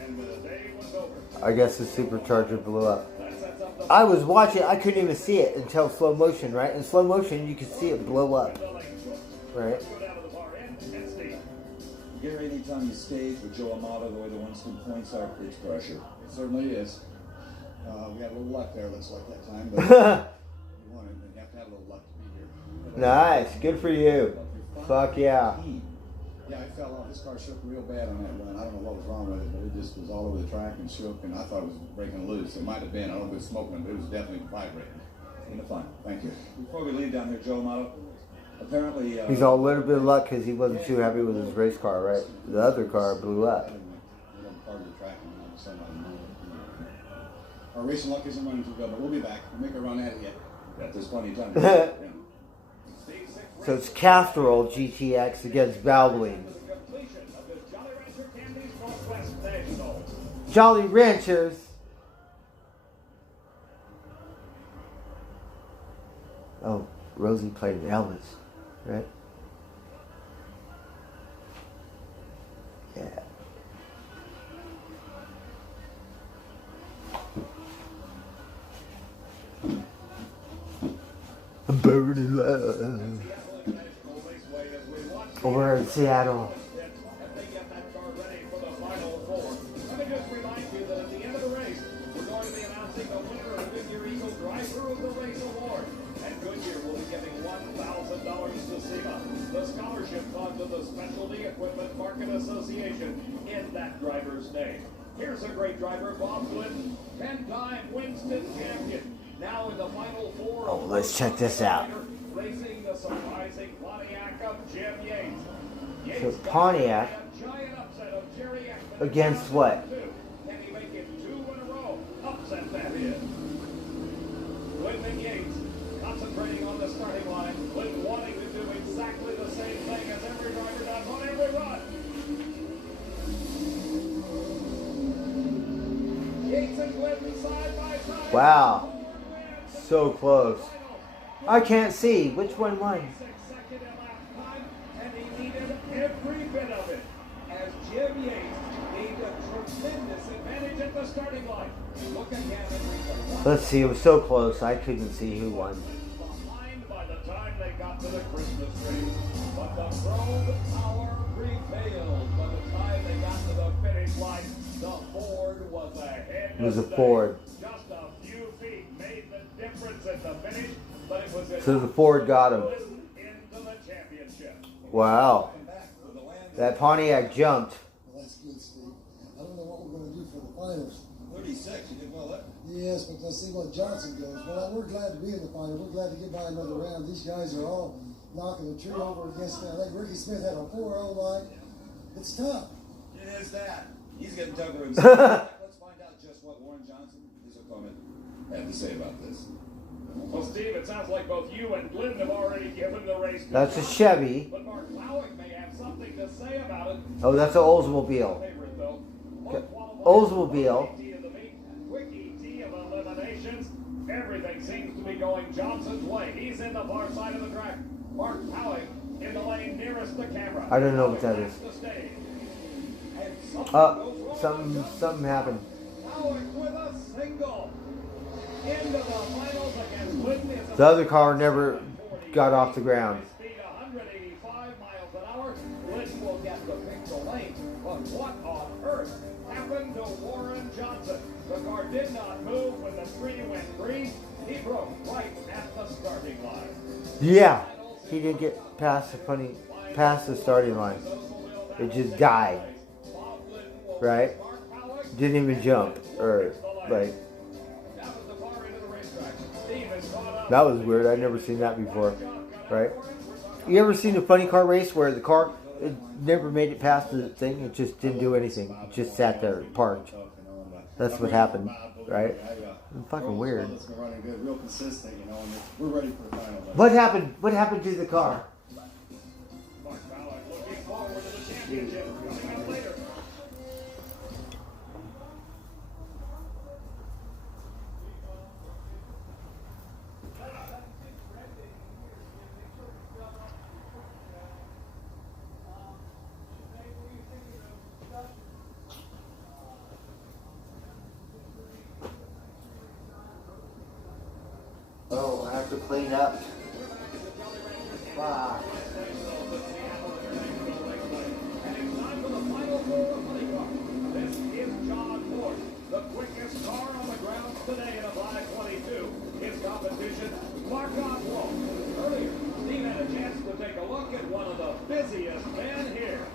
And the day was over. I guess the supercharger blew up. I was watching, I couldn't even see it until slow motion, right? In slow motion, you could see it blow up. Right? Gary, anytime you stage with Joe Amato the way the Winston points are, it's pressure. It certainly is. We had a little luck there, looks like that time, but you have to have a little luck to be here. Nice. Good for you. Fuck yeah. Yeah, it fell off. This car shook real bad on that run. I don't know what was wrong with it, but it just was all over the track and shook, and I thought it was breaking loose. It might have been. I don't know if it was smoking, but it was definitely vibrating. In the fun. Thank you. Before we leave down here, Joe Amato, apparently... He's all a little bit of luck because he wasn't too happy with his race car, right? The other car blew up. Part of the track and somebody moved. Our racing luck isn't running too good, but we'll be back. We'll make a run at it yet. Yeah, there's plenty of time. So it's Castrol GTX against Valvoline. Jolly Ranchers. Oh, Rosie played Elvis, right? Yeah. Burning love. Over in Seattle. The scholarship fund of the Specialty Equipment Market Association in that driver's name. Here's a great driver, Bob Glidden, 10-time Winston champion. Now in the final four. Oh, let's check this out. Racing the surprising Pontiac of Jim Yates. So Pontiac against what? Can he make it 2 in a row? Upset that is. Glidden and Yates concentrating on the starting line. Glidden wanting to do exactly the same thing as every driver does on every run. Yates and Glidden side by side. Wow. So close. I can't see. Which one won? And he needed every bit of it. As Jim Yates gained a tremendous advantage at the starting line. Look again. Let's see. It was so close. I couldn't see who won. Behind by the time they got to the Christmas tree. But the Probe Power prevailed by the time they got to the finish line. The Ford was ahead. It was a Ford. Just a few feet made the difference at the finish, but it was So the Ford got him. into the championship. Wow. That Pontiac jumped. Well, that's good, Steve. I don't know what we're going to do for the finals. 36, you did well there. Yes, but let's see what Johnson goes. Well, we're glad to be in the final. We're glad to get by another round. These guys are all knocking the tree over against me. I think Ricky Smith had a 4-0 line. It's tough. It is that. He's getting tougher himself. Let's find out just what Warren Johnson, his opponent, had to say about this. Well, Steve, it sounds like both you and Glidden have already given the race. That's a Chevy. But Mark Lowick may have something to say about it. Oh, that's an Oldsmobile. Oldsmobile. Quickie T of eliminations. Everything seems to be going Johnson's way. He's in the far side of the track. Mark Lowick in the lane nearest the camera. I don't know what that is. Something happened. Lowick with a single. Into the finals against Glidden. The other car never got off the ground. Speed 185 miles an hour. Glidden will get to pick the lane. But what on earth happened to Warren Johnson? The car did not move when the screen went green. He broke right at the starting line. Yeah, he didn't get past the starting line. It just died. Right? Didn't even jump or like. That was weird. I'd never seen that before. Right? You ever seen a funny car race where the car it never made it past the thing? It just didn't do anything. It just sat there parked. That's what happened. Right? It's fucking weird. Running good, real consistent, you know, and we're ready for the final. What happened? What happened to the car? Looking forward to the championship coming up later. Oh, I have to clean up. Wow. This is John Ford, the quickest car on the ground today in a 522. His competition, Mark Oswald. Earlier, Steve had a chance to take a look at one of the busiest men here.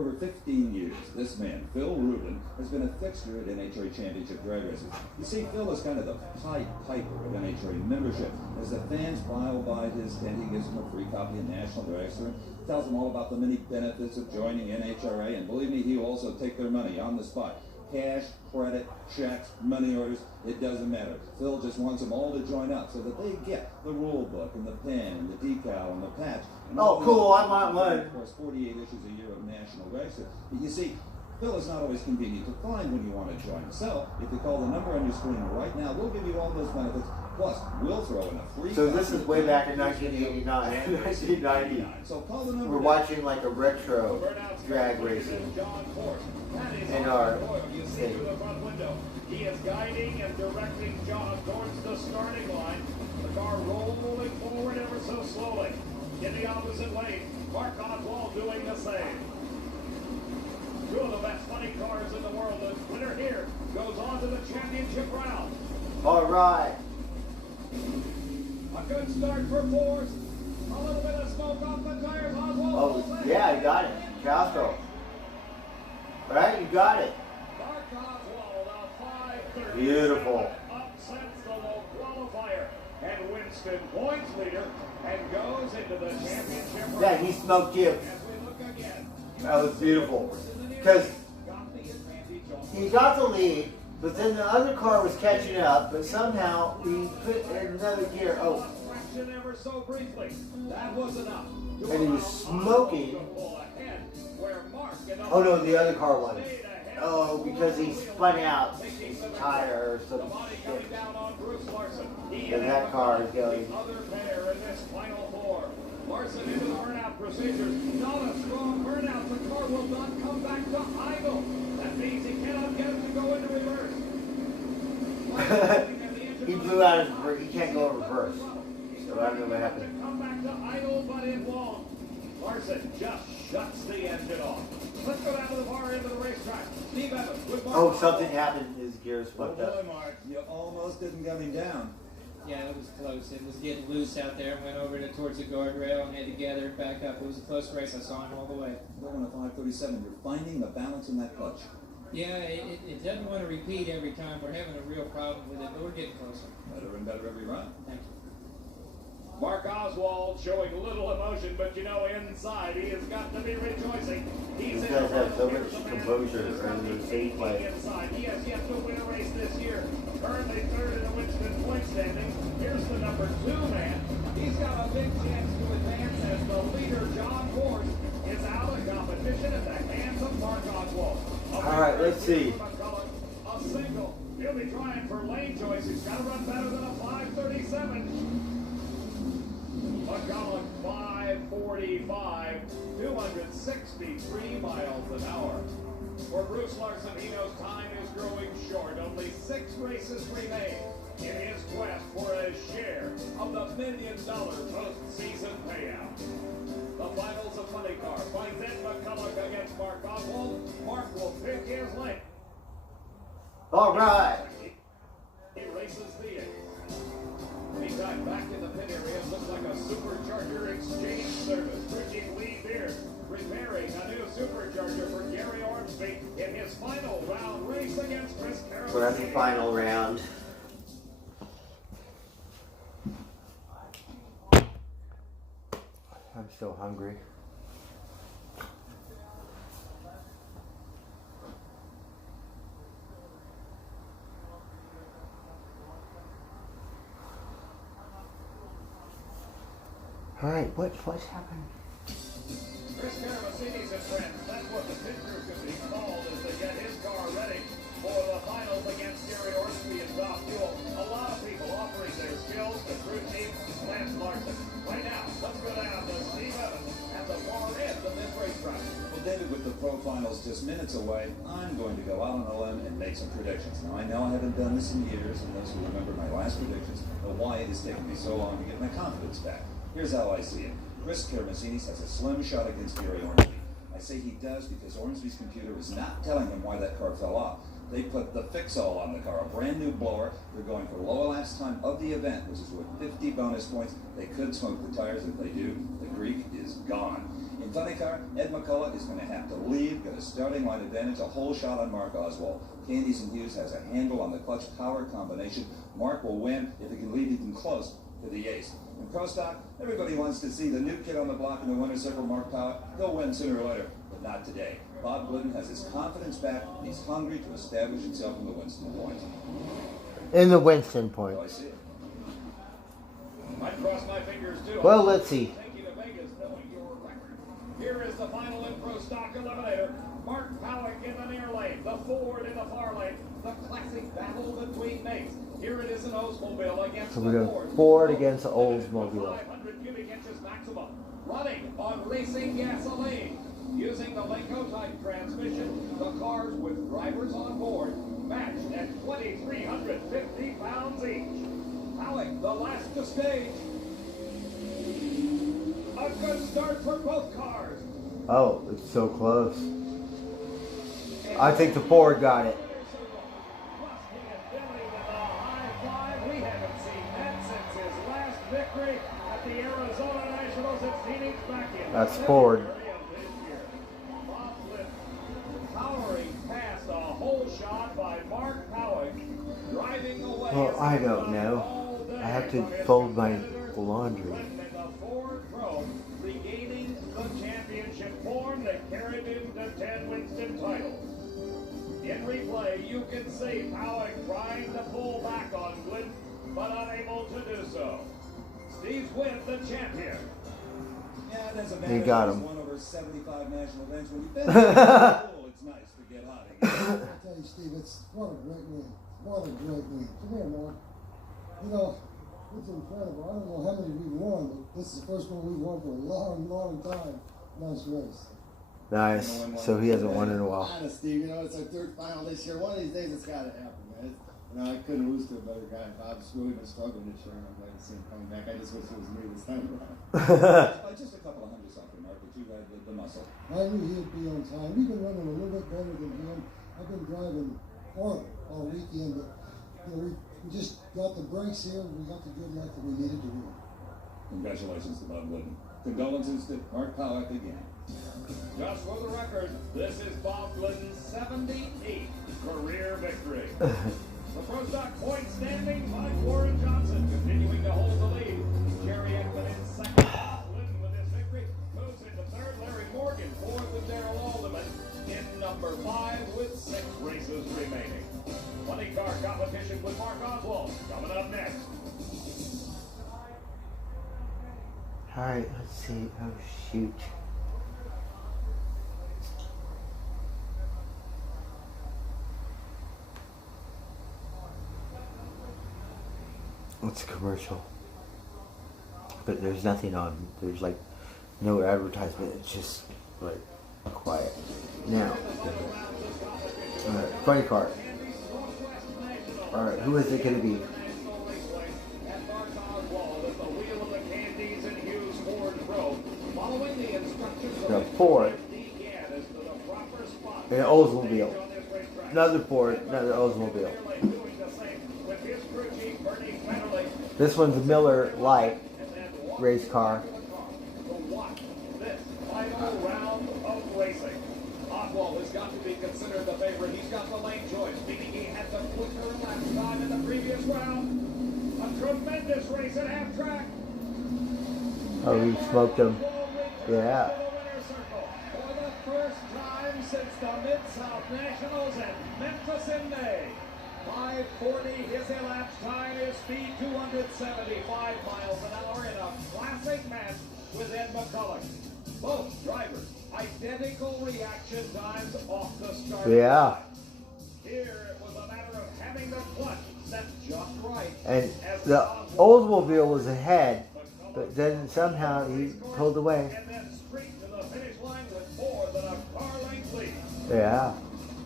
For over 15 years, this man, Phil Rubin, has been a fixture at NHRA Championship drag races. You see, Phil is kind of the Pied Piper of NHRA membership. As the fans file by his tent, he gives them a free copy of National Dragster, tells them all about the many benefits of joining NHRA, and believe me, he will also take their money on the spot. Cash, credit, checks, money orders, it doesn't matter. Phil just wants them all to join up so that they get the rule book and the pen and the decal and the patch. And oh, cool, I want one. Of course, 48 issues a year of National Dragster. But you see, Phil is not always convenient to find when you want to join. So, if you call the number on your screen right now, we'll give you all those benefits. Plus, we'll throw in a free... So this is way back in 1989, 1990. So call the number. We're watching like a retro drag racing in our state. He is guiding and directing John towards the starting line. The car rolling forward ever so slowly. In the opposite lane, Mark Oswald doing the same. Two of the best funny cars in the world. The winner here goes on to the championship round. All right. A good start for Force. A little bit of smoke off the tires. Oswald. Oh, yeah, you got it. Castro. Right, you got it. Mark Oswald, a 5:30. Beautiful. Upsets the low qualifier. And Winston points leader and goes into the championship round. Yeah, he smoked you. As we look again. That was beautiful. Because he got the lead, but then the other car was catching up, but somehow he put in another gear. Oh. Ever so briefly. That was enough. And he was smoking. Oh no, the other car won. Oh, because he spun out his tire or some shit. And that car is going. Larson into the burnout procedures. Not a strong burnout. The car will not come back to idle. That means he cannot get it to go into reverse. He blew out his reverse. He can't go in reverse. So I don't know what happened. Come back to idle, but it won't. Larson just shuts the engine off. Let's go down to the far end of the racetrack. Steve Evans with Mark. Oh, something happened. His gears fucked up. Mark, you almost didn't get him down. Yeah, it was close. It was getting loose out there and went over towards the guardrail and had to gather it back up. It was a close race. I saw him all the way. Going at 5:37, you're finding the balance in that clutch. Yeah, it doesn't want to repeat every time. We're having a real problem with it, but we're getting closer. Better and better every run. Thank you. Mark Oswald showing little emotion, but you know inside he has got to be rejoicing. These guys have so much composure and they're safe play. Inside. He has yet to win a race this year. Currently third in the Winston point standing. Here's the number 2 man. He's got a big chance to advance as the leader, John Force, is out of competition at the hands of Mark Oswald. All right, let's see. A single. He'll be trying for lane choice. He's got to run better than a 5:37. McCulloch 5:45, 263 miles an hour. For Bruce Larson, he knows time is growing short. Only 6 races remain in his quest for a share of the $1 million postseason payout. The finals of Funny Car finds Ed McCulloch against Mark Oswald. Mark will pick his lane. All right. He races the 8th. Meantime, back in the pit area, looks like a supercharger exchange service. Bridging Lee Beard preparing a new supercharger for Gary Ormsby in his final round race against Chris Carroll. So that's the final round. I'm so hungry. All right, what's happened? Chris Karamazidis and friends, that's what the pit crew could be called as they get his car ready for the finals against Gary Ormsby and Top Fuel. A lot of people offering their skills to crew team Lance Larson. Right now, let's go down to Steve Evans at the far end of this racetrack. Well, David, with the pro finals just minutes away, I'm going to go out on a limb and make some predictions. Now, I know I haven't done this in years, and those who remember my last predictions know why it has taken me so long to get my confidence back. Here's how I see it. Chris Karamazidis has a slim shot against Gary Ormsby. I say he does because Ormsby's computer is not telling him why that car fell off. They put the fix-all on the car, a brand new blower. They're going for low elapsed time of the event, which is worth 50 bonus points. They could smoke the tires. If they do, the Greek is gone. In The funny car, Ed McCulloch is going to have to lead, get a starting line advantage, a whole shot on Mark Oswald. Candies and Hughes has a handle on the clutch power combination. Mark will win if he can lead even close to the ace. In Pro Stock, everybody wants to see the new kid on the block in the winner's circle, Mark Power. He'll win sooner or later, but not today. Bob Glidden has his confidence back, and he's hungry to establish himself in the Winston Point. In the Winston Point. Oh, I see it. I'd cross my fingers too. Well, let's see. Take you to Vegas knowing your record. Here is the final in Pro Stock Eliminator. Mark Powick in the near lane, the Ford in the far lane, the classic battle between mates. Here it is in Oldsmobile against So we the go Ford against Oldsmobile. 500 cubic inches maximum. Running on racing gasoline. Using the Lenco type transmission, the cars with drivers on board, matched at 2,350 pounds each. Powick, the last to stage. A good start for both cars. Oh, it's so close. I think the Ford got it. We haven't seen that since his last victory at the Arizona Nationals at Phoenix back in That's Ford. Bob Glidden powering past a whole shot by Mark Powick, driving away. Well, I don't know. I have to fold my laundry. And the Ford Pro regaining the championship form that carried him to 10 Winston titles. In replay, you can see Powick trying to pull back on Glidden, but unable to do so. Steve Swift, the champion. Yeah, there's a He got him. won over 75 national events. When you've been it's nice to get out again. I tell you, Steve, what a great win. What a great win. Come here, Mark. You know, it's incredible. I don't know how many we've won, but this is the first one we've won for a long, long time. Nice race. Nice. So he hasn't won in a while. Honest, Steve, you know, it's our third final this year. One of these days it's got to happen, man. You know, I couldn't lose to a better guy. Bob's really been struggling this year, and I'm glad to see him coming back. I just wish it was me this time around. Just a couple of hundred something, Mark, but you had the muscle. I knew he'd be on time. We've been running a little bit better than him. I've been driving horrible all weekend, but you know, we just got the brakes here, and we got the good luck that we needed to win. Congratulations to Bob Glidden. Condolences to Mark Powick again. Just for the record, this is Bob Glidden's 78th career victory. The Pro Stock point standing by Warren Johnson continuing to hold the lead. Jerry Ekman in second. Glidden with his victory moves into third. Larry Morgan fourth with Darrell Alderman in number 5 with 6 races remaining. 20-car competition with Mark Oswald coming up next. Alright, let's see. Oh, shoot. It's a commercial. But there's nothing on. There's like no advertisement. It's just like quiet. Now. Alright, funny car. Alright, who is it going to be? The Ford. An Oldsmobile. Another Ford, another Oldsmobile. This one's a Miller Lite race car. Final round of racing. Oswald has got to be considered the favorite. He's got the lane choice, meaning he had the quicker lap time in the previous round. A tremendous race at half track. Oh, he smoked him. Yeah. For the first time since the Mid-South Nationals at Memphis in May. 5:40, his elapsed time is speed 275 miles an hour in a classic match with Ed McCulloch. Both drivers, identical reaction times off the start. Yeah. Here it was a matter of having the clutch set just right. And the Oldsmobile was ahead, but then somehow he pulled away. And then straight to the finish line with more than a car length lead. Yeah.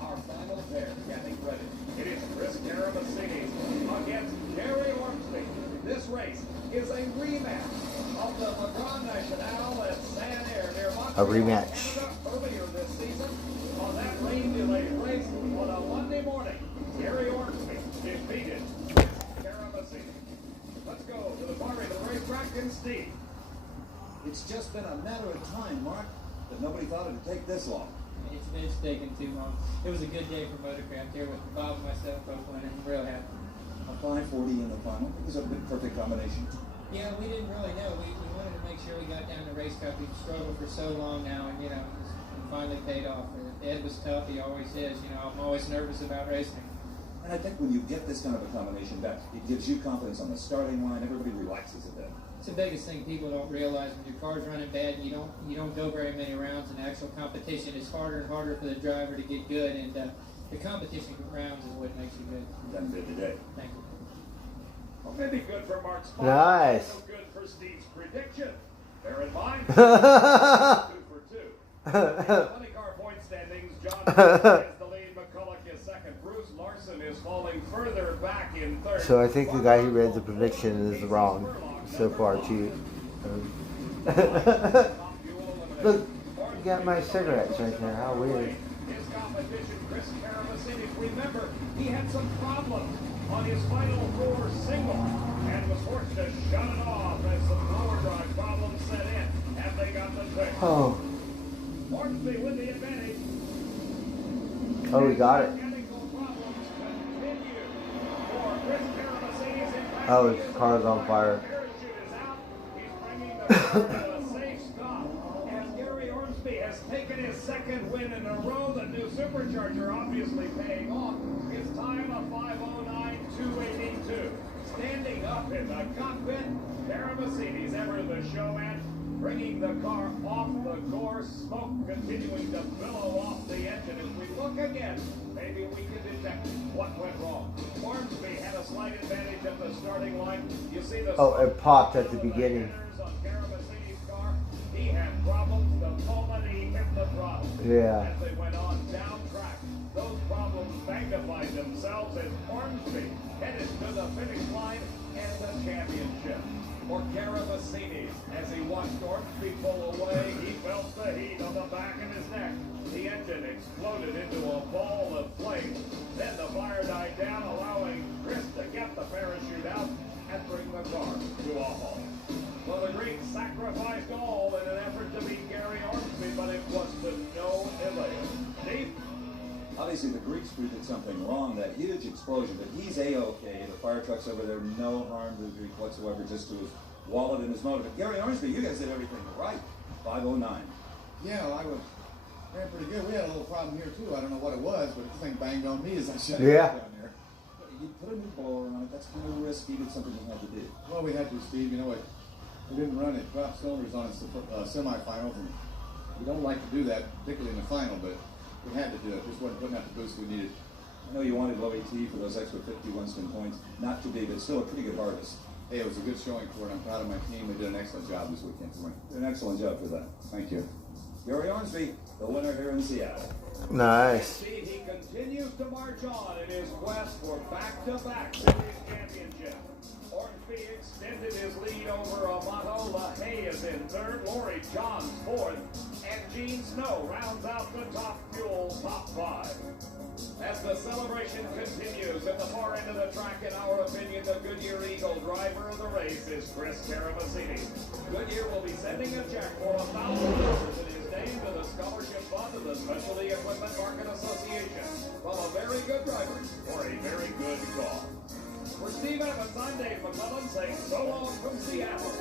Our final pair getting ready. It is Chris Karamazini against Gary Ormsby. This race is a rematch of the LeGrand National at San Air near Montreal, A rematch. Canada, earlier this season. On that rain-delayed race on a Monday morning, Gary Ormsby defeated Karamazini. Let's go to the bar of the racetrack in Steve. It's just been a matter of time, Mark. but nobody thought it'd take this long. It's taken too long. It was a good day for Motorcraft here with Bob and myself both winning. I'm real happy. A 540 in the final. It was a perfect combination. Yeah, we didn't really know. We wanted to make sure we got down to race cup. We've struggled for so long now, and it finally paid off. Ed was tough. He always is. I'm always nervous about racing. And I think when you get this kind of a combination back, it gives you confidence on the starting line. Everybody relaxes a bit. It's the biggest thing people don't realize. When your car's running bad, you don't go very many rounds in actual competition. It's harder and harder for the driver to get good, and the competition rounds is what makes you good. Done good today. Thank you. Well, maybe good for Mark's spot. Nice. So good for Steve's prediction. Bear in mind, 2 for 2. Funny car point standings. John is the lead. McCulloch is second. Bruce Larson is falling further back in third. So I think the guy who read the prediction is wrong so far too. Look, you got my cigarettes right there. How weird. His competition, Chris Karamazini. Remember, he had some problems on his final 4 single and was forced to shut it off as some lower drive problems set in, and they got the fix. Oh. Hornsby with the advantage. Oh, we got it. Oh, his car's on fire. And Gary Ormsby has taken his second win in a row. The new supercharger obviously paying off. His time of 5:09.282. Standing up in the cockpit, Karamazini's ever the showman, bringing the car off the course. Smoke continuing to billow off the engine. As we look again, maybe we can detect what went wrong. Ormsby had a slight advantage at the starting line. You see the it popped at the beginning. on Karamazini's car. He had problems the moment he hit the throttle. Yeah. As they went on down track, those problems magnified themselves as Ormsby headed to the finish line and the championship. For Karamazini, as he watched Ormsby pull away, he felt the heat on the back of his neck. The engine exploded into a ball of flames. Then the fire died down, allowing Chris to get the parachute out and bring the car to a halt. Well, the Greeks sacrificed all in an effort to beat Gary Ormsby, but it was to no avail. Steve? Obviously, the Greeks did something wrong, that huge explosion, but he's A-OK. The fire truck's over there, no harm to the Greek whatsoever, just to his wallet and his motor. But Gary Ormsby, you guys did everything right. 5:09. Yeah, well, I ran pretty good. We had a little problem here too. I don't know what it was, but the thing banged on me as I shut it down there. You put a new blower on it. That's kind of risky, but something you had to do. Well, we had to, Steve. You know what? We didn't run it. Dropped cylinders on its semifinals, and we don't like to do that, particularly in the final, but we had to do it. Just wasn't putting out the boost we needed. I know you wanted low AT for those extra 51 spin points. Not too big, but still a pretty good harvest. Hey, it was a good showing for it. I'm proud of my team. They did an excellent job this weekend for me. Did an excellent job for that. Thank you. Gary Ormsby, the winner here in Seattle. Nice. He continues to march on in his quest for back-to-back series championship. Ormsby extended his lead over Amato. LaHaye is in third. Laurie Johns fourth. And Gene Snow rounds out the Top Fuel top 5. As the celebration continues at the far end of the track, in our opinion, the Goodyear Eagle driver of the race is Chris Karamazini. Goodyear will be sending a check for $1,000 in his name to the scholarship fund of the Specialty Equipment Market Association from a very good driver for a very good cause. For Steve Evans, I'm Dave McClellan saying so long from Seattle.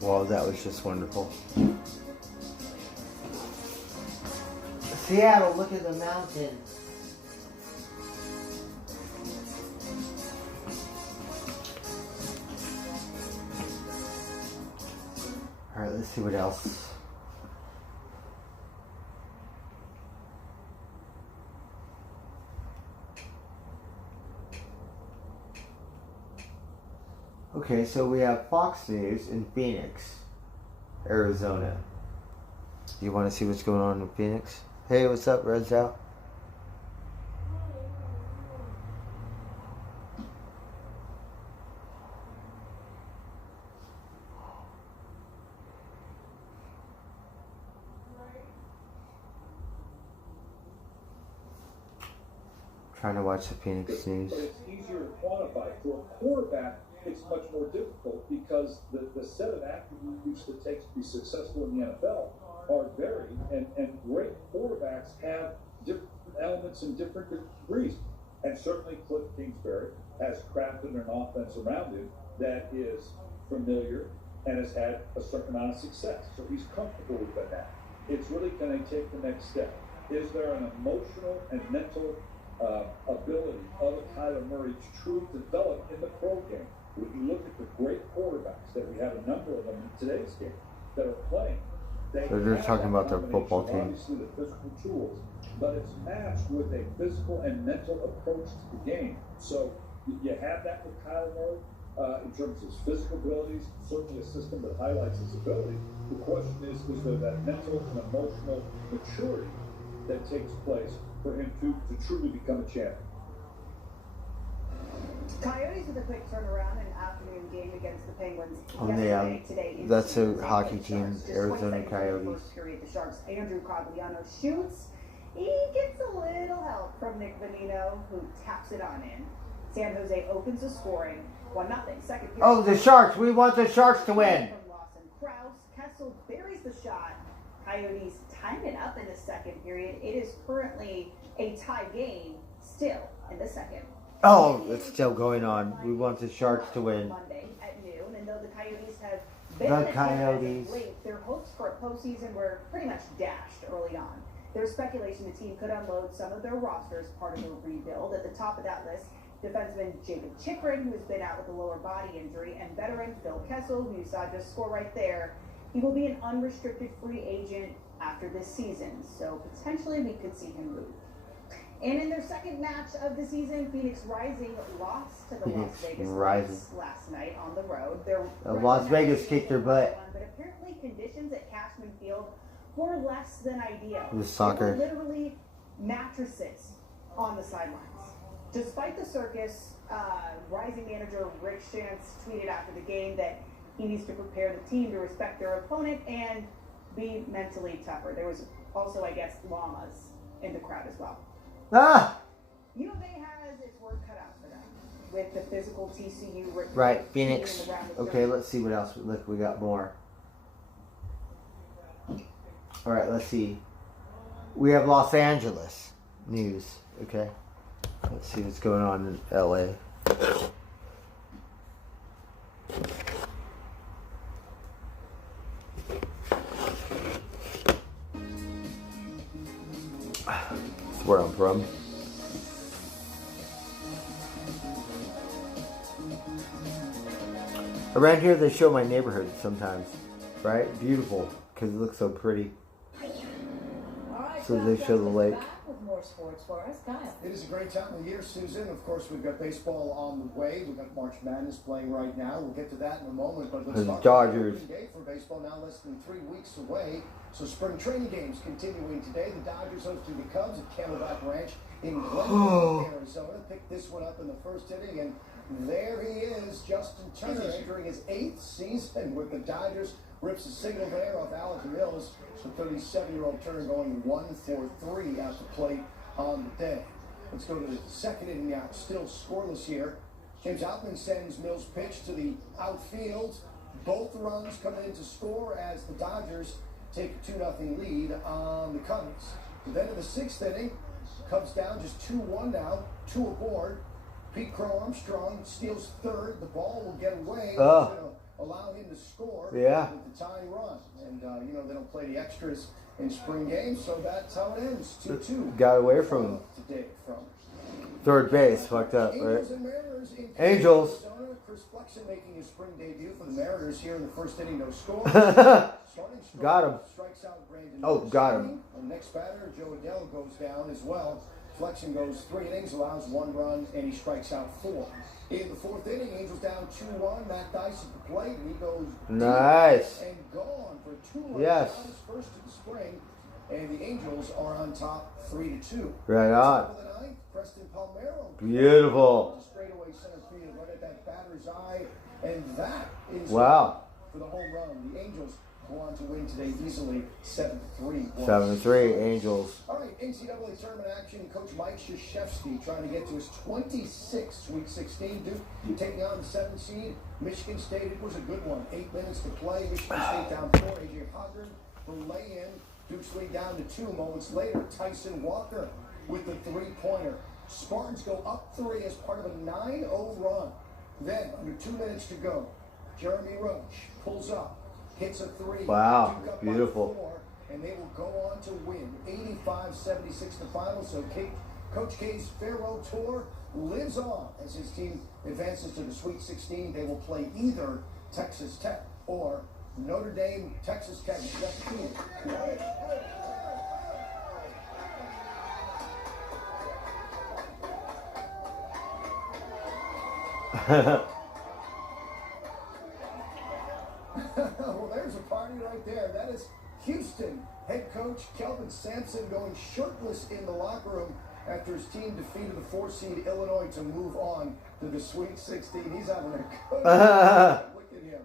Wow, that was just wonderful. Seattle, look at the mountain. Alright, let's see what else. Okay, so we have Fox News in Phoenix, Arizona. You want to see what's going on in Phoenix? Hey, what's up, Red's out? Trying to watch the Phoenix news. But it's easier to quantify. For a quarterback, it's much more difficult because the set of attributes that it takes to be successful in the NFL are varied, and great quarterbacks have different elements in different degrees. And certainly Cliff Kingsbury has crafted an offense around him that is familiar and has had a certain amount of success. So he's comfortable with that. It's really, can I take the next step? Is there an emotional and mental ability of a Kyler Murray to truly develop in the pro game? When you look at the great quarterbacks that we have, a number of them in today's game that are playing, So they're talking about their football team. Obviously the physical tools, but it's matched with a physical and mental approach to the game. So you have that with Kyler Murray in terms of his physical abilities, certainly a system that highlights his ability. The question is there that mental and emotional maturity that takes place for him to truly become a champion? Coyotes with a quick turnaround in an afternoon game against the Penguins On yesterday. the, Today is that's a Tuesday. hockey team, Just Arizona 22 Coyotes. First period, the Sharks' Andrew Cogliano shoots. He gets a little help from Nick Bonino, who taps it on in. San Jose opens the scoring. 1-0. Second period. Oh, the Sharks. We want the Sharks to win. From Lawson Krause. Kessel buries the shot. Coyotes time it up in the second period. It is currently a tie game still in the second. Oh, it's still going on. We want the Sharks to win. Monday at noon, and though the Coyotes have been The in the Coyotes. of late, their hopes for a postseason were pretty much dashed early on. There's speculation the team could unload some of their roster as part of a rebuild. At the top of that list, defenseman Jacob Chikrin, who has been out with a lower body injury, and veteran Phil Kessel, who you saw just score right there. He will be an unrestricted free agent after this season, so potentially we could see him move. And in their second match of the season, Phoenix Rising lost to the Las Vegas Lions last night on the road. Las Vegas kicked their butt. But apparently conditions at Cashman Field were less than ideal. It was soccer. There were literally mattresses on the sidelines. Despite the circus, Rising manager Rick Shantz tweeted after the game that he needs to prepare the team to respect their opponent and be mentally tougher. There was also, I guess, llamas in the crowd as well. Ah! U of A has its work cut out for them with the physical TCU. Right, Phoenix. Okay, let's see what else. Look, we got more. All right, let's see. We have Los Angeles news. Okay, let's see what's going on in LA. That's where I'm from. Around here, they show my neighborhood sometimes, right? Beautiful, because it looks so pretty. So they show the lake. With more sports for us, Kyle. It is a great time of year, Susan. Of course, we've got baseball on the way. We've got March Madness playing right now. We'll get to that in a moment. But let's The talk Dodgers. about the day for baseball. Now less than 3 weeks away. So spring training games continuing today. The Dodgers hosting the Cubs at Camelback Ranch in Glendale, Arizona. Picked this one up in the first inning, and there he is, Justin Turner, entering his 8th season with the Dodgers. Rips a single there off Alec Mills. The 37-year-old Turner going 1 for 3 at the plate on the day. Let's go to the second inning now. Still scoreless here. James Outman sends Mills' pitch to the outfield. Both runs coming in to score as the Dodgers take a 2-0 lead on the Cubs. So then in the 6th inning, Cubs down just 2-1 now. 2 aboard. Pete Crow Armstrong steals third. The ball will get away. Allow him to score with the tying run. And, they don't play the extras in spring games, so that's how it ends. 2-2. Got away from him. Today from Third base, fucked up, right? Angels and Mariners in Angels. Arizona. Chris Flexen making his spring debut for the Mariners here in the first inning, no score. Got him. Strikes out Brandon Oh, got him. The next batter, Joe Adele, goes down as well. Flexen goes 3 innings, allows 1 run, and he strikes out 4. In the 4th inning, Angels down 2-1. Matt Dice at the plate, and he goes Nice. and gone for 2 runs. Yes. His first of the spring, and the Angels are on top 3-2. Right on. Top of the ninth, Preston Palmeiro. Beautiful. Straightaway center field, right at that batter's eye, and that is Wow. for the home run. The Angels go on to win today easily, 7-3. 7-3, Angels. All right, NCAA tournament action. Coach Mike Krzyzewski trying to get to his 26th Sweet 16. Duke taking on the 7th seed, Michigan State. It was a good one. 8 minutes to play. Michigan State down 4. A.J. Hoggard for lay-in. Duke's lead down to 2 moments later. Tyson Walker with the three-pointer. Spartans go up 3 as part of a 9-0 run. Then, under 2 minutes to go, Jeremy Roach pulls up, hits a 3. Wow, Duke up beautiful. by 4, and they will go on to win 85-76 the final. So Coach K's Pharaoh tour lives on as his team advances to the Sweet 16. They will play either Texas Tech or Notre Dame. Texas Tech. Jeff Keenan. Well, there's a party right there. That is Houston head coach Kelvin Sampson going shirtless in the locker room after his team defeated the 4-seed Illinois to move on to the Sweet 16. He's having a good look at him.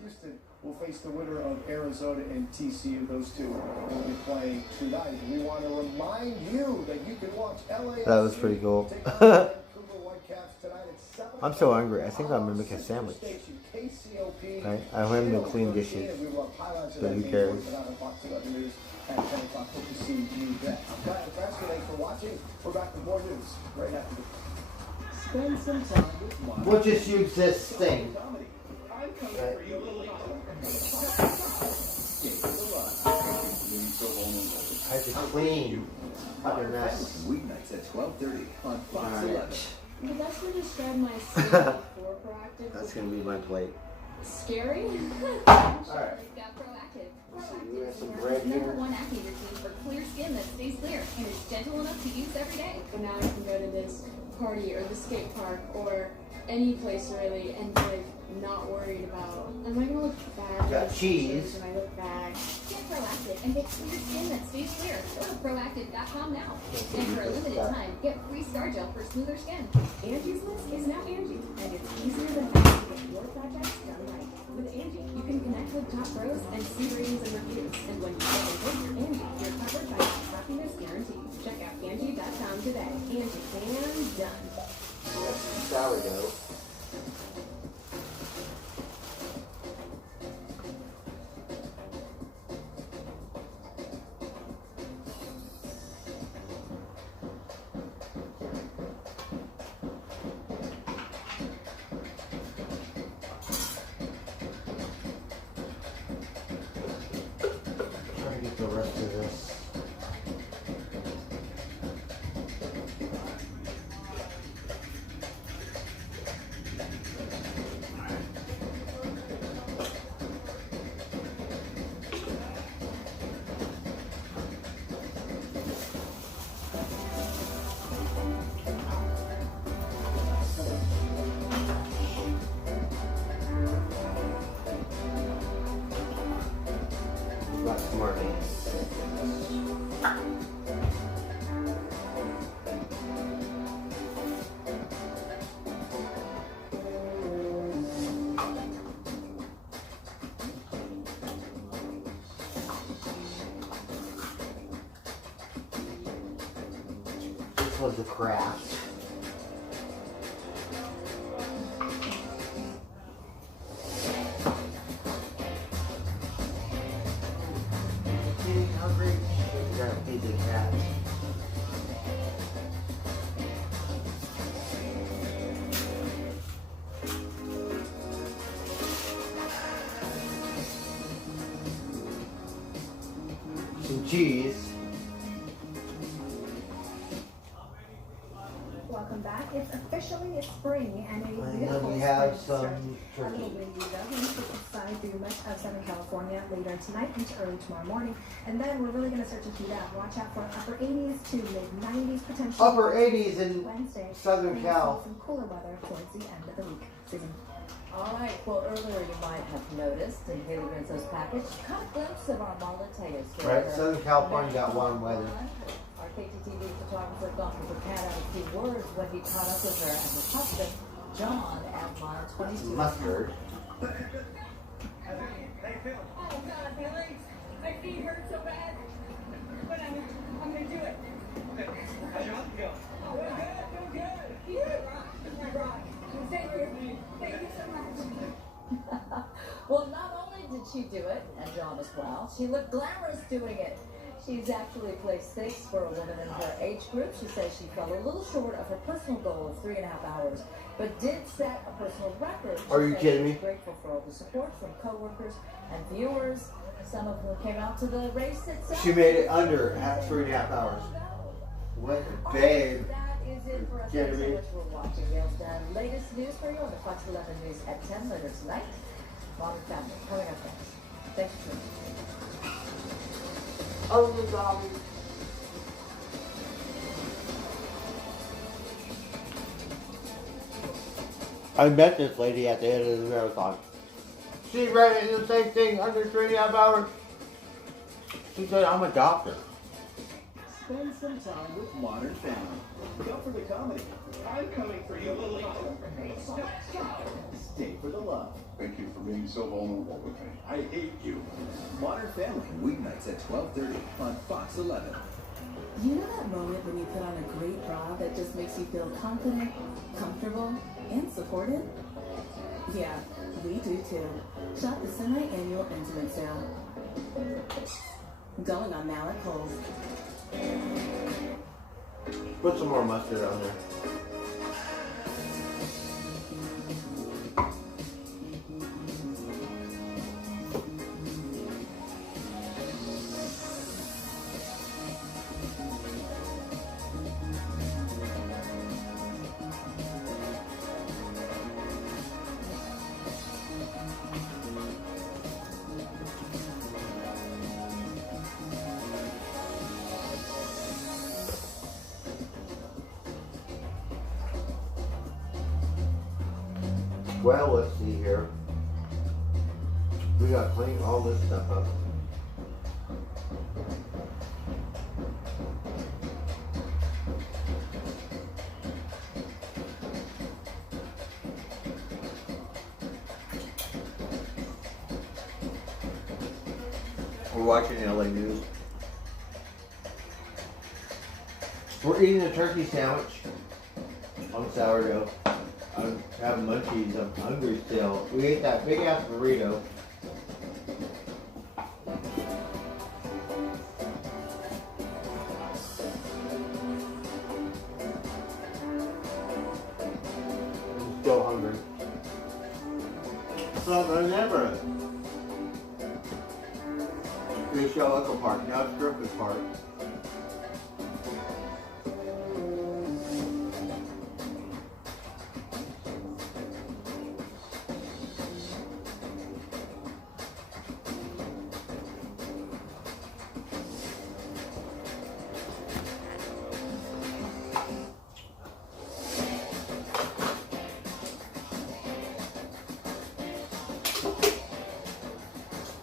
Houston will face the winner of Arizona and TCU. Those two will be playing tonight. We want to remind you that you can watch LAFC. That was pretty cool. Take on the Vancouver Whitecaps tonight at 7 I'm so hungry. I think I'm gonna make a sandwich. KCOP. Right? I have no clean dishes. So who cares? At 10 o'clock. Hope to see you then. Guys, thanks for watching. We're back with more news right after this. Spend some time with Mike. We'll just use this thing. I had to clean. Fucking mess. Weeknights at 12:30 on Fox 11. The best way to describe my sleep before proactive. That's gonna be my plate. Scary? Alright. We've got Proactive. We have some Proactive bread is here. #1 acne routine for clear skin that stays clear and is gentle enough to use every day. But now I can go to this party or the skate park or any place really and like not worried about, am I gonna look bad? Got cheese. Am I look bad? Get Proactive and get clear skin that stays clear. Go to Proactive.com now. And for a limited time, get free Star Gel for smoother skin. Angie's List is now Angie, and it's easier than ever to get your projects done right. With Angie, you can connect with top pros and see ratings and reviews. And when you get with Angie, you're covered by a happiness guarantee. Check out Angie.com today. Angie, and done. Sourdough. Trying to get the rest of this. Not smart. This was a craft. Getting hungry. Gotta feed the cat. Some cheese. Welcome back. It's officially spring and a And beautiful then we have spring start. some A little turkey. windy though. Going to subside through much of Southern California later tonight into early tomorrow morning. And then we're really going to start to heat up. Watch out for upper 80s to mid 90s potentially. Upper 80s in Wednesday. Southern And Cal. some cooler weather towards the end of the week. Susan. All right, well, earlier you might have noticed in Haley Rinzo's package, caught a glimpse of our Malateas. Right, Southern California got warm weather. Our KTTV photographer Don Cat out a few words when he caught up with her and her husband, John, at mile 22. Mustard. Hey, Phil. did she do it and John as well. She looked glamorous doing it. She's actually placed 6th for a woman in her age group. She says she fell a little short of her personal goal of 3.5 hours, but did set a personal record. Are you kidding me? She's grateful for all the support from coworkers and viewers, some of whom came out to the race itself. She made it under 3.5 hours. What a babe. That is it for us. Thanks so much for watching. We'll stand latest news for you on the Fox 11 News at 10 later tonight. Modern Family coming up next. Thanks for tuning in. Oh, the zombie. I met this lady at the end of the marathon. She ran into the same thing under 3.5 hours. She said, I'm a doctor. Spend some time with Modern Family. Go for the comedy. I'm coming for you, Lily. Stay for the love. Thank you for being so vulnerable with me. I hate you. Modern Family, weeknights at 12:30 on Fox 11. You know that moment when you put on a great bra that just makes you feel confident, comfortable, and supported? Yeah, we do too. Shop the semi-annual intimate sale. Going on now at Kohl's. Put some more mustard on there. Well, let's see here. We gotta clean all this stuff up. We're watching LA News. We're eating a turkey sandwich on sourdough. I'm having munchies. I'm hungry still. We ate that big ass burrito. I'm still hungry. So remember, it's Shell Echo Park. Now it's Griffith Park.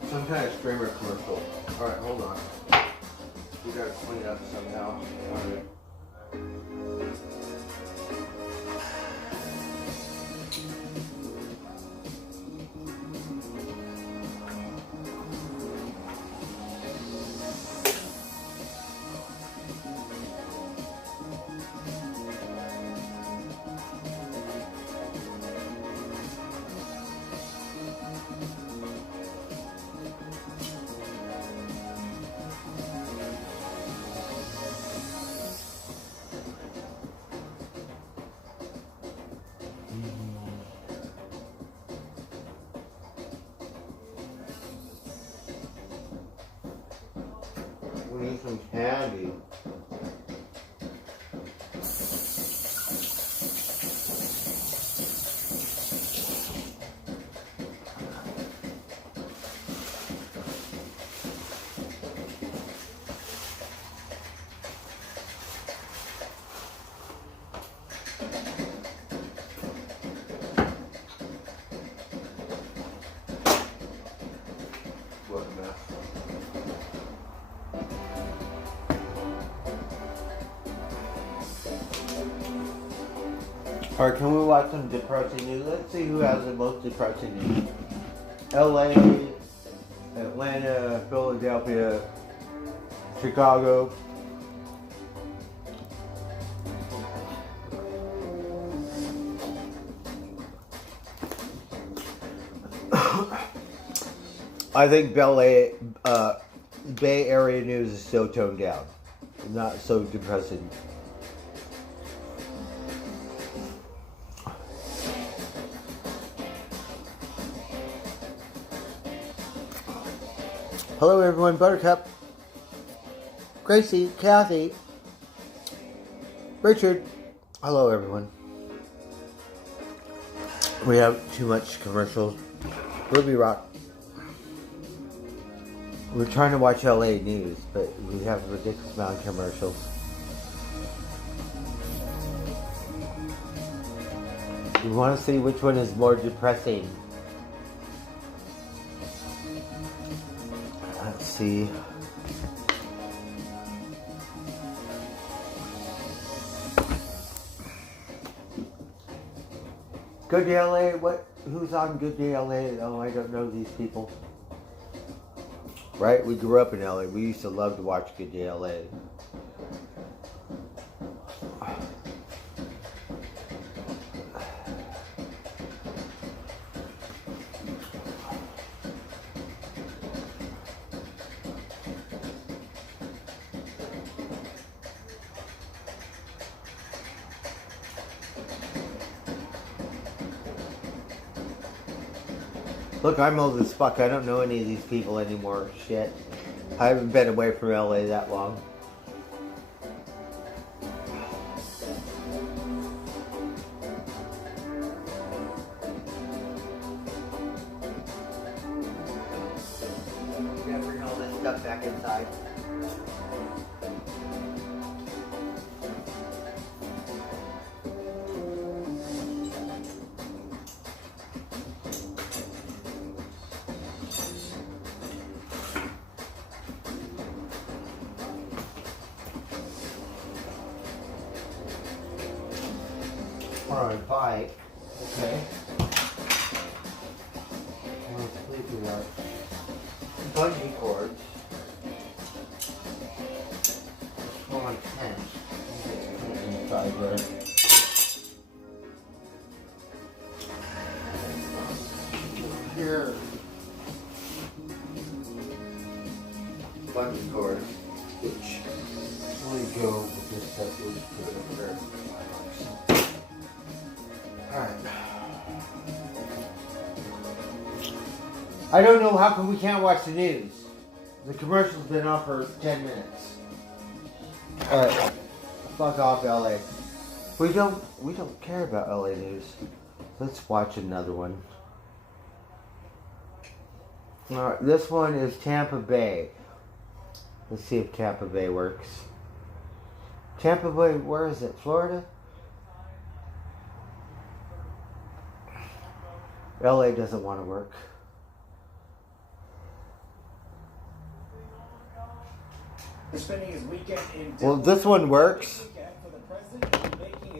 Some kind of streamer commercial. Alright, hold on. We gotta clean it up somehow. Alright. We need some candy. What a mess. Alright, can we watch some depressing news? Let's see who has the most depressing news. LA, Atlanta, Philadelphia, Chicago. I think Bay Area news is so toned down, not so depressing. Hello everyone, Buttercup, Gracie, Kathy, Richard. Hello everyone. We have too much commercials. Ruby Rock. We're trying to watch LA news, but we have a ridiculous amount of commercials. We want to see which one is more depressing. Let's see. Good Day LA. What? Who's on Good Day LA? Oh, I don't know these people. Right? We grew up in LA. We used to love to watch Good Day LA. Look, I'm old as fuck. I don't know any of these people anymore. Shit. I haven't been away from LA that long. We gotta bring all this stuff back inside. On a bike. Okay. Sleeping up. Bungee cords. Come on, tent. Inside there. Here. Bungee cords. Which we go with this stuff. We'll just put it over there. Alright. I don't know how come we can't watch the news. The commercial's been on for 10 minutes. Alright. Fuck off, LA. We don't care about LA news. Let's watch another one. Alright, this one is Tampa Bay. Let's see if Tampa Bay works. Tampa Bay, where is it? Florida? LA doesn't want to work. Spending his weekend in Well, this one works.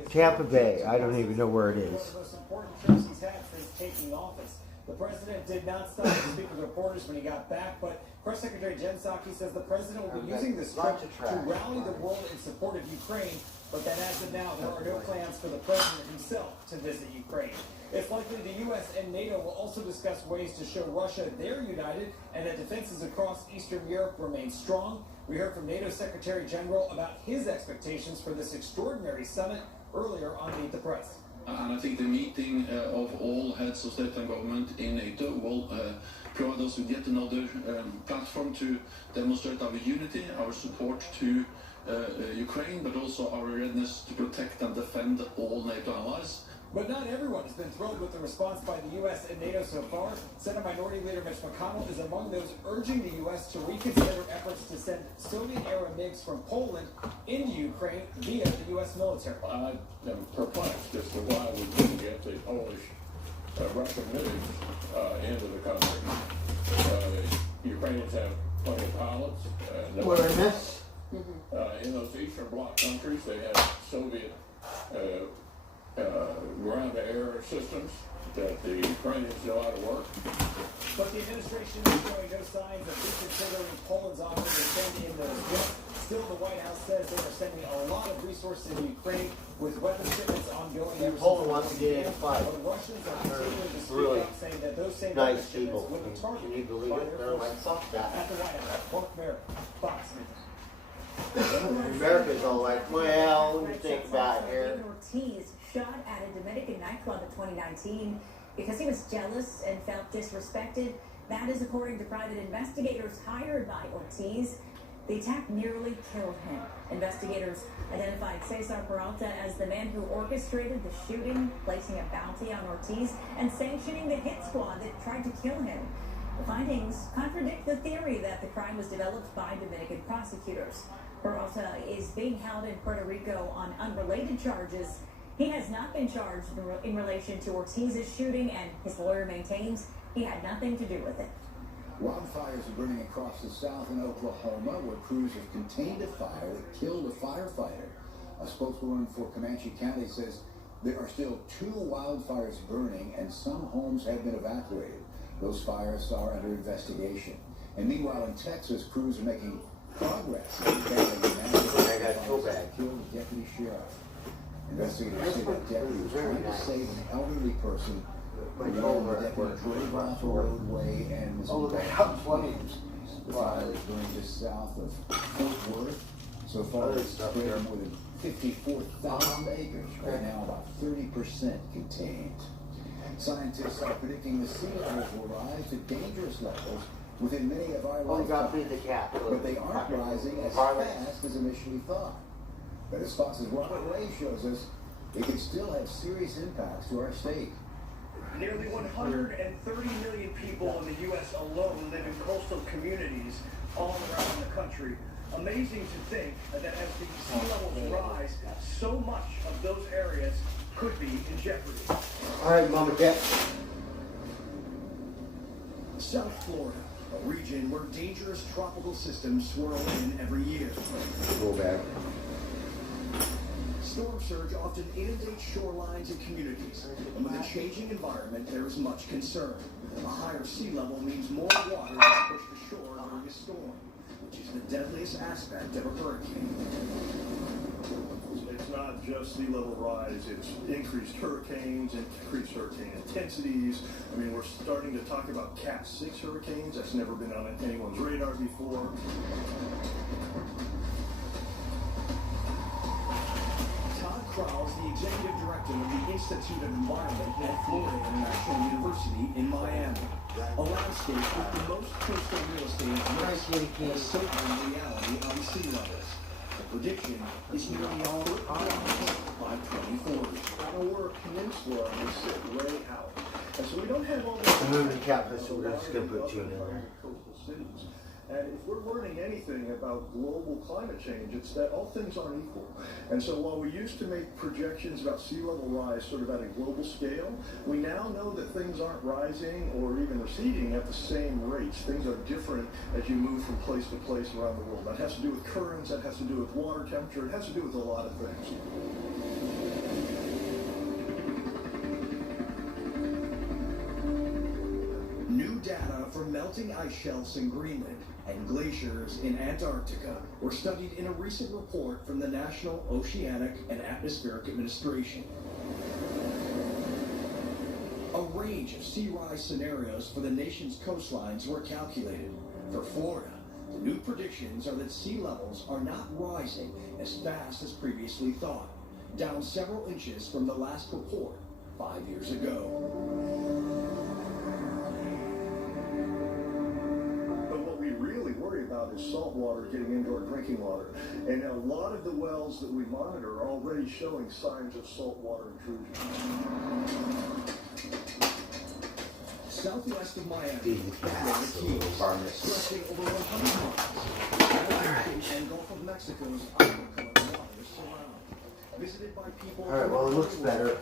Tampa Bay. I don't even know where it is. One of the most important trips he's had since taking office. The president did not stop to speak with reporters when he got back, but Press Secretary Jen Psaki says the president will be using this trip to rally the world in support of Ukraine, but that as of now, there are no plans for the president himself to visit Ukraine. It's likely the U.S. and NATO will also discuss ways to show Russia they're united and that defenses across Eastern Europe remain strong. We heard from NATO Secretary General about his expectations for this extraordinary summit earlier on Meet the Press. And I think the meeting of all heads of state and government in NATO will provide us with yet another platform to demonstrate our unity, our support to Ukraine, but also our readiness to protect and defend all NATO allies. But not everyone has been thrilled with the response by the U.S. and NATO so far. Senate Minority Leader Mitch McConnell is among those urging the U.S. to reconsider efforts to send Soviet-era MiGs from Poland into Ukraine via the U.S. military. I am perplexed as to why we couldn't get the Polish Russian MiGs into the country. Ukrainians have plenty of pilots. What I miss? In those Eastern Bloc countries, they had Soviet ground-to-air systems that the Ukrainians know how to work. But the administration is showing no signs of reconsidering Poland's offer to send in those jets. Still, the White House says they are sending a lot of resources to Ukraine with weapons shipments ongoing. Poland wants to get in a fight. The Russians are continuing to speak Really up, saying that those same nice weapons shipments people. would be targeted Can you believe by it? their They're like, forces. fuck that. At the White House, Mark Merritt, Fox News. America's all like, well, let me think about it here. David Ortiz shot at a Dominican nightclub in 2019 because he was jealous and felt disrespected. That is according to private investigators hired by Ortiz. The attack nearly killed him. Investigators identified Cesar Peralta as the man who orchestrated the shooting, placing a bounty on Ortiz and sanctioning the hit squad that tried to kill him. The findings contradict the theory that the crime was developed by Dominican prosecutors. Peralta is being held in Puerto Rico on unrelated charges. He has not been charged in relation to Ortiz's shooting, and his lawyer maintains he had nothing to do with it. Wildfires are burning across the south in Oklahoma, where crews have contained a fire that killed a firefighter. A spokeswoman for Comanche County says there are still 2 wildfires burning and some homes have been evacuated. Those fires are under investigation. And meanwhile, in Texas, crews are making progress in battling a massive fire that killed a deputy sheriff. Investigators say that deputy was trying to save an elderly person. The deputy drove off a roadway and was impacted. The fire is burning just south of Fort Worth. So far, it's spread more than 54,000 acres. Right now, about 30% contained. Scientists are predicting the sea levels will rise to dangerous levels within many of our lifetimes. But they aren't rising as fast as initially thought. But as Fox's Robert Ray shows us, they can still have serious impacts to our state. Nearly 130 million people in the U.S. alone live in coastal communities all around the country. Amazing to think that as the sea levels rise, so much of those areas could be in jeopardy. All right, Mama Cat. South Florida, a region where dangerous tropical systems swirl in every year. Go back. Storm surge often inundates shorelines and communities, and with a changing environment, there is much concern. A higher sea level means more water is pushed ashore during a storm, which is the deadliest aspect of a hurricane. It's not just sea level rise, it's increased hurricanes, increased hurricane intensities. I mean, we're starting to talk about Cat 6 hurricanes. That's never been on anyone's radar before. Krause, the executive director of the Institute of Environment at Florida International University in Miami. A landscape with the most coastal real estate in a sobering reality on sea levels. The prediction is nearly all by 2040. Our peninsula will sit way out. And so we don't have all these so we're just going to put you in there. Coastal cities. And if we're learning anything about global climate change, it's that all things aren't equal. And so while we used to make projections about sea level rise sort of at a global scale, we now know that things aren't rising or even receding at the same rates. Things are different as you move from place to place around the world. That has to do with currents, that has to do with water temperature, it has to do with a lot of things. New data from melting ice shelves in Greenland and glaciers in Antarctica were studied in a recent report from the National Oceanic and Atmospheric Administration. A range of sea rise scenarios for the nation's coastlines were calculated. For Florida, the new predictions are that sea levels are not rising as fast as previously thought, down several inches from the last report 5 years ago. About is salt water getting into our drinking water. And a lot of the wells that we monitor are already showing signs of salt water intrusion. Southwest of Miami, Florida Keys, stretching over 100 miles. And Gulf of Mexico's aquaculture waters surround. Visited by people all right, well, it looks better.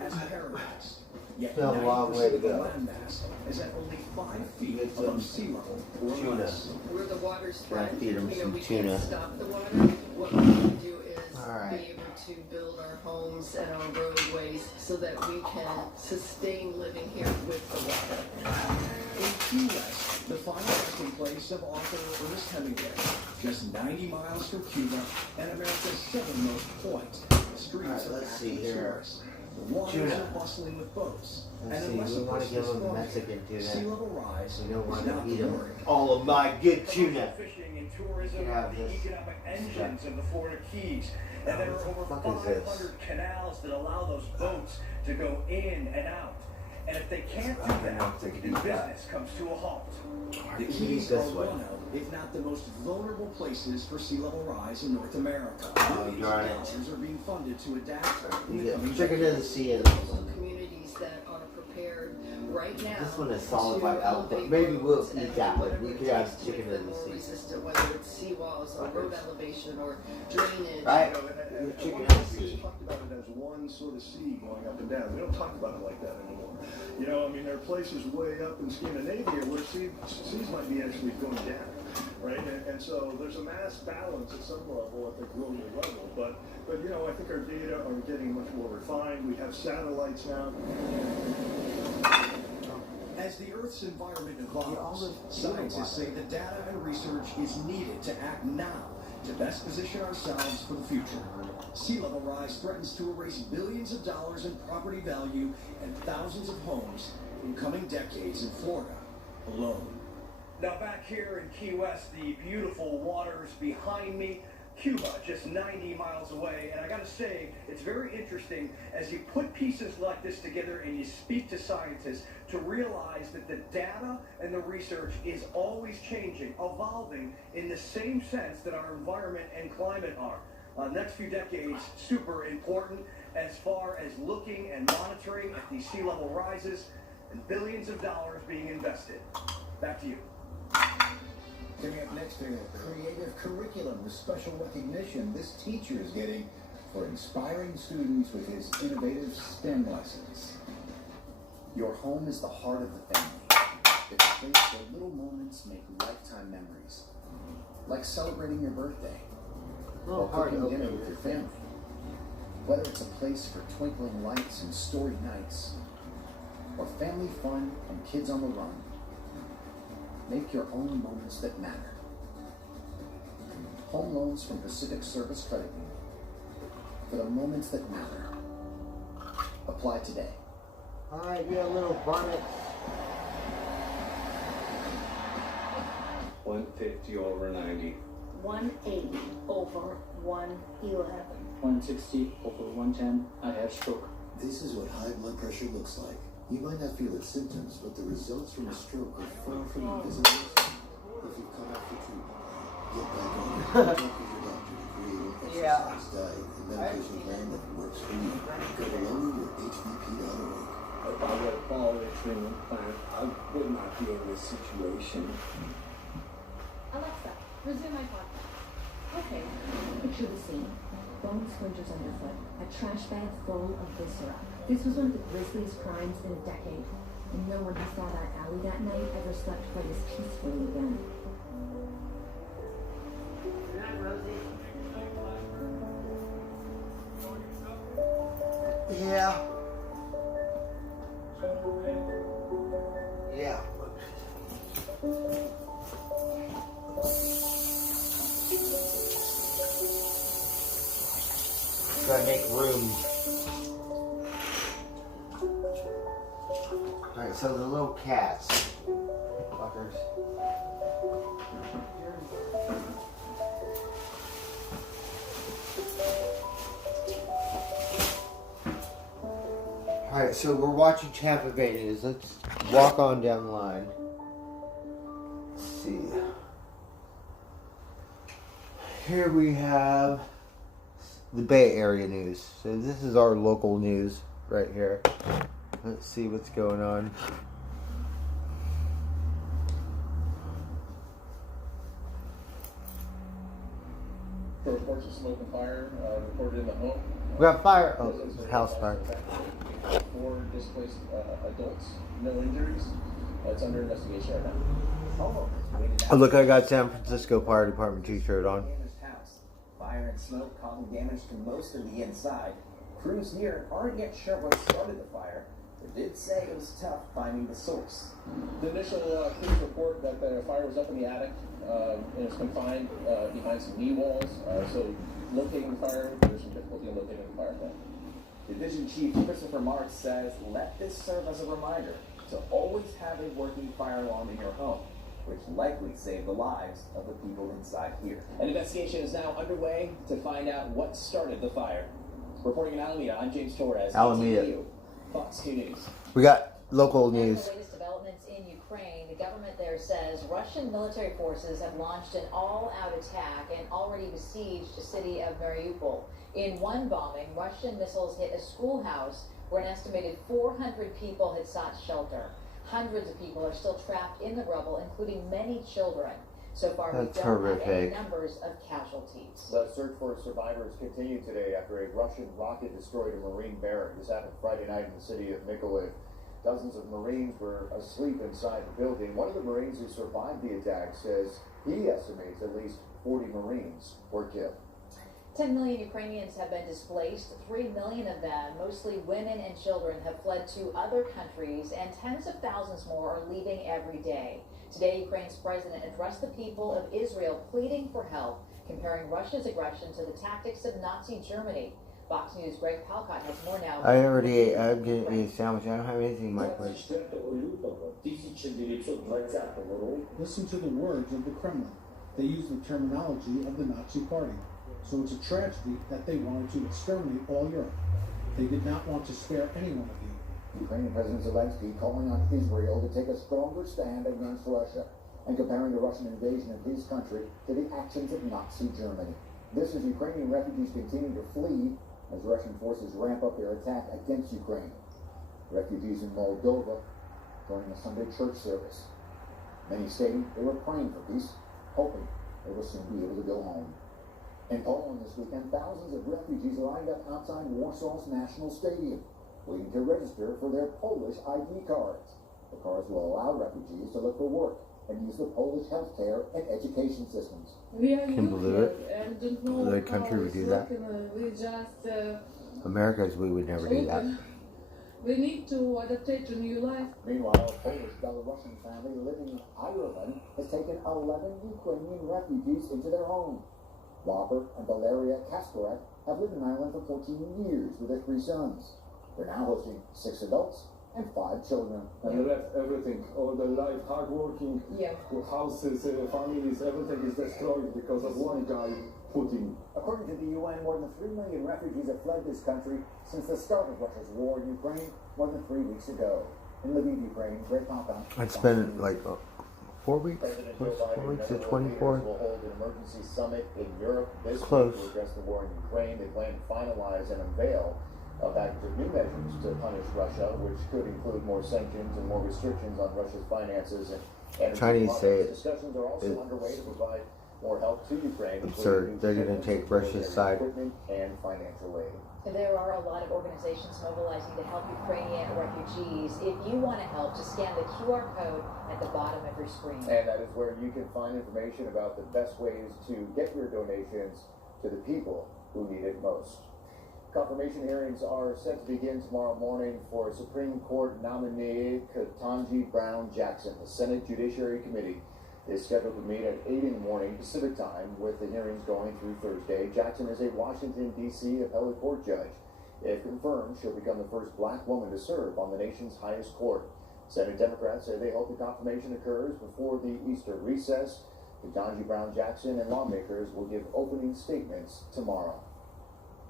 As paradise. Yet still have a long way to go. Landmass is at only 5 feet above sea level or less. Where the water's front, feed them some we tuna. can't stop the water. What we can do is right. be able to build our homes and our roadways so that we can sustain living here with the water. In Key West, the final resting birthplace of author Ernest Hemingway, just 90 miles from Cuba and America's southernmost point. The streets are packed with tourists. The waters are bustling with boats. Let's And see, unless we a want to person give is them farming, Mexican tuna. sea level rise We don't want is to not eat the them. worry. All of my good tuna. Fishing and tourism You have are the this. economic engines of the Florida Keys. And there are over What the fuck is this? 500 canals that allow those boats to go in and out. And if they can't do that, business comes to a halt. The Keys are one of, if not the most vulnerable places for sea level rise in North America. Millions of dollars are being funded to adapt in the coming Chicken decades. of the sea animals. Communities that are prepared right now. This one is solid to by output. elevate Maybe we'll roads eat and that one. whatever We it could have takes to chicken make them of the more sea. resistant, whether it's seawalls or road elevation or drainage. Right? And Chicken one of the time we sea. just talked about it as one sort of sea going up and down. We don't talk about it like that anymore. You know, I mean, there are places way up in Scandinavia where seas might be actually going down, right? And so there's a mass balance at some level at the global level. But you know, I think our data are getting much more refined. We have satellites now. As the Earth's environment evolves, scientists say the data and research is needed to act now to best position ourselves for the future. Sea level rise threatens to erase billions of dollars in property value and thousands of homes in coming decades in Florida alone. Now back here in Key West, the beautiful waters behind me, Cuba, just 90 miles away. And I gotta say, it's very interesting as you put pieces like this together and you speak to scientists to realize that the data and the research is always changing, evolving in the same sense that our environment and climate are. Next few decades, super important as far as looking and monitoring at these sea level rises and billions of dollars being invested. Back to you. Coming up next, a creative curriculum with special recognition this teacher is getting for inspiring students with his innovative STEM lessons. Your home is the heart of the family. It's a place where little moments make lifetime memories. Like celebrating your birthday, or cooking dinner with your family. Whether it's a place for twinkling lights and storied nights, or family fun and kids on the run, make your own moments that matter. Home loans from Pacific Service Credit Union. For the moments that matter. Apply today. Alright, you little varmint. 150 over 90. 180 over 111. 160 over 110. I have stroke. This is what high blood pressure looks like. You might not feel its symptoms, but the results from a stroke are far from invisible. If you've come out for treatment, get back on it. Talk with your doctor to create an exercise, diet, and medication plan that works for you. Go to loweryourhbp.org. If I would have followed a treatment plan, I would not be in this situation. Alexa, resume my podcast. Okay, picture the scene. Bone splinters underfoot, a trash bag full of viscera. This was one of the grisliest crimes in a decade, and no one who saw that alley that night ever slept quite as peacefully again. Yeah. Yeah. Gotta make room. Alright, so the little cats. Fuckers. Alright, so we're watching Tampa Bay News. Let's walk on down the line. Let's see. Here we have the Bay Area news. So this is our local news right here. Let's see what's going on. Reports of smoke and fire reported in the home. We got fire. Oh, house fire. 4 displaced adults, no injuries. It's under investigation right now. Oh, look, I got San Francisco Fire Department t-shirt on. Fire and smoke causing damage to most of the inside. Crews near aren't yet sure what started the fire. They did say it was tough finding the source. The initial police report that the fire was up in the attic and it's confined behind some knee walls. So locating the fire, there's some difficulty in locating the fire plant. Division Chief Christopher Marks says, let this serve as a reminder to always have a working fire alarm in your home, which likely saved the lives of the people inside here. An investigation is now underway to find out what started the fire. Reporting in Alameda, I'm James Torres. Alameda. ATU, Fox 2 News. We got local And news. the latest developments in Ukraine, the government there says Russian military forces have launched an all-out attack and already besieged the city of Mariupol. In one bombing, Russian missiles hit a schoolhouse where an estimated 400 people had sought shelter. Hundreds of people are still trapped in the rubble, including many children. So far, we That's don't have any horrific. numbers of casualties. The search for survivors continued today after a Russian rocket destroyed a Marine barrack. This happened Friday night in the city of Mykolaiv. Dozens of Marines were asleep inside the building. One of the Marines who survived the attack says he estimates at least 40 Marines were killed. 10 million Ukrainians have been displaced. 3 million of them, mostly women and children, have fled to other countries, and tens of thousands more are leaving every day. Today, Ukraine's president addressed the people of Israel, pleading for help, comparing Russia's aggression to the tactics of Nazi Germany. Fox News' Greg Palcott has more now. I already ate. I'm getting a sandwich. I don't have anything in my plate. Listen to the words of the Kremlin. They use the terminology of the Nazi Party. So it's a tragedy that they wanted to exterminate all Europe. They did not want to spare any one of you. Ukrainian President Zelensky calling on Israel to take a stronger stand against Russia and comparing the Russian invasion of his country to the actions of Nazi Germany. This as Ukrainian refugees continue to flee as Russian forces ramp up their attack against Ukraine. Refugees in Moldova joining a Sunday church service. Many stating they were praying for peace, hoping they will soon be able to go home. In Poland this weekend, thousands of refugees lined up outside Warsaw's National Stadium, waiting to register for their Polish ID cards. The cards will allow refugees to look for work and use the Polish healthcare and education systems. Can believe it. The country would do that. Americans, we would never do that. We need to adapt to new life. Meanwhile, a Polish Belarusian family living in Ireland has taken 11 Ukrainian refugees into their home. Robert and Valeria Kasparek have lived in Ireland for 14 years with their 3 sons. They're now hosting 6 adults and 5 children. And they left everything, all the life, hard working, houses, families, everything is destroyed because of one guy, Putin. According to the UN, more than 3 million refugees have fled this country since the start of Russia's war in Ukraine more than 3 weeks ago. In Lviv, Ukraine, Greg Palcott. It's been like 4 weeks? President Close Joe to 4 Biden weeks, and the other leaders 24th. will hold an emergency summit in Europe this Close. week to address the war in Ukraine. They plan to finalize and unveil a package of new measures to punish Russia, which could include more sanctions and more restrictions on Russia's finances and energy Chinese products. say it- Discussions are also it's underway to provide more help to Ukraine. absurd. They're going to take Russia's side. Equipment and financial aid. There are a lot of organizations mobilizing to help Ukrainian refugees. If you want to help, just scan the QR code at the bottom of your screen. And that is where you can find information about the best ways to get your donations to the people who need it most. Confirmation hearings are set to begin tomorrow morning for Supreme Court nominee Ketanji Brown Jackson. The Senate Judiciary Committee is scheduled to meet at 8 in the morning Pacific time, with the hearings going through Thursday. Jackson is a Washington, D.C. appellate court judge. If confirmed, she'll become the first black woman to serve on the nation's highest court. Senate Democrats say they hope the confirmation occurs before the Easter recess. Ketanji Brown Jackson and lawmakers will give opening statements tomorrow.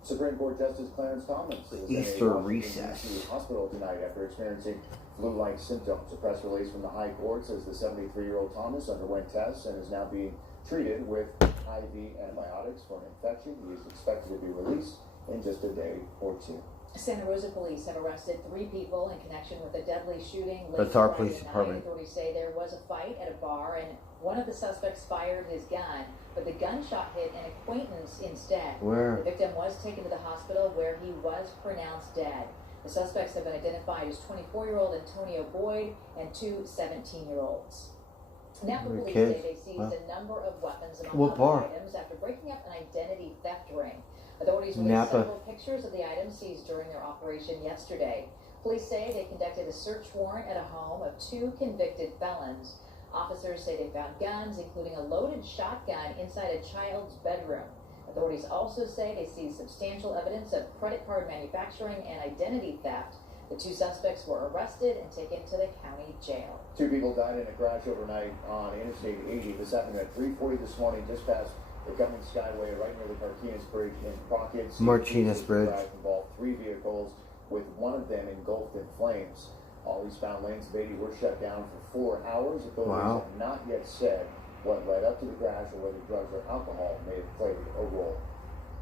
Supreme Court Justice Clarence Thomas is Easter in a Washington, recess. D.C. hospital tonight after experiencing flu-like symptoms. A press release from the High Court says the 73-year-old Thomas underwent tests and is now being treated with IV antibiotics for an infection. He is expected to be released in just a day or 2. Santa Rosa police have arrested 3 people in connection with a deadly shooting. That's our Friday police night. department. Authorities say there was a fight at a bar and one of the suspects fired his gun, but the gunshot hit an acquaintance instead. Where? The victim was taken to the hospital where he was pronounced dead. The suspects have been identified as 24-year-old Antonio Boyd and 2 17-year-olds. Napa Were police kids? say they seized Wow. a number of weapons and What bar? items after breaking up an identity theft ring. Authorities released Napa. several pictures of the items seized during their operation yesterday. Police say they conducted a search warrant at a home of 2 convicted felons. Officers say they found guns, including a loaded shotgun, inside a child's bedroom. Authorities also say they see substantial evidence of credit card manufacturing and identity theft. The 2 suspects were arrested and taken to the county jail. 2 people died in a crash overnight on Interstate 80. This happened at 3:40 this morning, just past the Cummings Skyway, right near the Martinez Bridge in Crockett. Martinez Bridge. The crash involved 3 vehicles, with one of them engulfed in flames. All eastbound lanes of 80 were shut down for 4 hours. Authorities have not yet said what led up to the crash or whether drugs or alcohol may have played a role.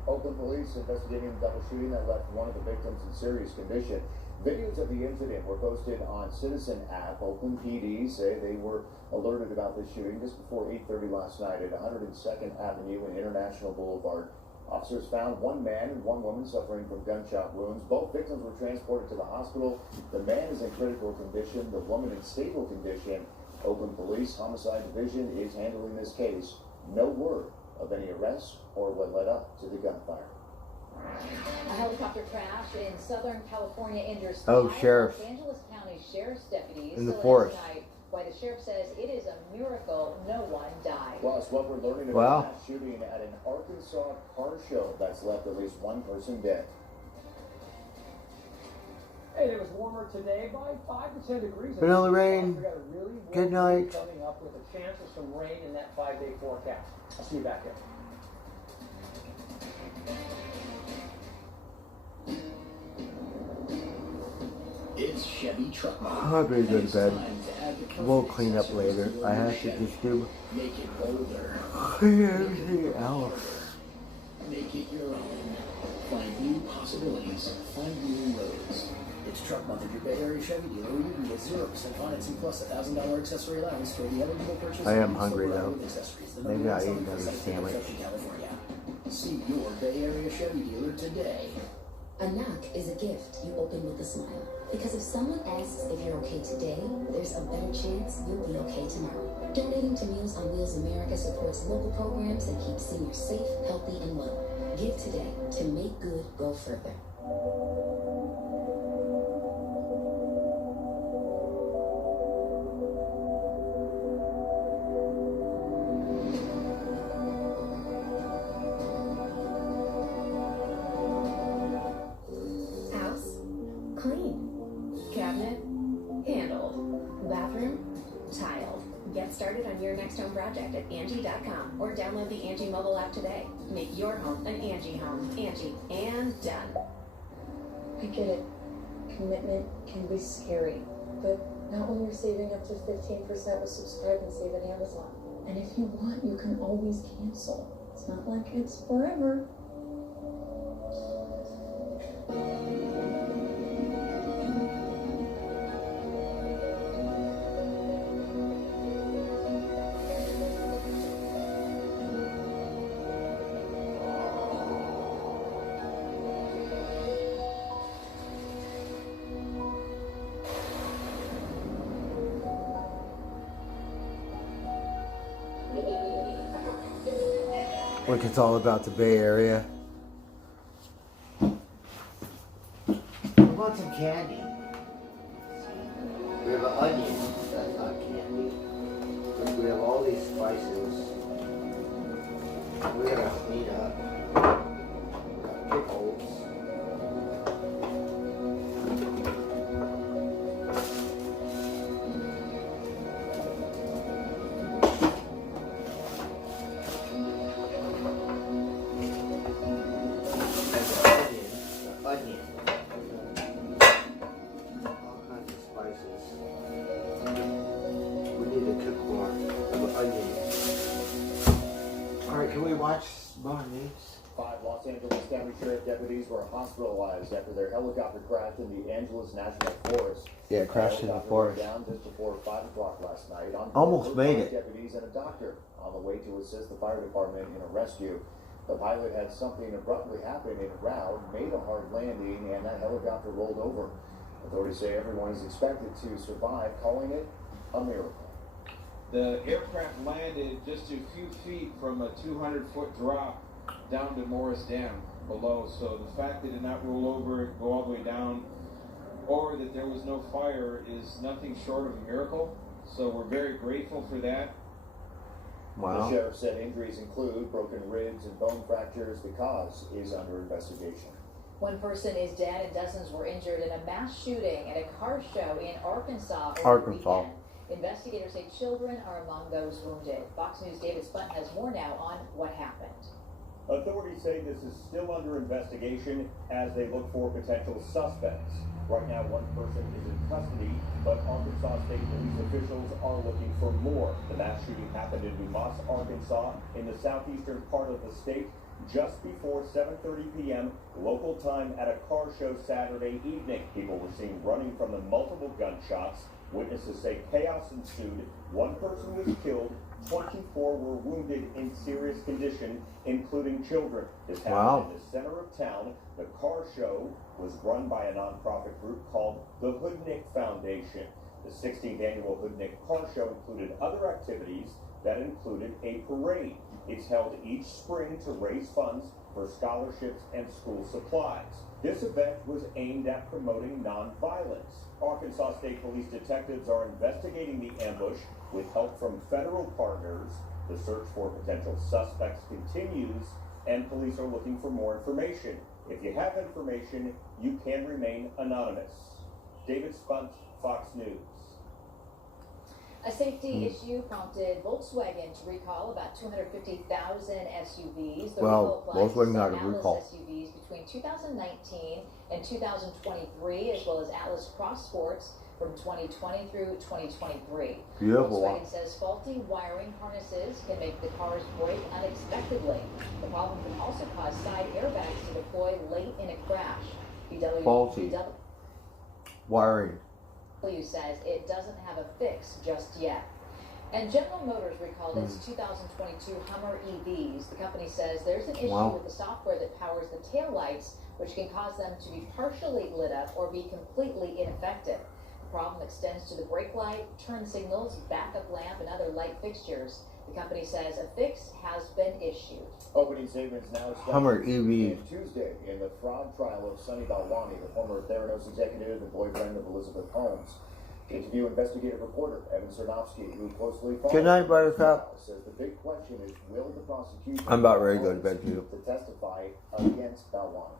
Oakland police investigating the double shooting that left one of the victims in serious condition. Videos of the incident were posted on Citizen app. Oakland PD say they were alerted about this shooting just before 8:30 last night at 102nd Avenue and International Boulevard. Officers found 1 man and 1 woman suffering from gunshot wounds. Both victims were transported to the hospital. The man is in critical condition, the woman in stable condition. Oakland Police Homicide Division is handling this case. No word of any arrests or what led up to the gunfire. A helicopter crash in Southern California injures Sheriff. Los Angeles County Sheriff's deputies In the forest. tonight. Why the sheriff says it is a miracle no one died. Plus, what we're learning about that shooting at an Arkansas car show that's left at least 1 person dead. Hey, it was warmer today by 5 to 10 degrees. Vanilla rain. We got a really warm Good night. Coming up with a chance of some rain in that 5-day forecast. I'll see you back here. It's Chevy Truck Month. I better go to bed. Time to add the We'll comfort clean up accessories later. to your I have to Chevy. just do Make it bolder. everything else. Make it your own. Find new possibilities. Find new roads. It's Truck Month at your Bay Area Chevy dealer. You can get 0% financing plus $1,000 accessory allowance for the eligible purchase. I am of hungry Silverado though. with accessories. The Maybe number I'll eat 1 another selling sandwich. truck in California. See your Bay Area Chevy dealer today. A knock is a gift you open with a smile. Because if someone asks if you're okay today, there's a better chance you'll be okay tomorrow. Donating to Meals on Wheels America supports local programs that keep seniors safe, healthy, and well. Give today to make good go further. House, clean. Cabinet, handled. Bathroom, tiled. Get started on your next home project at Angie.com or download the Angie mobile app today. Make your home an Angie home. Angie, and done. I get it. Commitment can be scary, but not when you're saving up to 15% with Subscribe and Save at Amazon. And if you want, you can always cancel. It's not like it's forever. Look, it's all about the Bay Area. I want some candy. We have an onion. That's not candy. We have all these spices. We gotta clean up. Pickles. Onion. All kinds of spices. We need to cook more of the onion. Alright, can we watch more news? 5 Los Angeles County Sheriff deputies were hospitalized after their helicopter crashed in the Angeles National Forest. Yeah, it crashed in the forest. Down just before 5 o'clock last night. On Almost board were made 5 it. Deputies and a doctor on the way to assist the fire department in a rescue. The pilot had something abruptly happen en route, made a hard landing, and that helicopter rolled over. Authorities say everyone is expected to survive, calling it a miracle. The aircraft landed just a few feet from a 200-foot drop down to Morris Dam below. So the fact that it did not roll over, go all the way down, or that there was no fire is nothing short of a miracle. So we're very grateful for that. The sheriff said injuries include broken ribs and bone fractures. The cause is under investigation. One person is dead and dozens were injured in a mass shooting at a car show in Arkansas over the Arkansas. weekend. Investigators say children are among those wounded. Fox News' David Spunt has more now on what happened. Authorities say this is still under investigation as they look for potential suspects. Right now, one person is in custody, but Arkansas State Police officials are looking for more. The mass shooting happened in Dumas, Arkansas, in the southeastern part of the state, just before 7:30 p.m. local time at a car show Saturday evening. People were seen running from the multiple gunshots. Witnesses say chaos ensued. One person was killed. 24 were wounded in serious condition, including children. This happened in the center of town. The car show was run by a nonprofit group called the Hoodnick Foundation. The 16th annual Hoodnick Car Show included other activities that included a parade. It's held each spring to raise funds for scholarships and school supplies. This event was aimed at promoting nonviolence. Arkansas State Police detectives are investigating the ambush with help from federal partners. The search for potential suspects continues, and police are looking for more information. If you have information, you can remain anonymous. David Spunt, Fox News. A safety issue prompted Volkswagen to recall about 250,000 SUVs. The recall applies to some Atlas SUVs between 2019 and 2023, as well as Atlas Cross Sports from 2020 through 2023. Volkswagen says faulty wiring harnesses can make the cars break unexpectedly. The problem can also cause side airbags to deploy late in a crash. Faulty wiring. Says it doesn't have a fix just yet. And General Motors recalled its 2022 Hummer EVs. The company says there's an issue with the software that powers the taillights, which can cause them to be partially lit up or be completely ineffective. The problem extends to the brake light, turn signals, backup lamp, and other light fixtures. The company says a fix has been issued. Opening statements now Hummer EV. Tuesday in the fraud trial of Sunny Balwani, the former Theranos executive and boyfriend of Elizabeth Holmes. Interview investigative reporter Evan Sarnofsky, who closely follows Good night, Buttercup. says the big question is, will the prosecution I'm about ready to go to bed too. to testify against Balwani?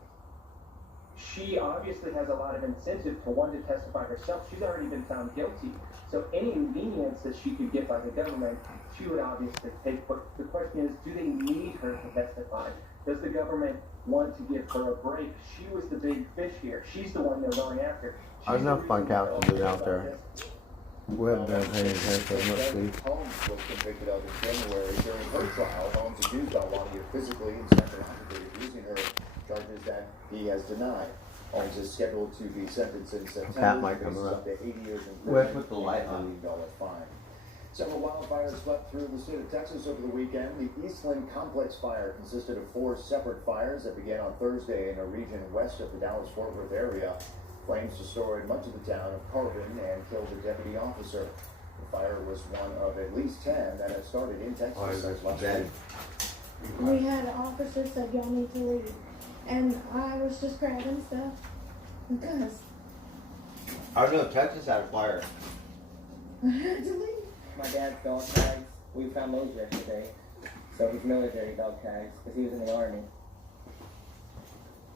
She obviously has a lot of incentive to want to testify herself. She's already been found guilty. So any lenience that she could get by the government, she would obviously take. But the question is, do they need her to testify? Does the government want to give her a break? She was the big fish here. She's the one they're going after. There's enough fun counts to do out there. We haven't done anything much sleep. Holmes was convicted of in January. During her trial, Holmes accused Balwani of physically and psychologically abusing her, charges that he has denied. Holmes is scheduled to be sentenced in September. Cat might come faces around. up to 80 years in We'll prison put the light on. and a $1 million fine. Several wildfires swept through the state of Texas over the weekend. The Eastland Complex fire consisted of 4 separate fires that began on Thursday in a region west of the Dallas-Fort Worth area. Flames destroyed much of the town of Carbon and killed a deputy officer. The fire was one of at least 10 that had started in Texas since last week. We had an officer said y'all need to leave, and I was just grabbing stuff because I know Texas had a fire. I had to leave. My dad's dog tags, we found those yesterday. So he's military dog tags, because he was in the army.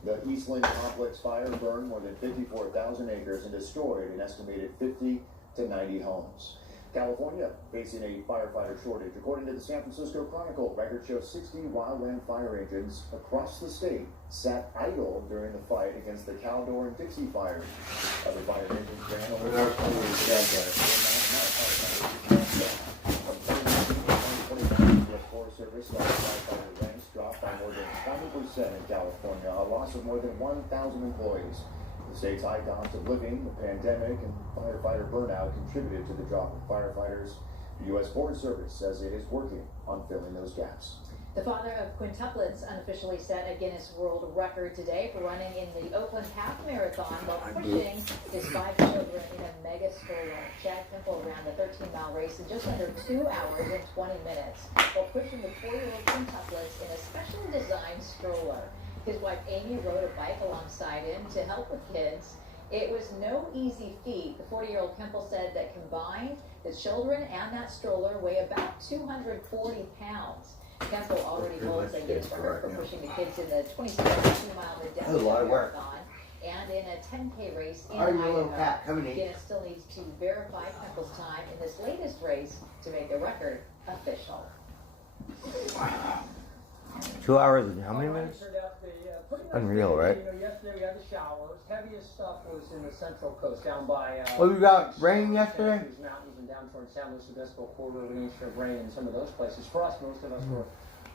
The Eastland Complex fire burned more than 54,000 acres and destroyed an estimated 50 to 90 homes. California facing a firefighter shortage. According to the San Francisco Chronicle, records show 60 wildland fire engines across the state sat idle during the fight against the Caldor and Dixie fires. Other fire engines ran over the Forest Service saw firefighter ranks drop by more than 20% in California, a loss of more than 1,000 employees. The state's high cost of living, the pandemic, and firefighter burnout contributed to the drop of firefighters. The U.S. Forest Service says it is working on filling those gaps. The father of quintuplets unofficially set a Guinness World Record today for running in the Oakland Half Marathon while pushing his 5 children in a mega stroller. Chad Temple ran the 13-mile race in just under 2 hours and 20 minutes while pushing the 4-year-old quintuplets in a specially designed stroller. His wife Amy rode a bike alongside him to help with kids. It was no easy feat. The 40-year-old Kemple said that combined, the children and that stroller weigh about 240 pounds. Kemple already holds a Guinness record for pushing the kids in the 27-mile Modesto marathon and in a 10K race in Idaho. Guinness still needs to verify Kemple's time in this latest race to make the record official. 2 hours and how many minutes? Unreal, right? Yesterday we had the showers. Heaviest stuff was in the Central Coast, down by. Well, we got rain yesterday. Mountains and down towards San Luis Obispo, quarter of an inch of rain in some of those places. For us, most of us were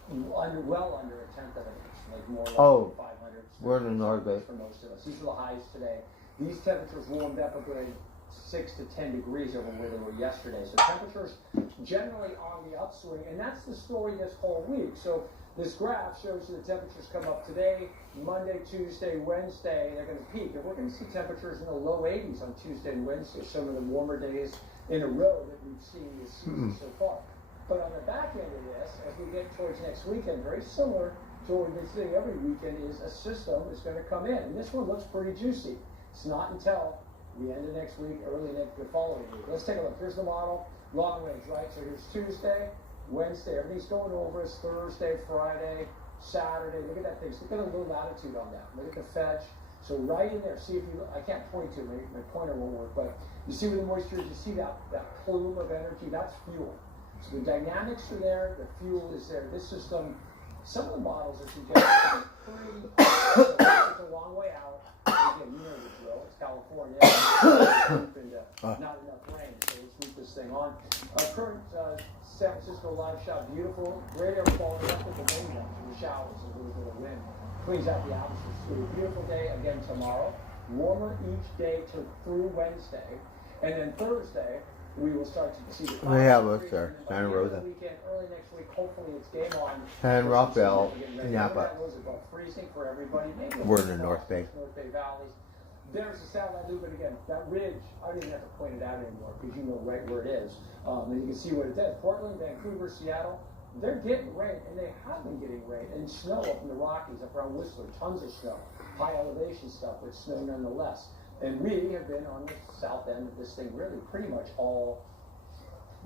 well under a tenth of an inch, like more like 500. We're in the North Bay. For most of us, these are the highs today. These temperatures warmed up a good 6 to 10 degrees over where they were yesterday. So temperatures generally on the upswing, and that's the story this whole week. So this graph shows you the temperatures come up today, Monday, Tuesday, Wednesday, they're going to peak. And we're going to see temperatures in the low 80s on Tuesday and Wednesday, some of the warmer days in a row that we've seen this season so far. But on the back end of this, as we get towards next weekend, very similar to what we've been seeing every weekend, is a system that's going to come in. And this one looks pretty juicy. It's not until the end of next week, early the following week. Let's take a look. Here's the model, long range, right? So here's Tuesday, Wednesday, everything's going over us. Thursday, Friday, Saturday. Look at that thing. Look at the low latitude on that. Look at the fetch. So right in there, see if you, I can't point to it, my pointer won't work, but you see where the moisture is, you see that plume of energy, that's fuel. So the dynamics are there, the fuel is there. This system, some of the models are suggesting it's a long way out. Again, you know the drill, it's California, and not enough rain, so let's move this thing on. Current San Francisco live shot, beautiful, great air quality, up with the rain down, the showers, a little bit of wind. Cleans out the atmosphere. So a beautiful day again tomorrow. Warmer each day through Wednesday. And then Thursday, we will start to see the Yeah, look there. Santa Rosa. Weekend, early next week, hopefully it's game on. San Rafael, Napa. Freezing for everybody. Maybe we're in the North Bay. North Bay valleys. There's the satellite loop, and again, that ridge, I don't even have to point it out anymore because you know right where it is. And you can see what it does. Portland, Vancouver, Seattle, they're getting rain, and they have been getting rain, and snow up in the Rockies, up around Whistler, tons of snow, high elevation stuff, but snow nonetheless. And we have been on the south end of this thing really pretty much all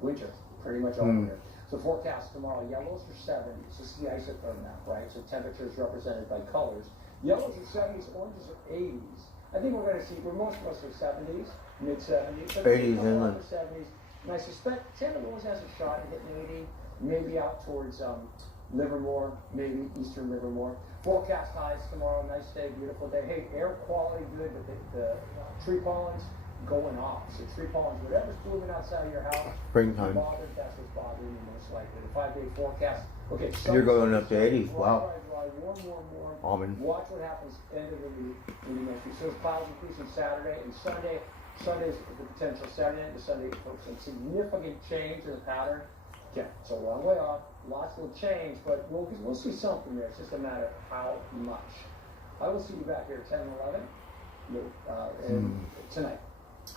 winter, pretty much all winter. So forecast tomorrow, yellows are 70s. This is the isotherm map, right? So temperatures represented by colors. Yellows are 70s, oranges are 80s. I think we're going to see, for most of us are 70s, mid-70s. 80s inland. 70s. And I suspect Santa Rosa has a shot at hitting 80. Maybe out towards Livermore, maybe eastern Livermore. Forecast highs tomorrow, nice day, beautiful day. Hey, air quality good, but the tree pollen's going off. So tree pollens, whatever's blooming outside of your house, springtime. That's what's bothering you most likely. The 5-day forecast. Okay, you're going up to 80s. Wow. Warm. Almond. Watch what happens end of the week into next week. So clouds increasing Saturday and Sunday. Sunday's the potential Saturday into Sunday for some significant change in the pattern. Yeah, it's a long way off. Lots will change, but we'll see something there. It's just a matter of how much. I will see you back here at 10 and 11 tonight.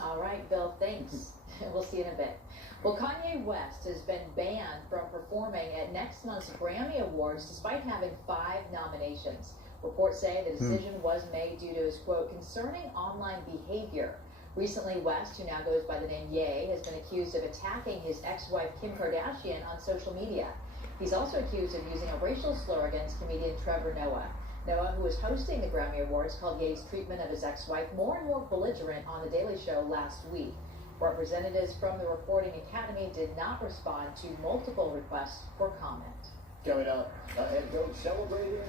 All right, Bill, thanks. We'll see you in a bit. Well, Kanye West has been banned from performing at next month's Grammy Awards despite having 5 nominations. Reports say the decision was made due to his, quote, concerning online behavior. Recently, West, who now goes by the name Ye, has been accused of attacking his ex-wife Kim Kardashian on social media. He's also accused of using a racial slur against comedian Trevor Noah. Noah, who was hosting the Grammy Awards, called Ye's treatment of his ex-wife more and more belligerent on The Daily Show last week. Representatives from the Reporting Academy did not respond to multiple requests for comment. Coming up, a head coach celebrating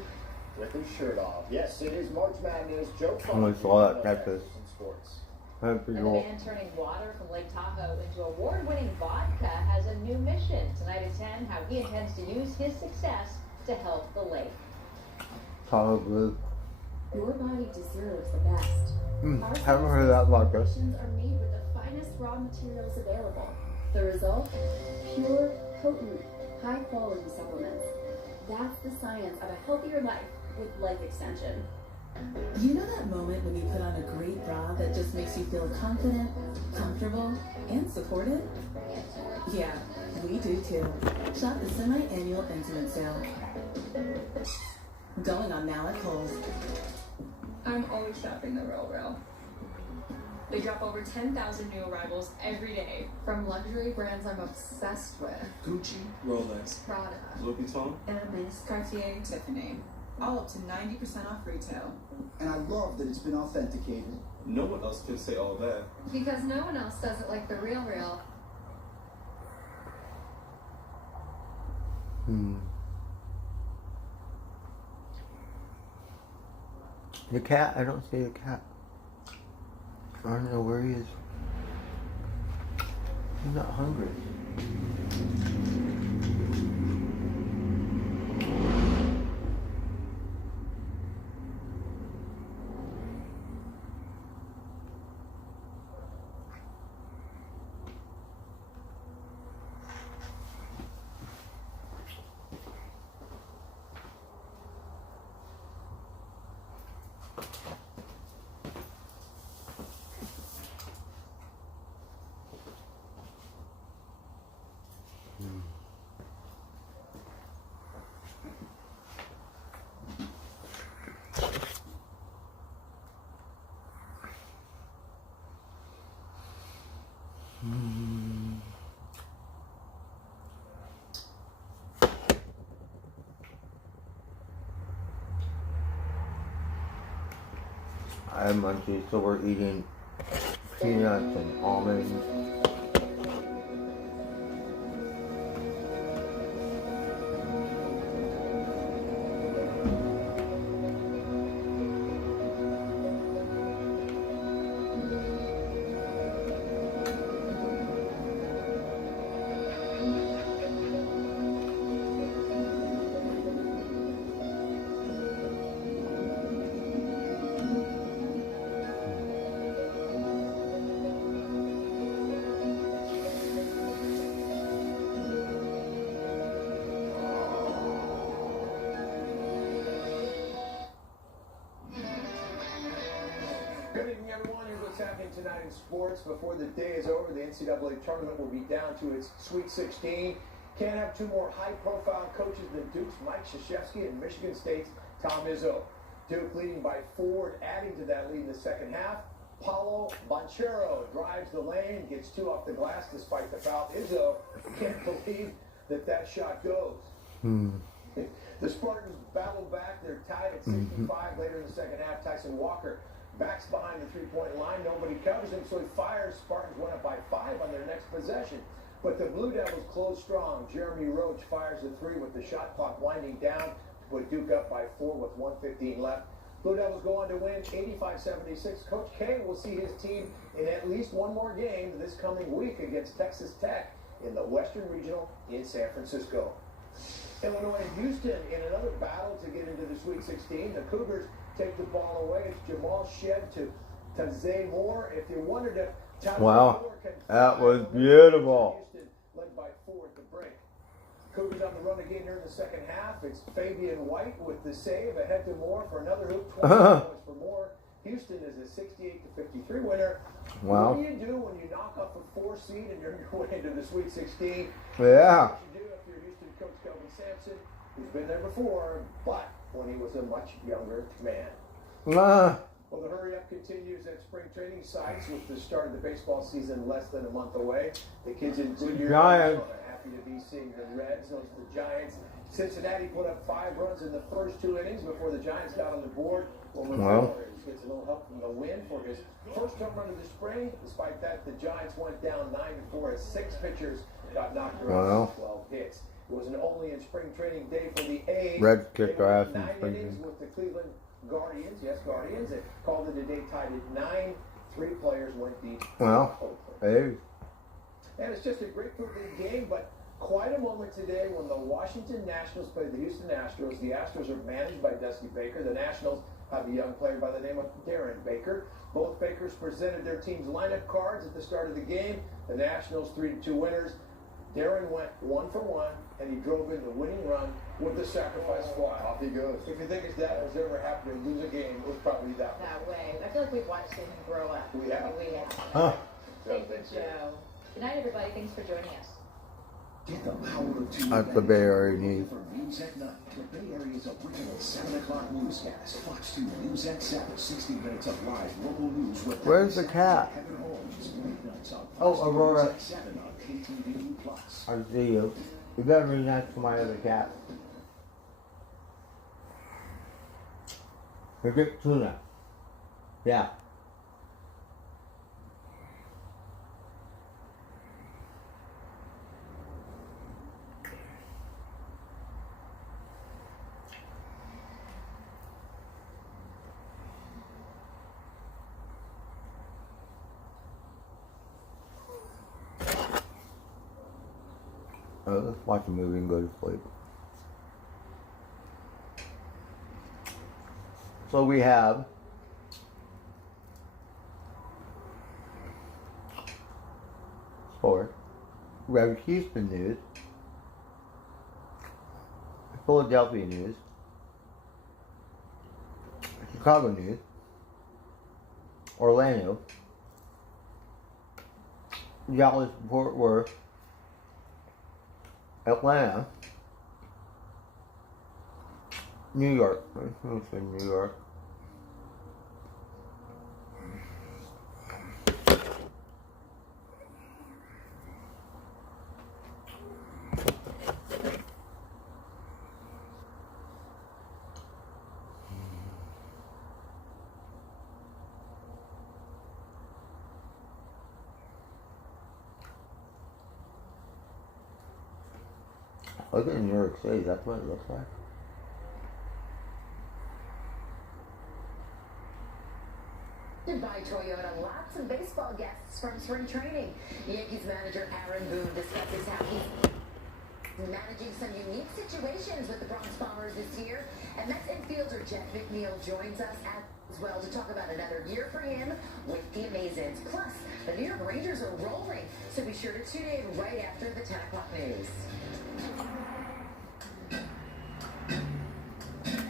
with his shirt off. Yes, it is March Madness. Joe I saw that Texas. Sports. And the man turning water from Lake Tahoe into award-winning vodka has a new mission. Tonight at 10, how he intends to use his success to help the lake. Tahoe Blue. Your body deserves the best. Haven't heard of that vodka. Are made with the finest raw materials available. The result? Pure, potent, high-quality supplements. That's the science of a healthier life with Life Extension. You know that moment when you put on a great bra that just makes you feel confident, comfortable, and supported? Yeah, we do too. Shop the semi-annual intimate sale. Going on now at Kohl's. I'm always shopping the Real. They drop over 10,000 new arrivals every day. From luxury brands I'm obsessed with. Gucci, Rolex, Prada, Louis Vuitton, Hermes, Cartier, Tiffany. All up to 90% off retail. and I love that it's been authenticated. No one else can say all that. because no one else does it like the real. The cat, I don't see the cat. I don't know where he is. He's not hungry. I'm munchies, so we're eating peanuts and almonds. Good evening, everyone. Here's what's happening tonight in sports. Before the day is over, the NCAA tournament will be down to its Sweet 16. Can't have two more high-profile coaches than Duke's Mike Krzyzewski and Michigan State's Tom Izzo. Duke leading by 4, adding to that lead in the second half. Paulo Banchero drives the lane, gets 2 off the glass despite the foul. Izzo can't believe that shot goes. The Spartans battle back. They're tied at 65 later in the second half. Tyson Walker backs behind the three-point line. Nobody covers him, so he fires. Spartans went up by 5 on their next possession. But the Blue Devils close strong. Jeremy Roach fires the 3 with the shot clock winding down to put Duke up by 4 with 1:15 left. Blue Devils go on to win 85-76. Coach K will see his team in at least one more game this coming week against Texas Tech in the Western Regional in San Francisco. Illinois and Houston in another battle to get into the Sweet 16. The Cougars take the ball away. It's Jamal Shed to Zay Moore. If you wondered if Wow, that was beautiful. Houston led by 4 at the break. Cougars on the run again here in the second half. It's Fabian White with the save ahead to Moore for another hoop. 20 points for Moore. Houston is a 68-53 winner. Wow. What do you do when you knock off a 4 seed and you're going into the Sweet 16? Yeah. What you do if you're Houston coach Kelvin Sampson, who's been there before, but when he was a much younger man. Well, the hurry-up continues at spring training sites with the start of the baseball season less than a month away. The kids in Goodyear Giants are happy to be seeing the Reds. Those are the Giants. Cincinnati put up 5 runs in the first 2 innings before the Giants got on the board. Well, gets a little help from the wind for his first home run of the spring. Despite that, the Giants went down 9-4 as 6 pitchers got knocked around 12 hits. It was an only in spring training day for the A's. Reds kicked our ass in 9 spring innings training. with the Cleveland Guardians. Yes, Guardians. It called it a day tied at 9. 3 players went deep. Well, hey. And it's just a grapefruit league game, but quite a moment today when the Washington Nationals played the Houston Astros. The Astros are managed by Dusty Baker. The Nationals have a young player by the name of Darren Baker. Both Bakers presented their team's lineup cards at the start of the game. The Nationals 3-2 winners. Darren went 1 for 1, and he drove in the winning run with the sacrifice fly. Off he goes. If you think his dad was ever happy to lose a game, it was probably that one. That way. I feel like we've watched him grow up. We have. We have. Huh. Thank you, Joe. Good night, everybody. Thanks for joining us. That's the Bay Area news. News at 9, the Bay Area's original 7 o'clock newscast. Fox 2 News at 7, 60 minutes of live local news with Where's the cat? Kevin Holmes. Weeknights on Fox Oh, 2 Aurora. News at 7 on KTVU Plus. I see you. You better be nice to my other cat. Forget tuna. Yeah. Let's watch a movie and go to sleep. So we have sport, we have Houston news, Philadelphia news, Chicago news, Orlando, Dallas, Fort Worth, Atlanta, New York. Let's say New York. Look at New York City, that's what it looks like. By Toyota, lots of baseball guests from spring training. Yankees manager Aaron Boone discusses how he's managing some unique situations with the Bronx Bombers this year. And Mets infielder Jeff McNeil joins us as well to talk about another year for him with the Amazons. Plus, the New York Rangers are rolling, so be sure to tune in right after the 10 o'clock news.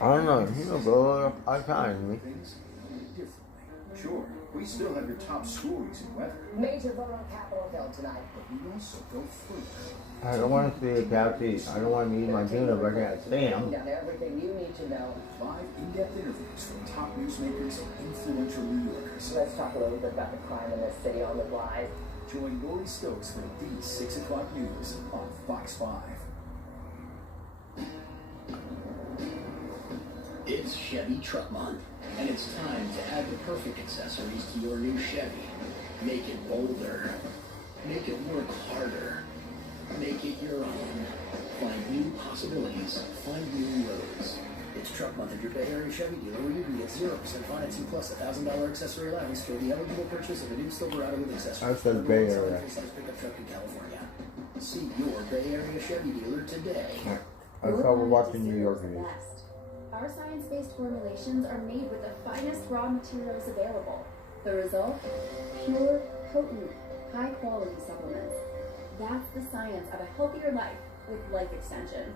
I don't know, you know, bro, I kind me. Sure, we still have your top stories in weather. Major vote on Capitol Hill tonight. But we also go further. I don't want to see a cow eat. I don't want to eat my tuna, but I can't see him. Everything you need to know. 5 in-depth interviews from top newsmakers and influential New Yorkers. Let's talk a little bit about the crime in this city on the rise. Join Lori Stokes for the 6 o'clock news on Fox 5. It's Chevy Truck Month, and it's time to add the perfect accessories to your new Chevy. Make it bolder. Make it work harder. Make it your own. Find new possibilities. Find new roads. It's Truck Month at your Bay Area Chevy dealer where you can get 0% financing plus $1,000 accessory allowance for the eligible purchase of a new Silverado with accessories. I said Bay Area. Full-size pickup truck in California. See your Bay Area Chevy dealer today. I thought we're watching New York news. Our science-based formulations are made with the finest raw materials available. The result? Pure, potent, high-quality supplements. That's the science of a healthier life with life extension.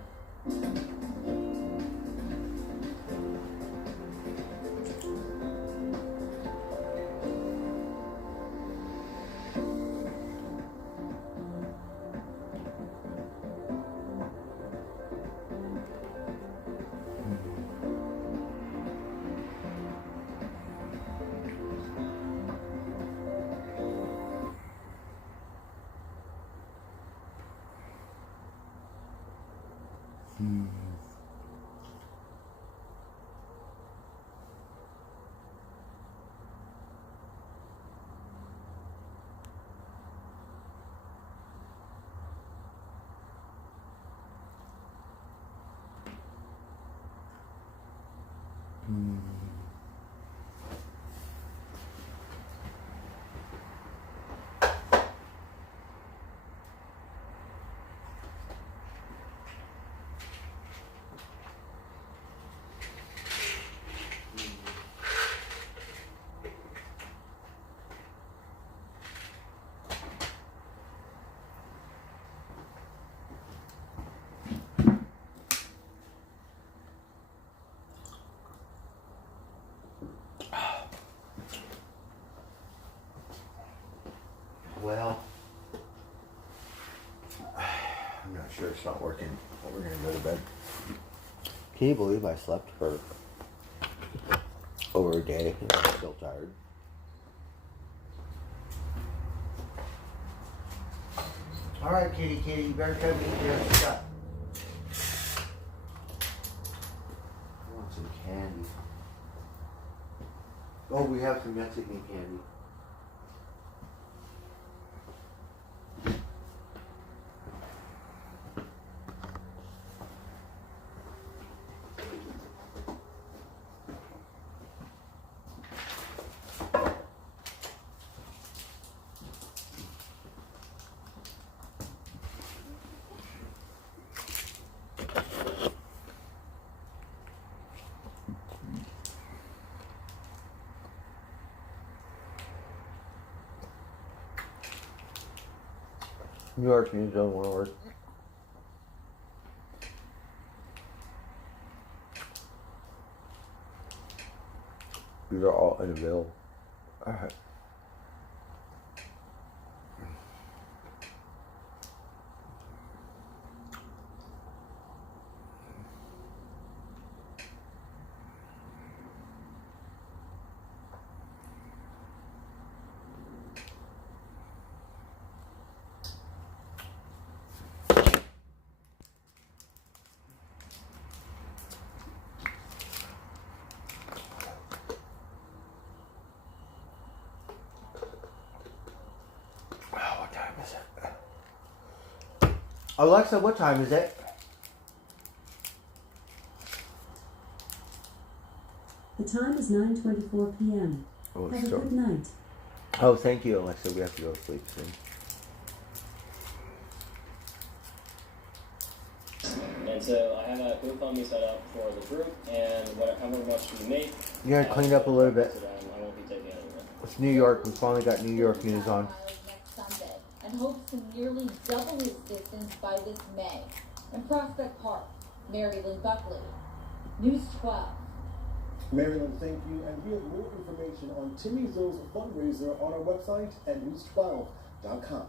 It's not working. We're gonna go to bed. Can you believe I slept for over a day and I'm still tired? All right, kitty, you better come eat your stuff. I want some candy. Oh, we have some Mexican candy. New York News don't want to work. These are all unavailable. Alright. Alexa, what time is it? The time is 9:24 p.m. Oh, Have a good night. Oh, thank you, Alexa. We have to go to sleep soon. And so I have a GoFundMe set up for the group, and however much we make, You gotta clean up a little bit. I won't be taking it anywhere. It's New York. We finally got New York news on. Next Sunday, and hopes to nearly double his distance by this May. In Prospect Park, Mary Lynn Buckley, News 12. Marilyn, thank you. And we have more information on Timmy Zoe's fundraiser on our website at news12.com.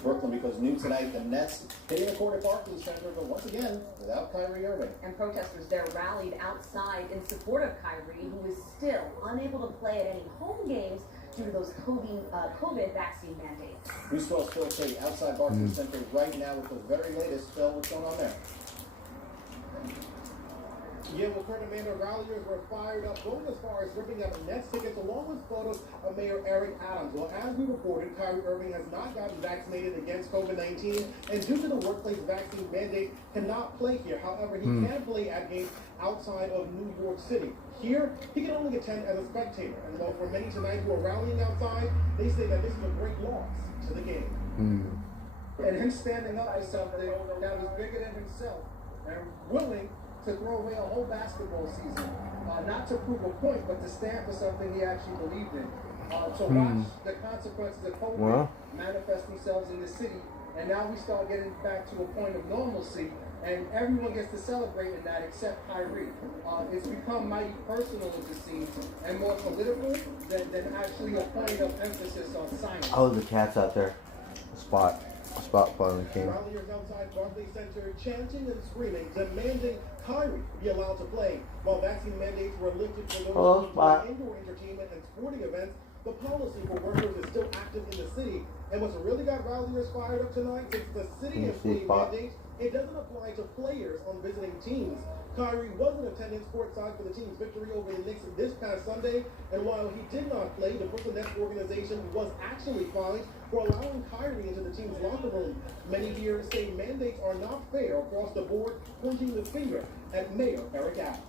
Brooklyn, because new tonight, the Nets hitting the court at Barclays Center, but once again, without Kyrie Irving. And protesters there rallied outside in support of Kyrie, who is still unable to play at any home games due to those COVID vaccine mandates. News 12 still say outside Barclays Center right now with the very latest. Phil, what's going on there? Yeah, well, Ferdinand ralliers were fired up, going as far as ripping up Nets tickets along with photos of Mayor Eric Adams. Well, as we reported, Kyrie Irving has not gotten vaccinated against COVID-19, and due to the workplace vaccine mandate, cannot play here. However, he can play at games outside of New York City. Here, he can only attend as a spectator. And while for many tonight who are rallying outside, they say that this is a great loss to the game. And him standing up for something that was bigger than himself and willing to throw away a whole basketball season, not to prove a point, but to stand for something he actually believed in. So watch the consequences of COVID manifest themselves in the city, and now we start getting back to a point of normalcy, and everyone gets to celebrate in that except Kyrie. It's become mighty personal, it seems, and more political than actually a point of emphasis on science. Oh, the cat's out there. Spot finally came. Ralliers outside Barclays Center chanting and screaming, demanding Kyrie be allowed to play. While vaccine mandates were lifted for those who enjoy indoor entertainment and sporting events, the policy for workers is still active in the city. And what's really got ralliers fired up tonight, since the city employee mandate, it doesn't apply to players on visiting teams. Kyrie was in attendance courtside for the team's victory over the Knicks this past Sunday, and while he did not play, the Brooklyn Nets organization was actually fined for allowing Kyrie into the team's locker room. Many here say mandates are not fair across the board, pointing the finger at Mayor Eric Adams.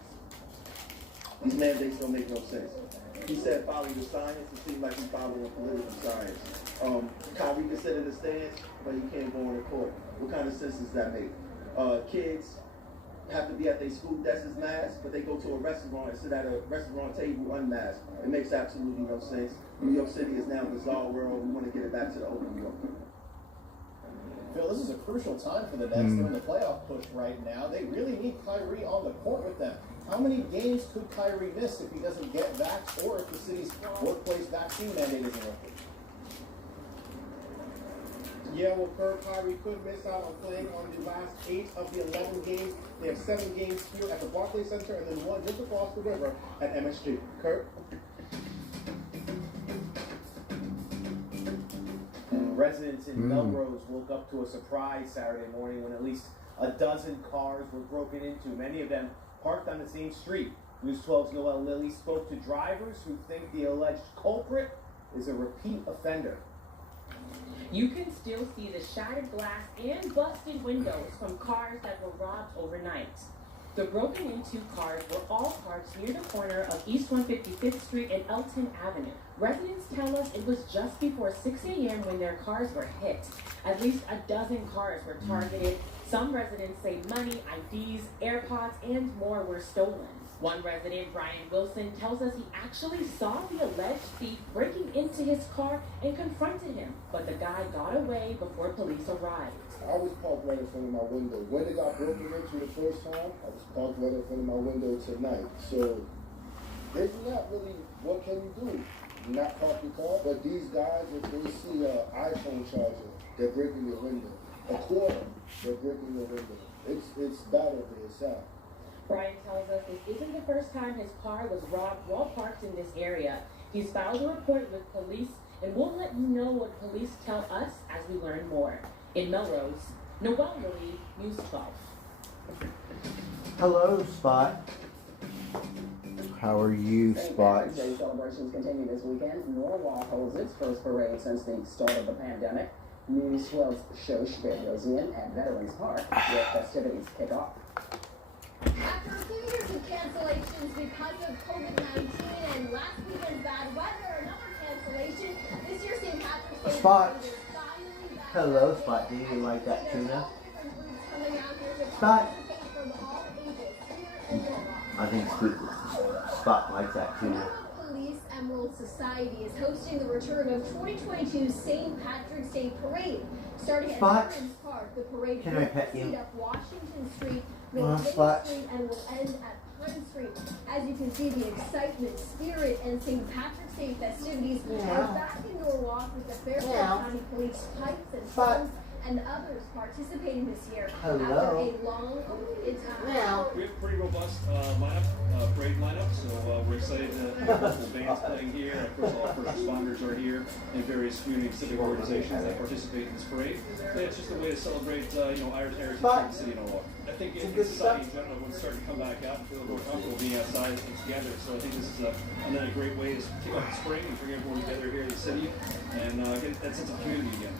These mandates don't make no sense. He said follow the science. It seems like he's following political science. Kyrie can sit in the stands, but he can't go on the court. What kind of sense does that make? Kids have to be at their school desks masked, but they go to a restaurant and sit at a restaurant table unmasked. It makes absolutely no sense. New York City is now a bizarre world. We want to get it back to the old New York. Phil, this is a crucial time for the Nets. They're in the playoff push right now. They really need Kyrie on the court with them. How many games could Kyrie miss if he doesn't get vaxxed or if the city's workplace vaccine mandate isn't lifted? Yeah, well, Kyrie could miss out on playing on the last 8 of the 11 games. They have 7 games here at the Barclays Center and then 1 just across the river at MSG. Kurt? Residents in Melrose woke up to a surprise Saturday morning when at least a dozen cars were broken into, many of them parked on the same street. News 12's Noel Lilly spoke to drivers who think the alleged culprit is a repeat offender. You can still see the shattered glass and busted windows from cars that were robbed overnight. The broken into cars were all parked near the corner of East 155th Street and Elton Avenue. Residents tell us it was just before 6 a.m. when their cars were hit. At least a dozen cars were targeted. Some residents say money, IDs, AirPods, and more were stolen. One resident, Brian Wilson, tells us he actually saw the alleged thief breaking into his car and confronted him, but the guy got away before police arrived. I was parked right in front of my window. When it got broken into the first time, I was parked right in front of my window tonight. So there's not really, what can you do? Not park your car? But these guys, if they see an iPhone charger, they're breaking your window. A quarter, they're breaking your window. It's bad over here, it's sad. Brian tells us this isn't the first time his car was robbed while parked in this area. He's filed a report with police, and we'll let you know what police tell us as we learn more. In Melrose, Noel Lilly, News 12. Hello, Spot. How are you, Spot? St. Patrick's Day celebrations continue this weekend. Norwalk holds its first parade since the start of the pandemic. News 12's Shosh Bedrosian at Veterans Park, where festivities kick off. After a few years of cancellations because of COVID-19 and last weekend's bad weather, another cancellation, this year's St. Patrick's Day Spot. is finally back. Hello, Spot. Do you like that tuna? Coming out here to Spot. participate from all ages here in Norwalk. I think Spot likes that tuna. Police Emerald Society is hosting the return of 2022 St. Patrick's Day Parade. Starting at Spot. Veterans Park, the parade Can will I pet you? proceed up Washington Street, Main Spot. Street, and will end at Pine Street. As you can see, the excitement, spirit, and St. Patrick's Day festivities are back in Norwalk with the Fairfield County Police pipes and songs and others participating this year after a long awaited time. We have a pretty robust lineup, parade lineup, so we're excited to have multiple bands playing here. Of course, all first responders are here and various community civic organizations that participate in this parade. And it's just a way to celebrate, Irish heritage in the city of Norwalk. I think in society in general, everyone's starting to come back out and feel more comfortable being outside and together. So I think this is another great way to kick off the spring and bring everyone together here in the city and get that sense of community again.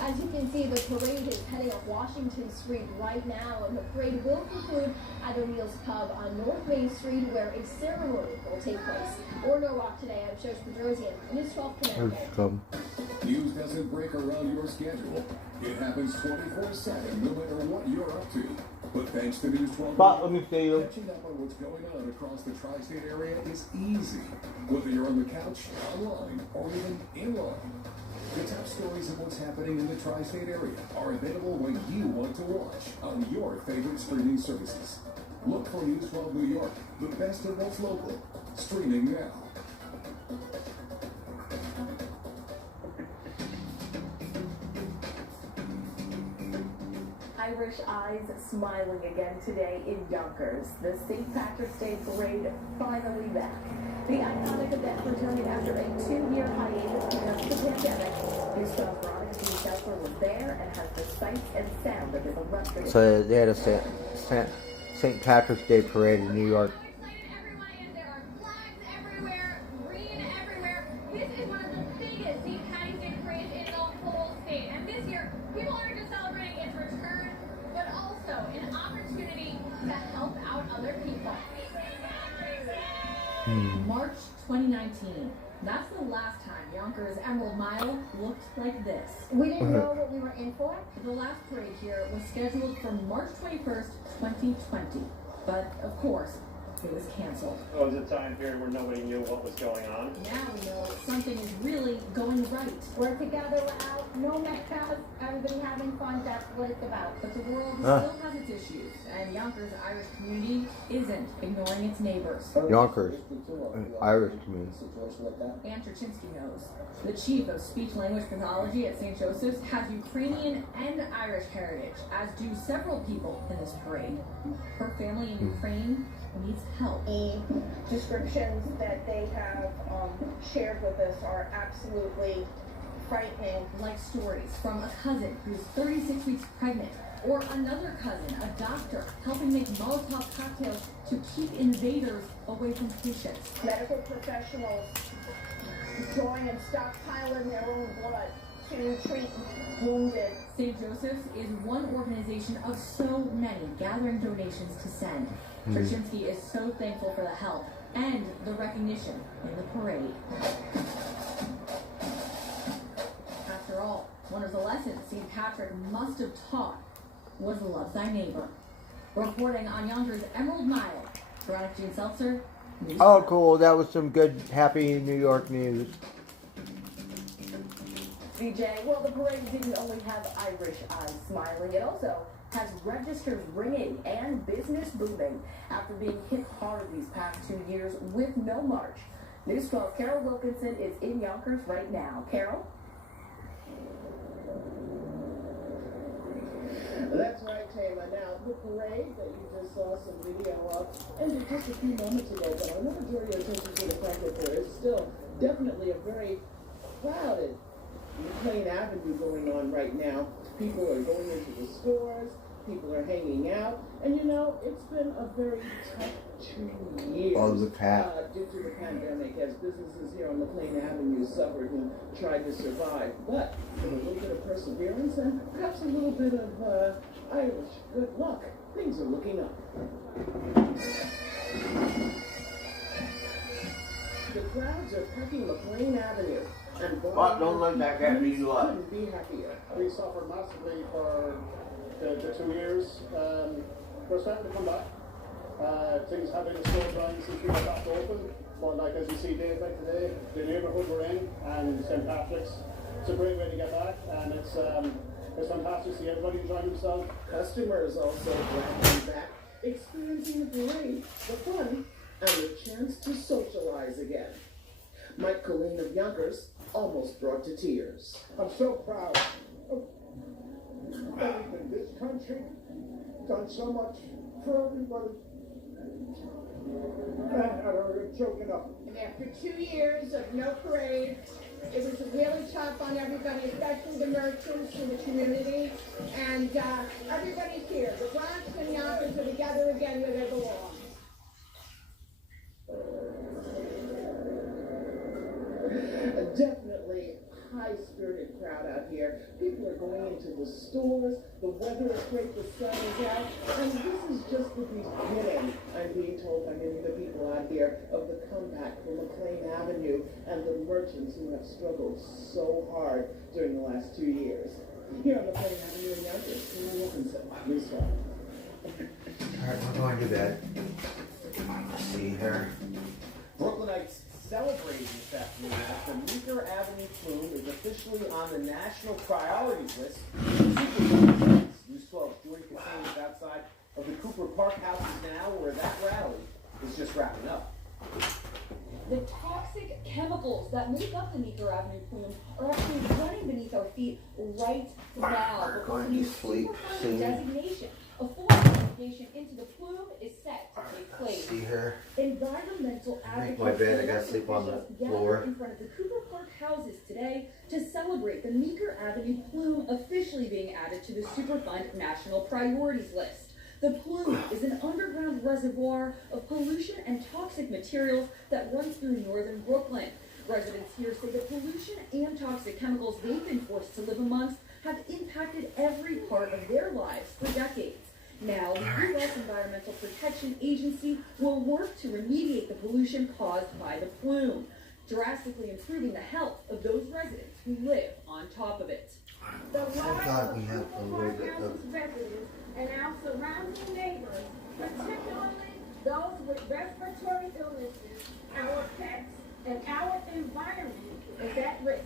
As you can see, the parade is heading up Washington Street right now, and the parade will conclude at O'Neill's Pub on North Main Street, where a ceremony will take place. Or Norwalk today, I'm Shosh Bedrosian, News 12 Connecticut. News doesn't break around your schedule. It happens 24/7, no matter what you're up to. But thanks to News 12, Spot, let me see you. catching up on what's going on across the tri-state area is easy. Whether you're on the couch, online, or even in line. The top stories of what's happening in the tri-state area are available when you want to watch on your favorite streaming services. Look for News 12 New York, the best of what's local. Streaming now. Irish eyes smiling again today in Yonkers. The St. Patrick's Day Parade finally back. The iconic event returning after a 2-year hiatus because of the pandemic. News 12's Veronica B. Kessler was there and has the sights and sound of his illustrious... So they had a St. Patrick's Day parade in New York. This is one of the biggest St. Patty's Day parades in the whole state. And this year, people aren't just celebrating its return, but also an opportunity to help out other people. March 2019. That's the last time Yonkers Emerald Mile looked like this. We didn't know what we were in for. The last parade here was scheduled for March 21st, 2020. But of course, it was canceled. It was a time period where nobody knew what was going on. Now we know something is really going right. We're together, we're out, no masks, everybody having fun, that's what it's about. But the world still has its issues, and Yonkers' Irish community isn't ignoring its neighbors. Yonkers, Irish community. Ann Turchinsky knows. The chief of speech-language pathology at St. Joseph's has Ukrainian and Irish heritage, as do several people in this parade. Her family in Ukraine needs help. The descriptions that they have shared with us are absolutely frightening. Like stories from a cousin who's 36 weeks pregnant, or another cousin, a doctor, helping make Molotov cocktails to keep invaders away from patients. Medical professionals drawing and stockpiling their own blood to treat wounded. St. Joseph's is one organization of so many gathering donations to send. Turchinsky is so thankful for the help and the recognition in the parade. After all, one of the lessons St. Patrick must have taught was love thy neighbor. Reporting on Yonkers' Emerald Mile, Veronica Jean Seltzer, News Oh, cool. That was some good, happy New York news. VJ, well, the parade didn't only have Irish eyes smiling, it also has registers ringing and business booming after being hit hard these past 2 years with no march. News 12's Carol Wilkinson is in Yonkers right now. Carol? That's right, Taylor. Now, the parade that you just saw some video of ended just a few moments ago, but I want to draw your attention to the fact that there is still definitely a very crowded McLean Avenue going on right now. People are going into the stores, people are hanging out, and you know, it's been a very tough 2 years due to the pandemic as businesses here on McLean Avenue suffered and tried to survive. But with a little bit of perseverance and perhaps a little bit of Irish good luck, things are looking up. The crowds are packing McLean Avenue. And don't look back at me, you are. Couldn't be happier. We suffered massively for the 2 years. We're starting to come back. Things have been a slow grind since we got back open. But like as you see days like today, the neighbourhood we're in and St. Patrick's, it's a great way to get back, and it's fantastic to see everybody enjoying themselves. Customers also glad to be back, experiencing the parade, the fun, and the chance to socialize again. Mike Colleen of Yonkers almost brought to tears. I'm so proud of everything. This country done so much for everybody. I'm choking up. And after 2 years of no parade, it was really tough on everybody, especially the merchants in the community. And everybody's here. The Bronx and Yonkers are together again where they belong. Definitely high-spirited crowd out here. People are going into the stores. The weather is great. The sun is out. And this is just the beginning, I'm being told by many of the people out here, of the comeback from McLean Avenue and the merchants who have struggled so hard during the last 2 years. Here on McLean Avenue in Yonkers, Carol Wilkinson, News 12. Alright, we're going to bed. Let's see here. Brooklynites celebrating this afternoon as the Meeker Avenue plume is officially on the national priorities list. News 12's Jordan Cassane is outside of the Cooper Park houses now, where that rally is just wrapping up. The toxic chemicals that make up the Meeker Avenue plume are actually running beneath our feet right now. We're going to sleep soon. Designation. A full investigation into the plume is set to take place. See her. Environmental advocates my bed. I gotta sleep on the floor. in front of the Cooper Park houses today to celebrate the Meeker Avenue plume officially being added to the Superfund National Priorities List. The plume is an underground reservoir of pollution and toxic materials that runs through northern Brooklyn. Residents here say the pollution and toxic chemicals they've been forced to live amongst have impacted every part of their lives for decades. Now, the U.S. Environmental Protection Agency will work to remediate the pollution caused by the plume, drastically improving the health of those residents who live on top of it. Thank God we have a little bit of... Residents and our surrounding neighbors, particularly those with respiratory illnesses, our pets, and our environment is at risk.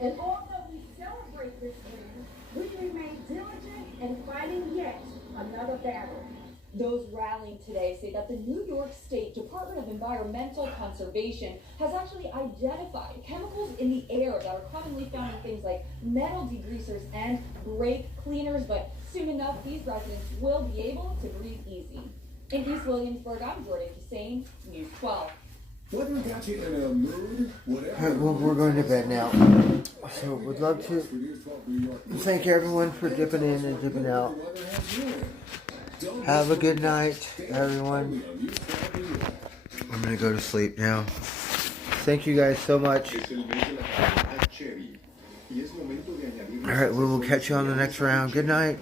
And although we celebrate this win, we remain diligent in fighting yet another battle. Those rallying today say that the New York State Department of Environmental Conservation has actually identified chemicals in the air that are commonly found in things like metal degreasers and brake cleaners, but soon enough, these residents will be able to breathe easy. In East Williamsburg, I'm Jordan Hussein, News 12. Whether got you in a mood, whatever. All right, well, we're going to bed now. So would love to thank everyone for dipping in and dipping out. Have a good night, everyone. I'm going to go to sleep now. Thank you guys so much. Alright, we will catch you on the next round. Good night.